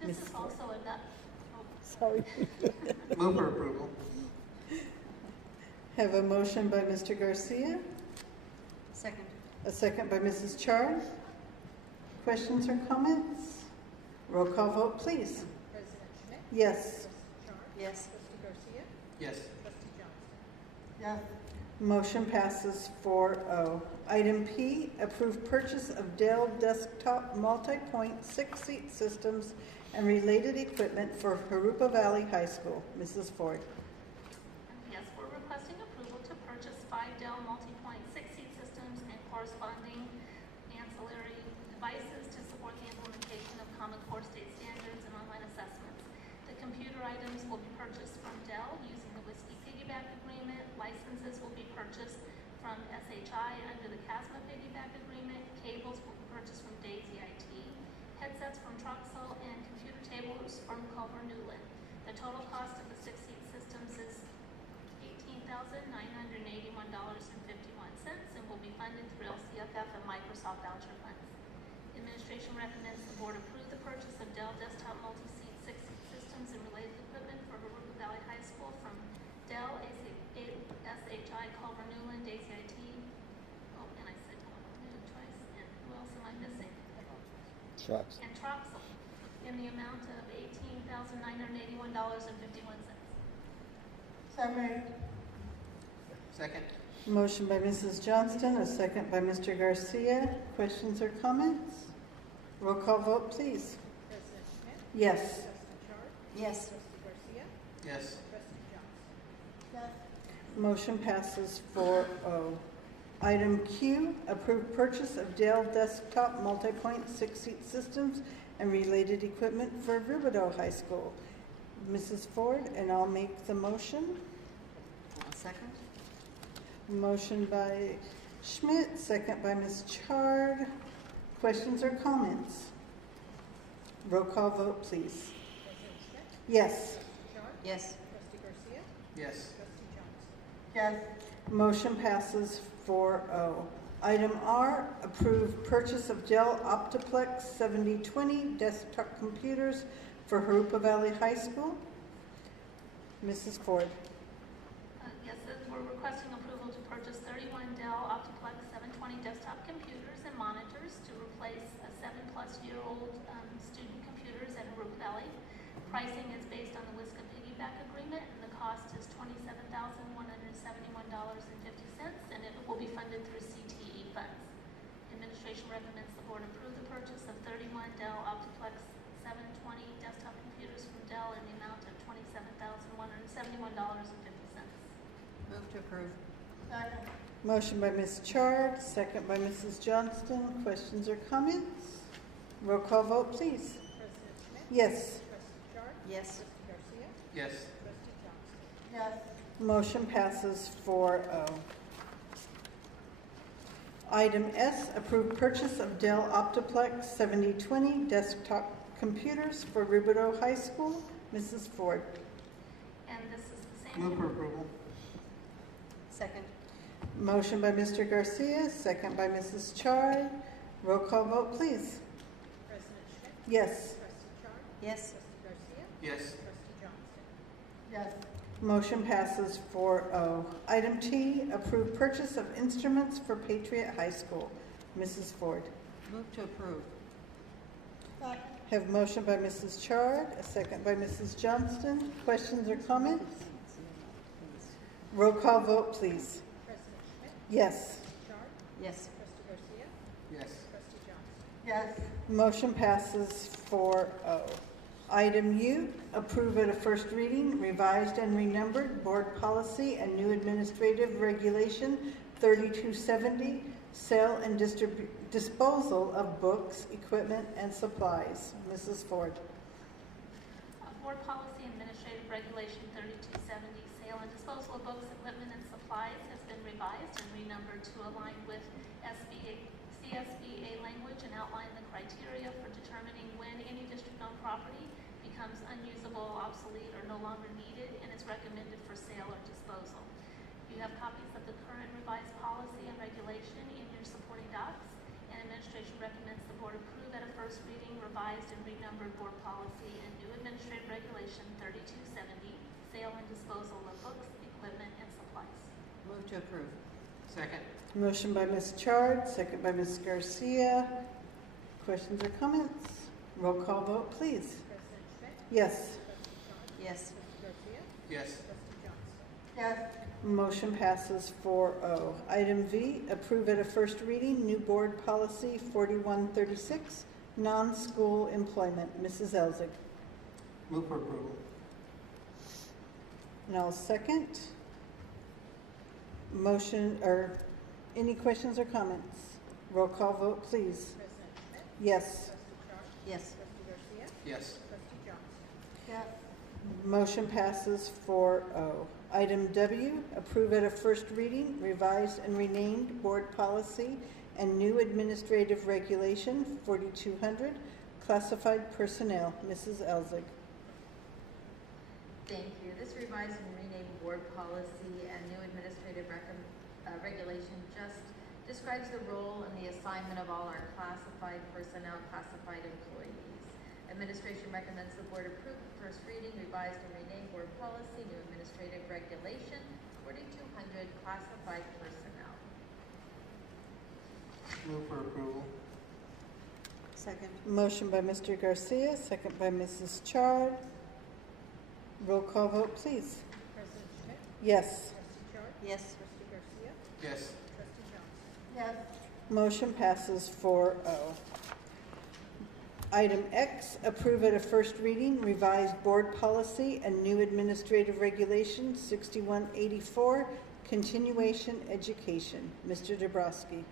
This Ms. is also enough. Sorry. Move for approval. Have a motion by Mr. Garcia, Second. a second by Mrs. Chard. Questions or comments? Roll call vote, please. President Schmidt? Yes. Trustee Chard? Yes. Trustee Garcia? Yes. Trustee Johnson? Yes. Motion passes 4-0. Item P, approve purchase of Dell desktop multi-point 6-seat systems and related equipment for Jurupa Valley High School. Mrs. Ford. Yes, we're requesting approval to purchase 5 Dell multi-point 6-seat systems and corresponding ancillary devices to support the implementation of Common Core state standards and online assessments. The computer items will be purchased from Dell using the Whiskey Piggyback Agreement. Licenses will be purchased from SHI under the CASMA Piggyback Agreement. Cables will be purchased from Daisy IT. Headsets from Troxel and computer tables from Culver Newland. The total cost of the 6-seat systems is $18,981.51 and will be funded through LCFF and Microsoft voucher funds. Administration recommends the board approve the purchase of Dell desktop multi-seat 6-seat systems and related equipment for Jurupa Valley High School from Dell, SHI, Culver Newland, Daisy IT. Oh, and I said Culver Newland twice. And who else am I missing? Trucks. And Troxel in the amount of $18,981.51. So moved. Second. Motion by Mrs. Johnston, a second by Mr. Garcia. Questions or comments? Roll call vote, please. President Schmidt? Yes. Trustee Chard? Yes. Trustee Garcia? Yes. Trustee Johnson? Yes. Motion passes 4-0. Item Q, approve purchase of Dell desktop multi-point 6-seat systems and related equipment for Rubidoux High School. Mrs. Ford, and I'll make the motion. I'll second. Motion by Schmidt, second by Ms. Chard. Questions or comments? Roll call vote, please. President Schmidt? Yes. Trustee Chard? Yes. Trustee Garcia? Yes. Trustee Johnson? Yes. Motion passes 4-0. Item R, approve purchase of Dell Optiplex 7020 desktop computers for Jurupa Valley High School. Mrs. Ford. Yes, we're requesting approval to purchase 31 Dell Optiplex 720 desktop computers and monitors to replace 7-plus-year-old student computers at Jurupa Valley. Pricing is based on the WISCA piggyback agreement, and the cost is $27,171.50, and it will be funded through CTE funds. Administration recommends the board approve the purchase of 31 Dell Optiplex 720 desktop computers from Dell in the amount of $27,171.50. Move to approve. Second. Motion by Ms. Chard, second by Mrs. Johnston. Questions or comments? Roll call vote, please. President Schmidt? Yes. Trustee Chard? Yes. Trustee Garcia? Yes. Trustee Johnson? Yes. Motion passes 4-0. Item S, approve purchase of Dell Optiplex 7020 desktop computers for Rubidoux High School. Mrs. Ford. And this is the same. Move for approval. Second. Motion by Mr. Garcia, second by Mrs. Chard. Roll call vote, please. President Schmidt? Yes. Trustee Chard? Yes. Trustee Garcia? Yes. Trustee Johnson? Yes. Motion passes 4-0. Item T, approve purchase of instruments for Patriot High School. Mrs. Ford. Move to approve. Second. Have motion by Mrs. Chard, a second by Mrs. Johnston. Questions or comments? Roll call vote, please. President Schmidt? Yes. Trustee Chard? Yes. Trustee Garcia? Yes. Trustee Johnson? Yes. Motion passes 4-0. Item U, approve at a first reading, revised and renumbered board policy and new administrative regulation 3270, sale and disposal of books, equipment, and supplies. Mrs. Ford. Board Policy Administrative Regulation 3270, sale and disposal of books, equipment, and supplies has been revised and renumbered to align with CSBA language and outline the criteria for determining when any district-owned property becomes unusable, obsolete, or no longer needed, and is recommended for sale or disposal. You have copies of the current revised policy and regulation in your supporting docs, and administration recommends the board approve at a first reading revised and renumbered board policy and new administrative regulation 3270, sale and disposal of books, equipment, and supplies. Move to approve. Second. Motion by Ms. Chard, second by Ms. Garcia. Questions or comments? Roll call vote, please. President Schmidt? Yes. Trustee Johnson? Yes. Trustee Garcia? Yes. Trustee Johnson? Yes. Motion passes 4-0. Item V, approve at a first reading, new board policy 4136, non-school employment. Mrs. Elzig. Move for approval. And I'll second. Motion, or any questions or comments? Roll call vote, please. President Schmidt? Yes. Trustee Charles? Yes. Trustee Garcia? Yes. Trustee Johnson? Yes. Motion passes 4-0. Item W, approve at a first reading, revised and renamed board policy and new administrative regulation 4200, classified personnel. Mrs. Elzig. Thank you. This revised and renamed board policy and new administrative regulation just describes the role and the assignment of all our classified personnel, classified employees. Administration recommends the board approve the first reading, revised and renamed board policy, new administrative regulation 4200, classified personnel. Move for approval. Second. Motion by Mr. Garcia, second by Mrs. Chard. Roll call vote, please. President Schmidt? Yes. Trustee Charles? Yes. Trustee Garcia? Yes. Trustee Johnson? Yes. Motion passes 4-0. Item X, approve at a first reading, revised board policy and new administrative regulation 6184, continuation education. Mr. Dabrowski.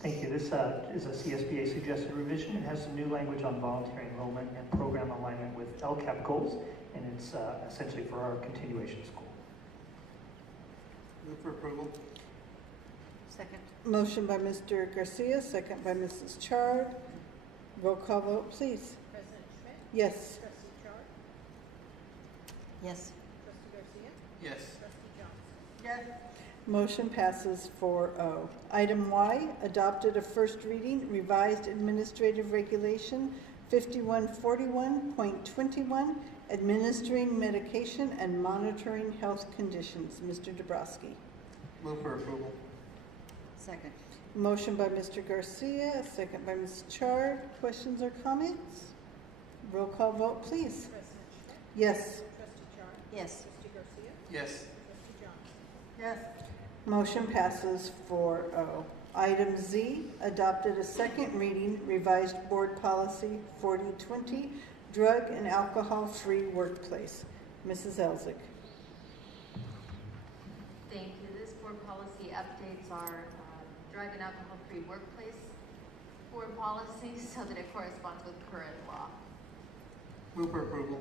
Thank you. This is a CSBA suggested revision. It has some new language on voluntary enrollment and program alignment with LCAP goals, and it's essentially for our continuation school. Move for approval. Second. Motion by Mr. Garcia, second by Mrs. Chard. Roll call vote, please. President Schmidt? Yes. Trustee Charles? Yes. Trustee Garcia? Yes. Trustee Johnson? Yes. Motion passes 4-0. Item Y, adopted a first reading, revised administrative regulation 5141.21, administering medication and monitoring health conditions. Mr. Dabrowski. Move for approval. Second. Motion by Mr. Garcia, second by Ms. Chard. Questions or comments? Roll call vote, please. President Schmidt? Yes. Trustee Charles? Yes. Trustee Garcia? Yes. Trustee Johnson? Yes. Motion passes 4-0. Item Z, adopted a second reading, revised board policy 4020, drug and alcohol-free workplace. Mrs. Elzig. Thank you. This board policy updates our drug and alcohol-free workplace board policy so that it corresponds with current law. Move for approval.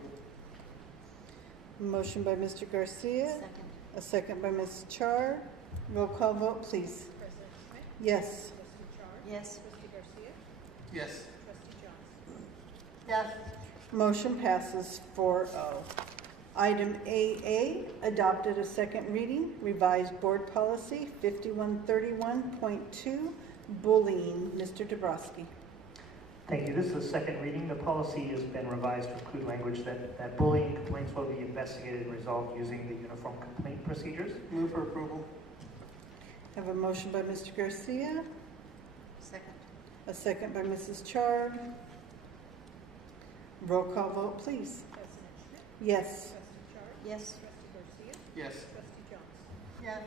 Motion by Mr. Garcia, Second. a second by Ms. Chard. Roll call vote, please. President Schmidt? Yes. Trustee Charles? Yes. Trustee Garcia? Yes. Trustee Johnson? Yes. Motion passes 4-0. Item AA, adopted a second reading, revised board policy 5131.2, bullying. Mr. Dabrowski. Thank you. This is the second reading. The policy has been revised to include language that bullying complaints will be investigated and resolved using the uniform complaint procedures. Move for approval. Have a motion by Mr. Garcia, Second. a second by Mrs. Chard. Roll call vote, please. President Schmidt? Yes. Trustee Charles? Yes. Trustee Garcia? Yes. Trustee Johnson? Yes.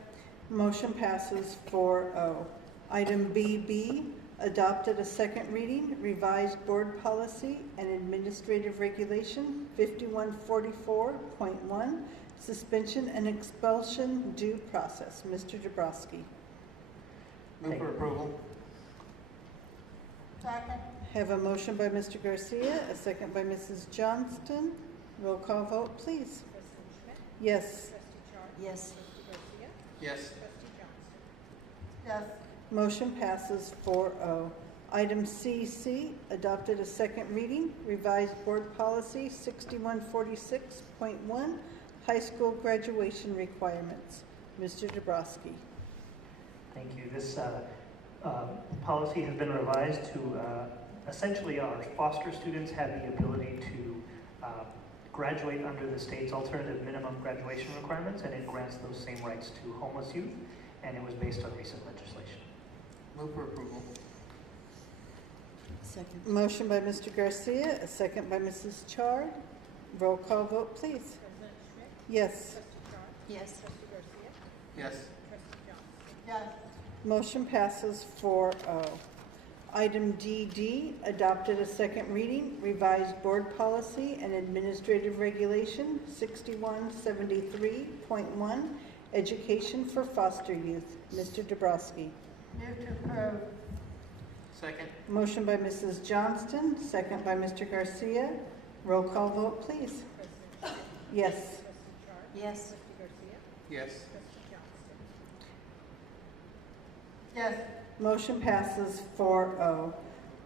Motion passes 4-0. Item BB, adopted a second reading, revised board policy and administrative regulation 5144.1, suspension and expulsion due process. Mr. Dabrowski. Move for approval. Second. Have a motion by Mr. Garcia, a second by Mrs. Johnston. Roll call vote, please. President Schmidt? Yes. Trustee Charles? Yes. Trustee Garcia? Yes. Trustee Johnson? Yes. Motion passes 4-0. Item CC, adopted a second reading, revised board policy 6146.1, high school graduation requirements. Mr. Dabrowski. Thank you. This policy has been revised to essentially our foster students have the ability to graduate under the state's alternative minimum graduation requirements, and it grants those same rights to homeless youth, and it was based on recent legislation. Move for approval. Second. Motion by Mr. Garcia, a second by Mrs. Chard. Roll call vote, please. President Schmidt? Yes. Trustee Chard? Yes. Trustee Garcia? Yes. Trustee Johnson? yes, Motion passes 4-0. Item DD, adopted a second reading, revised board policy and administrative regulation 6173.1, education for foster youth. Mr. Dabrowski. move to approve, Second. Motion by Mrs. Johnston, second by Mr. Garcia. Roll call vote, please. President Schmidt? Yes. Trustee Chard? Yes. Trustee Garcia? Yes. Trustee Johnson? yes, Motion passes 4-0.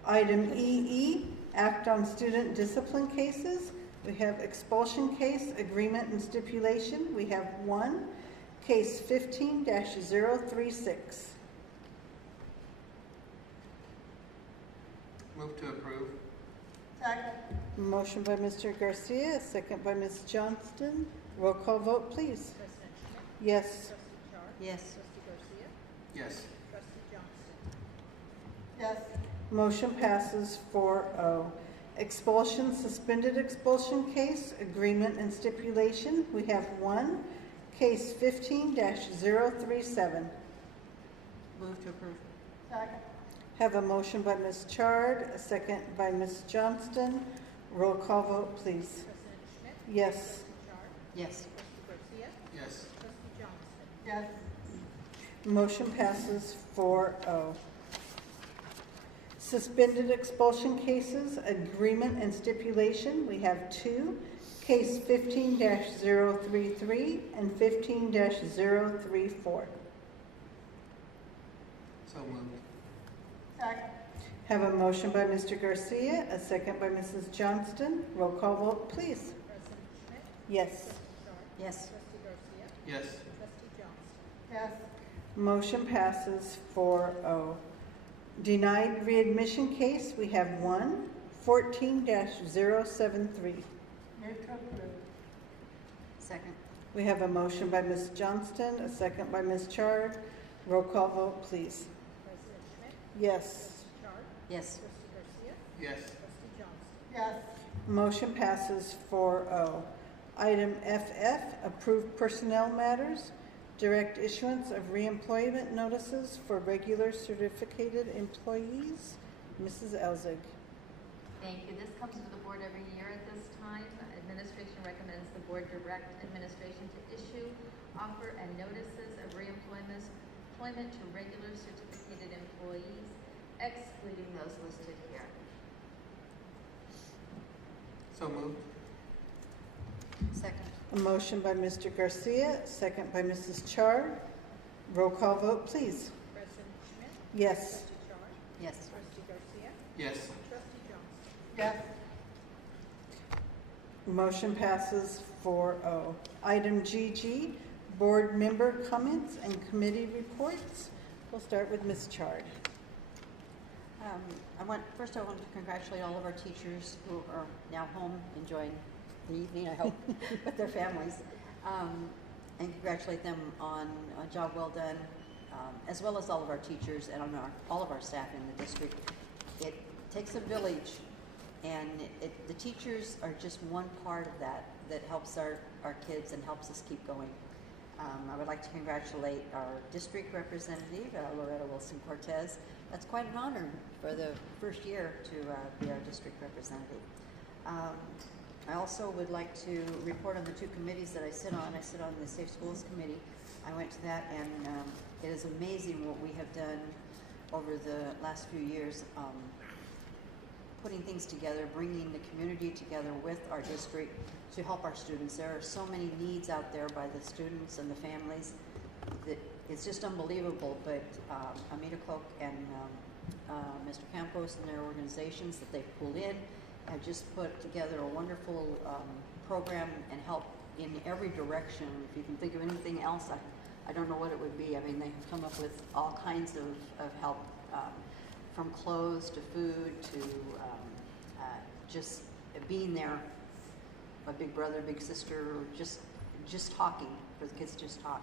Item EE, act on student discipline cases. We have expulsion case, agreement and stipulation. We have one, case 15-036. Move to approve. second, Motion by Mr. Garcia, second by Ms. Johnston. Roll call vote, please. President Schmidt? Yes. Trustee Chard? Yes. Trustee Garcia? Yes. Trustee Johnson? yes, Motion passes 4-0. Expulsion, suspended expulsion case, agreement and stipulation. We have one, case 15-037. Move to approve. second, Have a motion by Ms. Chard, a second by Ms. Johnston. Roll call vote, please. President Schmidt? Yes. Trustee Chard? Yes. Trustee Garcia? Yes. Trustee Johnson? yes, Motion passes 4-0. Suspended expulsion cases, agreement and stipulation. We have two, case 15-033 and 15-034. So moved. second, Have a motion by Mr. Garcia, a second by Mrs. Johnston. Roll call vote, please. President Schmidt? Yes. Trustee Chard? Yes. Trustee Garcia? Yes. Trustee Johnson? yes, Motion passes 4-0. Denied readmission case, we have one, 14-073. move to approve, Second. We have a motion by Ms. Johnston, a second by Ms. Chard. Roll call vote, please. President Schmidt? Yes. Trustee Chard? Yes. Trustee Garcia? Yes. Trustee Johnson? yes, Motion passes 4-0. Item FF, approved personnel matters. Direct issuance of reemployment notices for regular certificated employees. Mrs. Elzig. Thank you. This comes to the board every year at this time. Administration recommends the board direct administration to issue, offer, and notices of reemployment to regular certificated employees, excluding those listed here. So moved. Second. A motion by Mr. Garcia, second by Mrs. Chard. Roll call vote, please. President Schmidt? Yes. Trustee Chard? Yes. Trustee Garcia? Yes. Trustee Johnson? yes, Motion passes 4-0. Item GG, board member comments and committee reports. We'll start with Ms. Chard. First I want to congratulate all of our teachers who are now home enjoying the evening, I hope, with their families. And congratulate them on a job well done, as well as all of our teachers and on all of our staff in the district. It takes a village, and the teachers are just one part of that helps our kids and helps us keep going. I would like to congratulate our district representative, Loretta Wilson-Cortez. That's quite an honor for the first year to be our district representative. I also would like to report on the two committees that I sit on. I sit on the Safe Schools Committee. I went to that, and it is amazing what we have done over the last few years, putting things together, bringing the community together with our district to help our students. There are so many needs out there by the students and the families that it's just unbelievable, but Amita Cloak and Mr. Campos and their organizations that they've pulled in have just put together a wonderful program and help in every direction. If you can think of anything else, I don't know what it would be. I mean, they have come up with all kinds of help, from clothes to food to just being there, a big brother, big sister, or just talking, for the kids to just talk.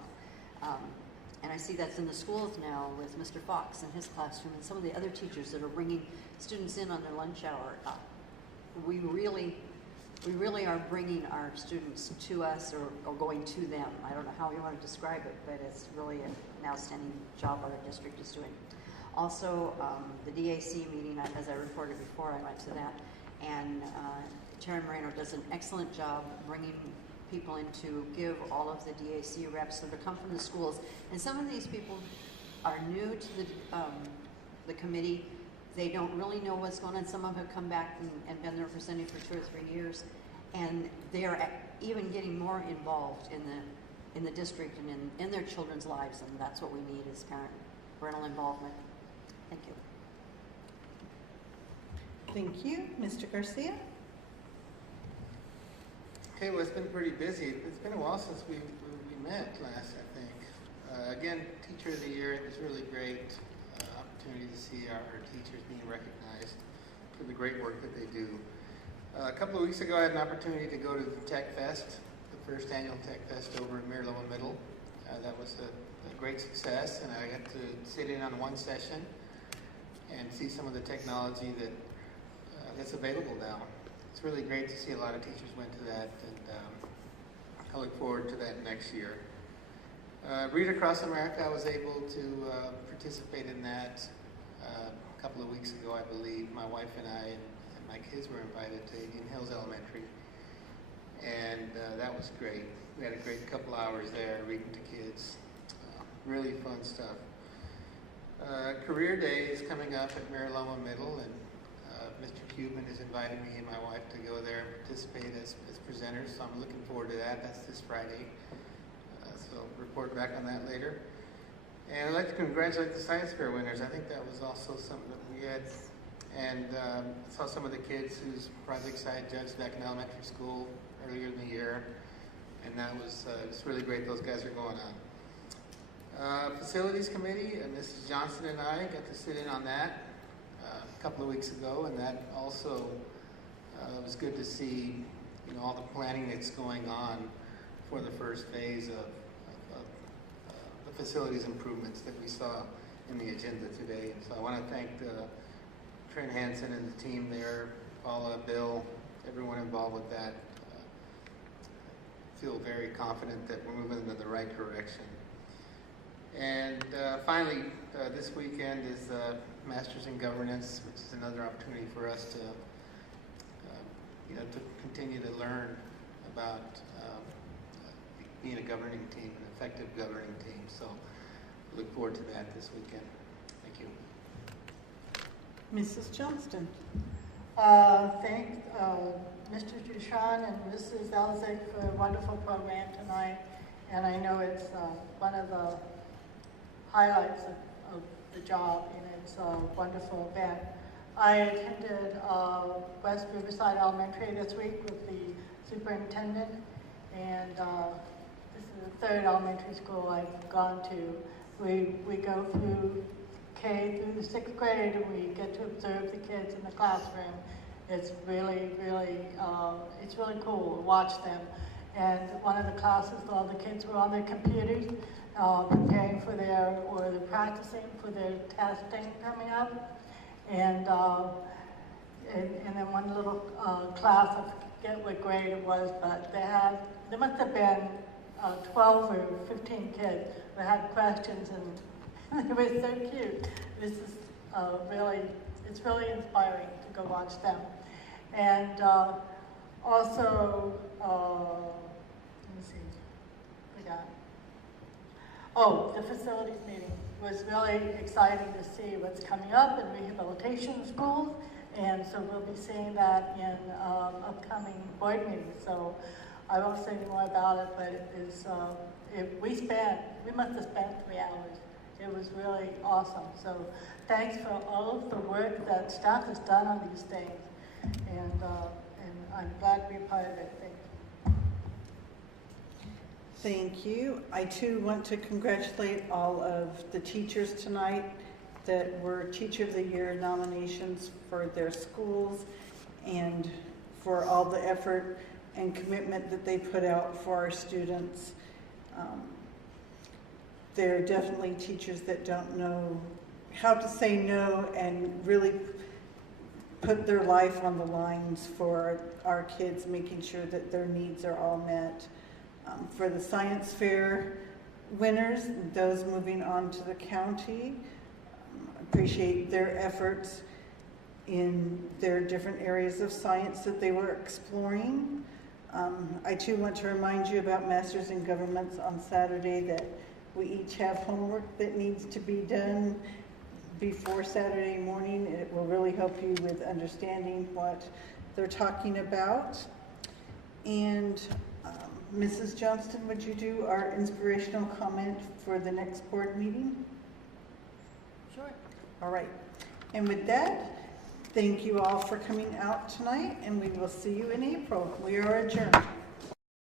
And I see that's in the schools now with Mr. Fox and his classroom and some of the other teachers that are bringing students in on their lunch hour. We really are bringing our students to us or going to them. I don't know how you want to describe it, but it's really an outstanding job our district is doing. Also, the DAC meeting, as I reported before, I went to that, and Chairman Moreno does an excellent job bringing people in to give all of the DAC reps that have come from the schools. And some of these people are new to the committee. They don't really know what's going on. Some of them have come back and been there presenting for 2 or 3 years. And they are even getting more involved in the district and in their children's lives. And that's what we need is parental involvement. Thank you. Thank you. Mr. Garcia? Okay, well, it's been pretty busy. It's been a while since we met last, I think. Again, Teacher of the Year, it was really great opportunity to see our teachers being recognized for the great work that they do. A couple of weeks ago, I had an opportunity to go to Tech Fest, the first annual Tech Fest over at Mary Lowell Middle. That was a great success, and I got to sit in on one session and see some of the technology that's available now. It's really great to see a lot of teachers went to that, and I look forward to that next year. Read Across America, I was able to participate in that a couple of weeks ago, I believe. My wife and I and my kids were invited to Indian Hills Elementary, and that was great. We had a great couple hours there reading to kids. Really fun stuff. Career Day is coming up at Mary Lowell Middle, and Mr. Cuban has invited me and my wife to go there and participate as presenters, so I'm looking forward to that. That's this Friday, so I'll report back on that later. And I'd like to congratulate the science fair winners. I think that was also something that we had, and saw some of the kids whose projects I had judged back in elementary school earlier in the year, and that was it's really great. Those guys are going on. Facilities Committee, and Mrs. Johnson and I got to sit in on that a couple of weeks ago, and that also was good to see, all the planning that's going on for the first phase of the facilities improvements that we saw in the agenda today. And so I want to thank Trent Hansen and the team there, Paula, Bill, everyone involved with that. Feel very confident that we're moving in the right direction. And finally, this weekend is Masters in Governance, which is another opportunity for us to, to continue to learn about being a governing team, an effective governing team. So, look forward to that this weekend. Thank you. Mrs. Johnston. Thank Mr. Duchan and Mrs. Elzig for a wonderful program tonight. And I know it's one of the highlights of the job, and it's a wonderful event. I attended West Riverside Elementary this week with the superintendent, and this is the third elementary school I've gone to. We go through K through the 6th grade, and we get to observe the kids in the classroom. It's really, really, it's really cool to watch them. And one of the classes, all the kids were on their computers, preparing for they're practicing for their testing coming up. And then one little class, I forget what grade it was, but there must have been 12 or 15 kids that had questions, and it was so cute. This is it's really inspiring to go watch them. And also, let me see, forgot. Oh, the facilities meeting was really exciting to see what's coming up in rehabilitation schools, and so we'll be seeing that in upcoming board meetings. So I won't say any more about it, but it is, we must have spent 3 hours. It was really awesome. So thanks for all of the work that staff has done on these things, and I'm glad to be a part of it. Thank you. Thank you. I too want to congratulate all of the teachers tonight that were Teacher of the Year nominations for their schools, and for all the effort and commitment that they put out for our students. there are definitely teachers that don't know how to say no and really put their life on the lines for our kids, making sure that their needs are all met. For the science fair winners, those moving on to the county, appreciate their efforts in their different areas of science that they were exploring. I too want to remind you about Masters in Governments on Saturday, that we each have homework that needs to be done before Saturday morning. It will really help you with understanding what they're talking about. And Mrs. Johnston, would you do our inspirational comment for the next board meeting? Sure. All right. And with that, thank you all for coming out tonight, and we will see you in April. We are adjourned.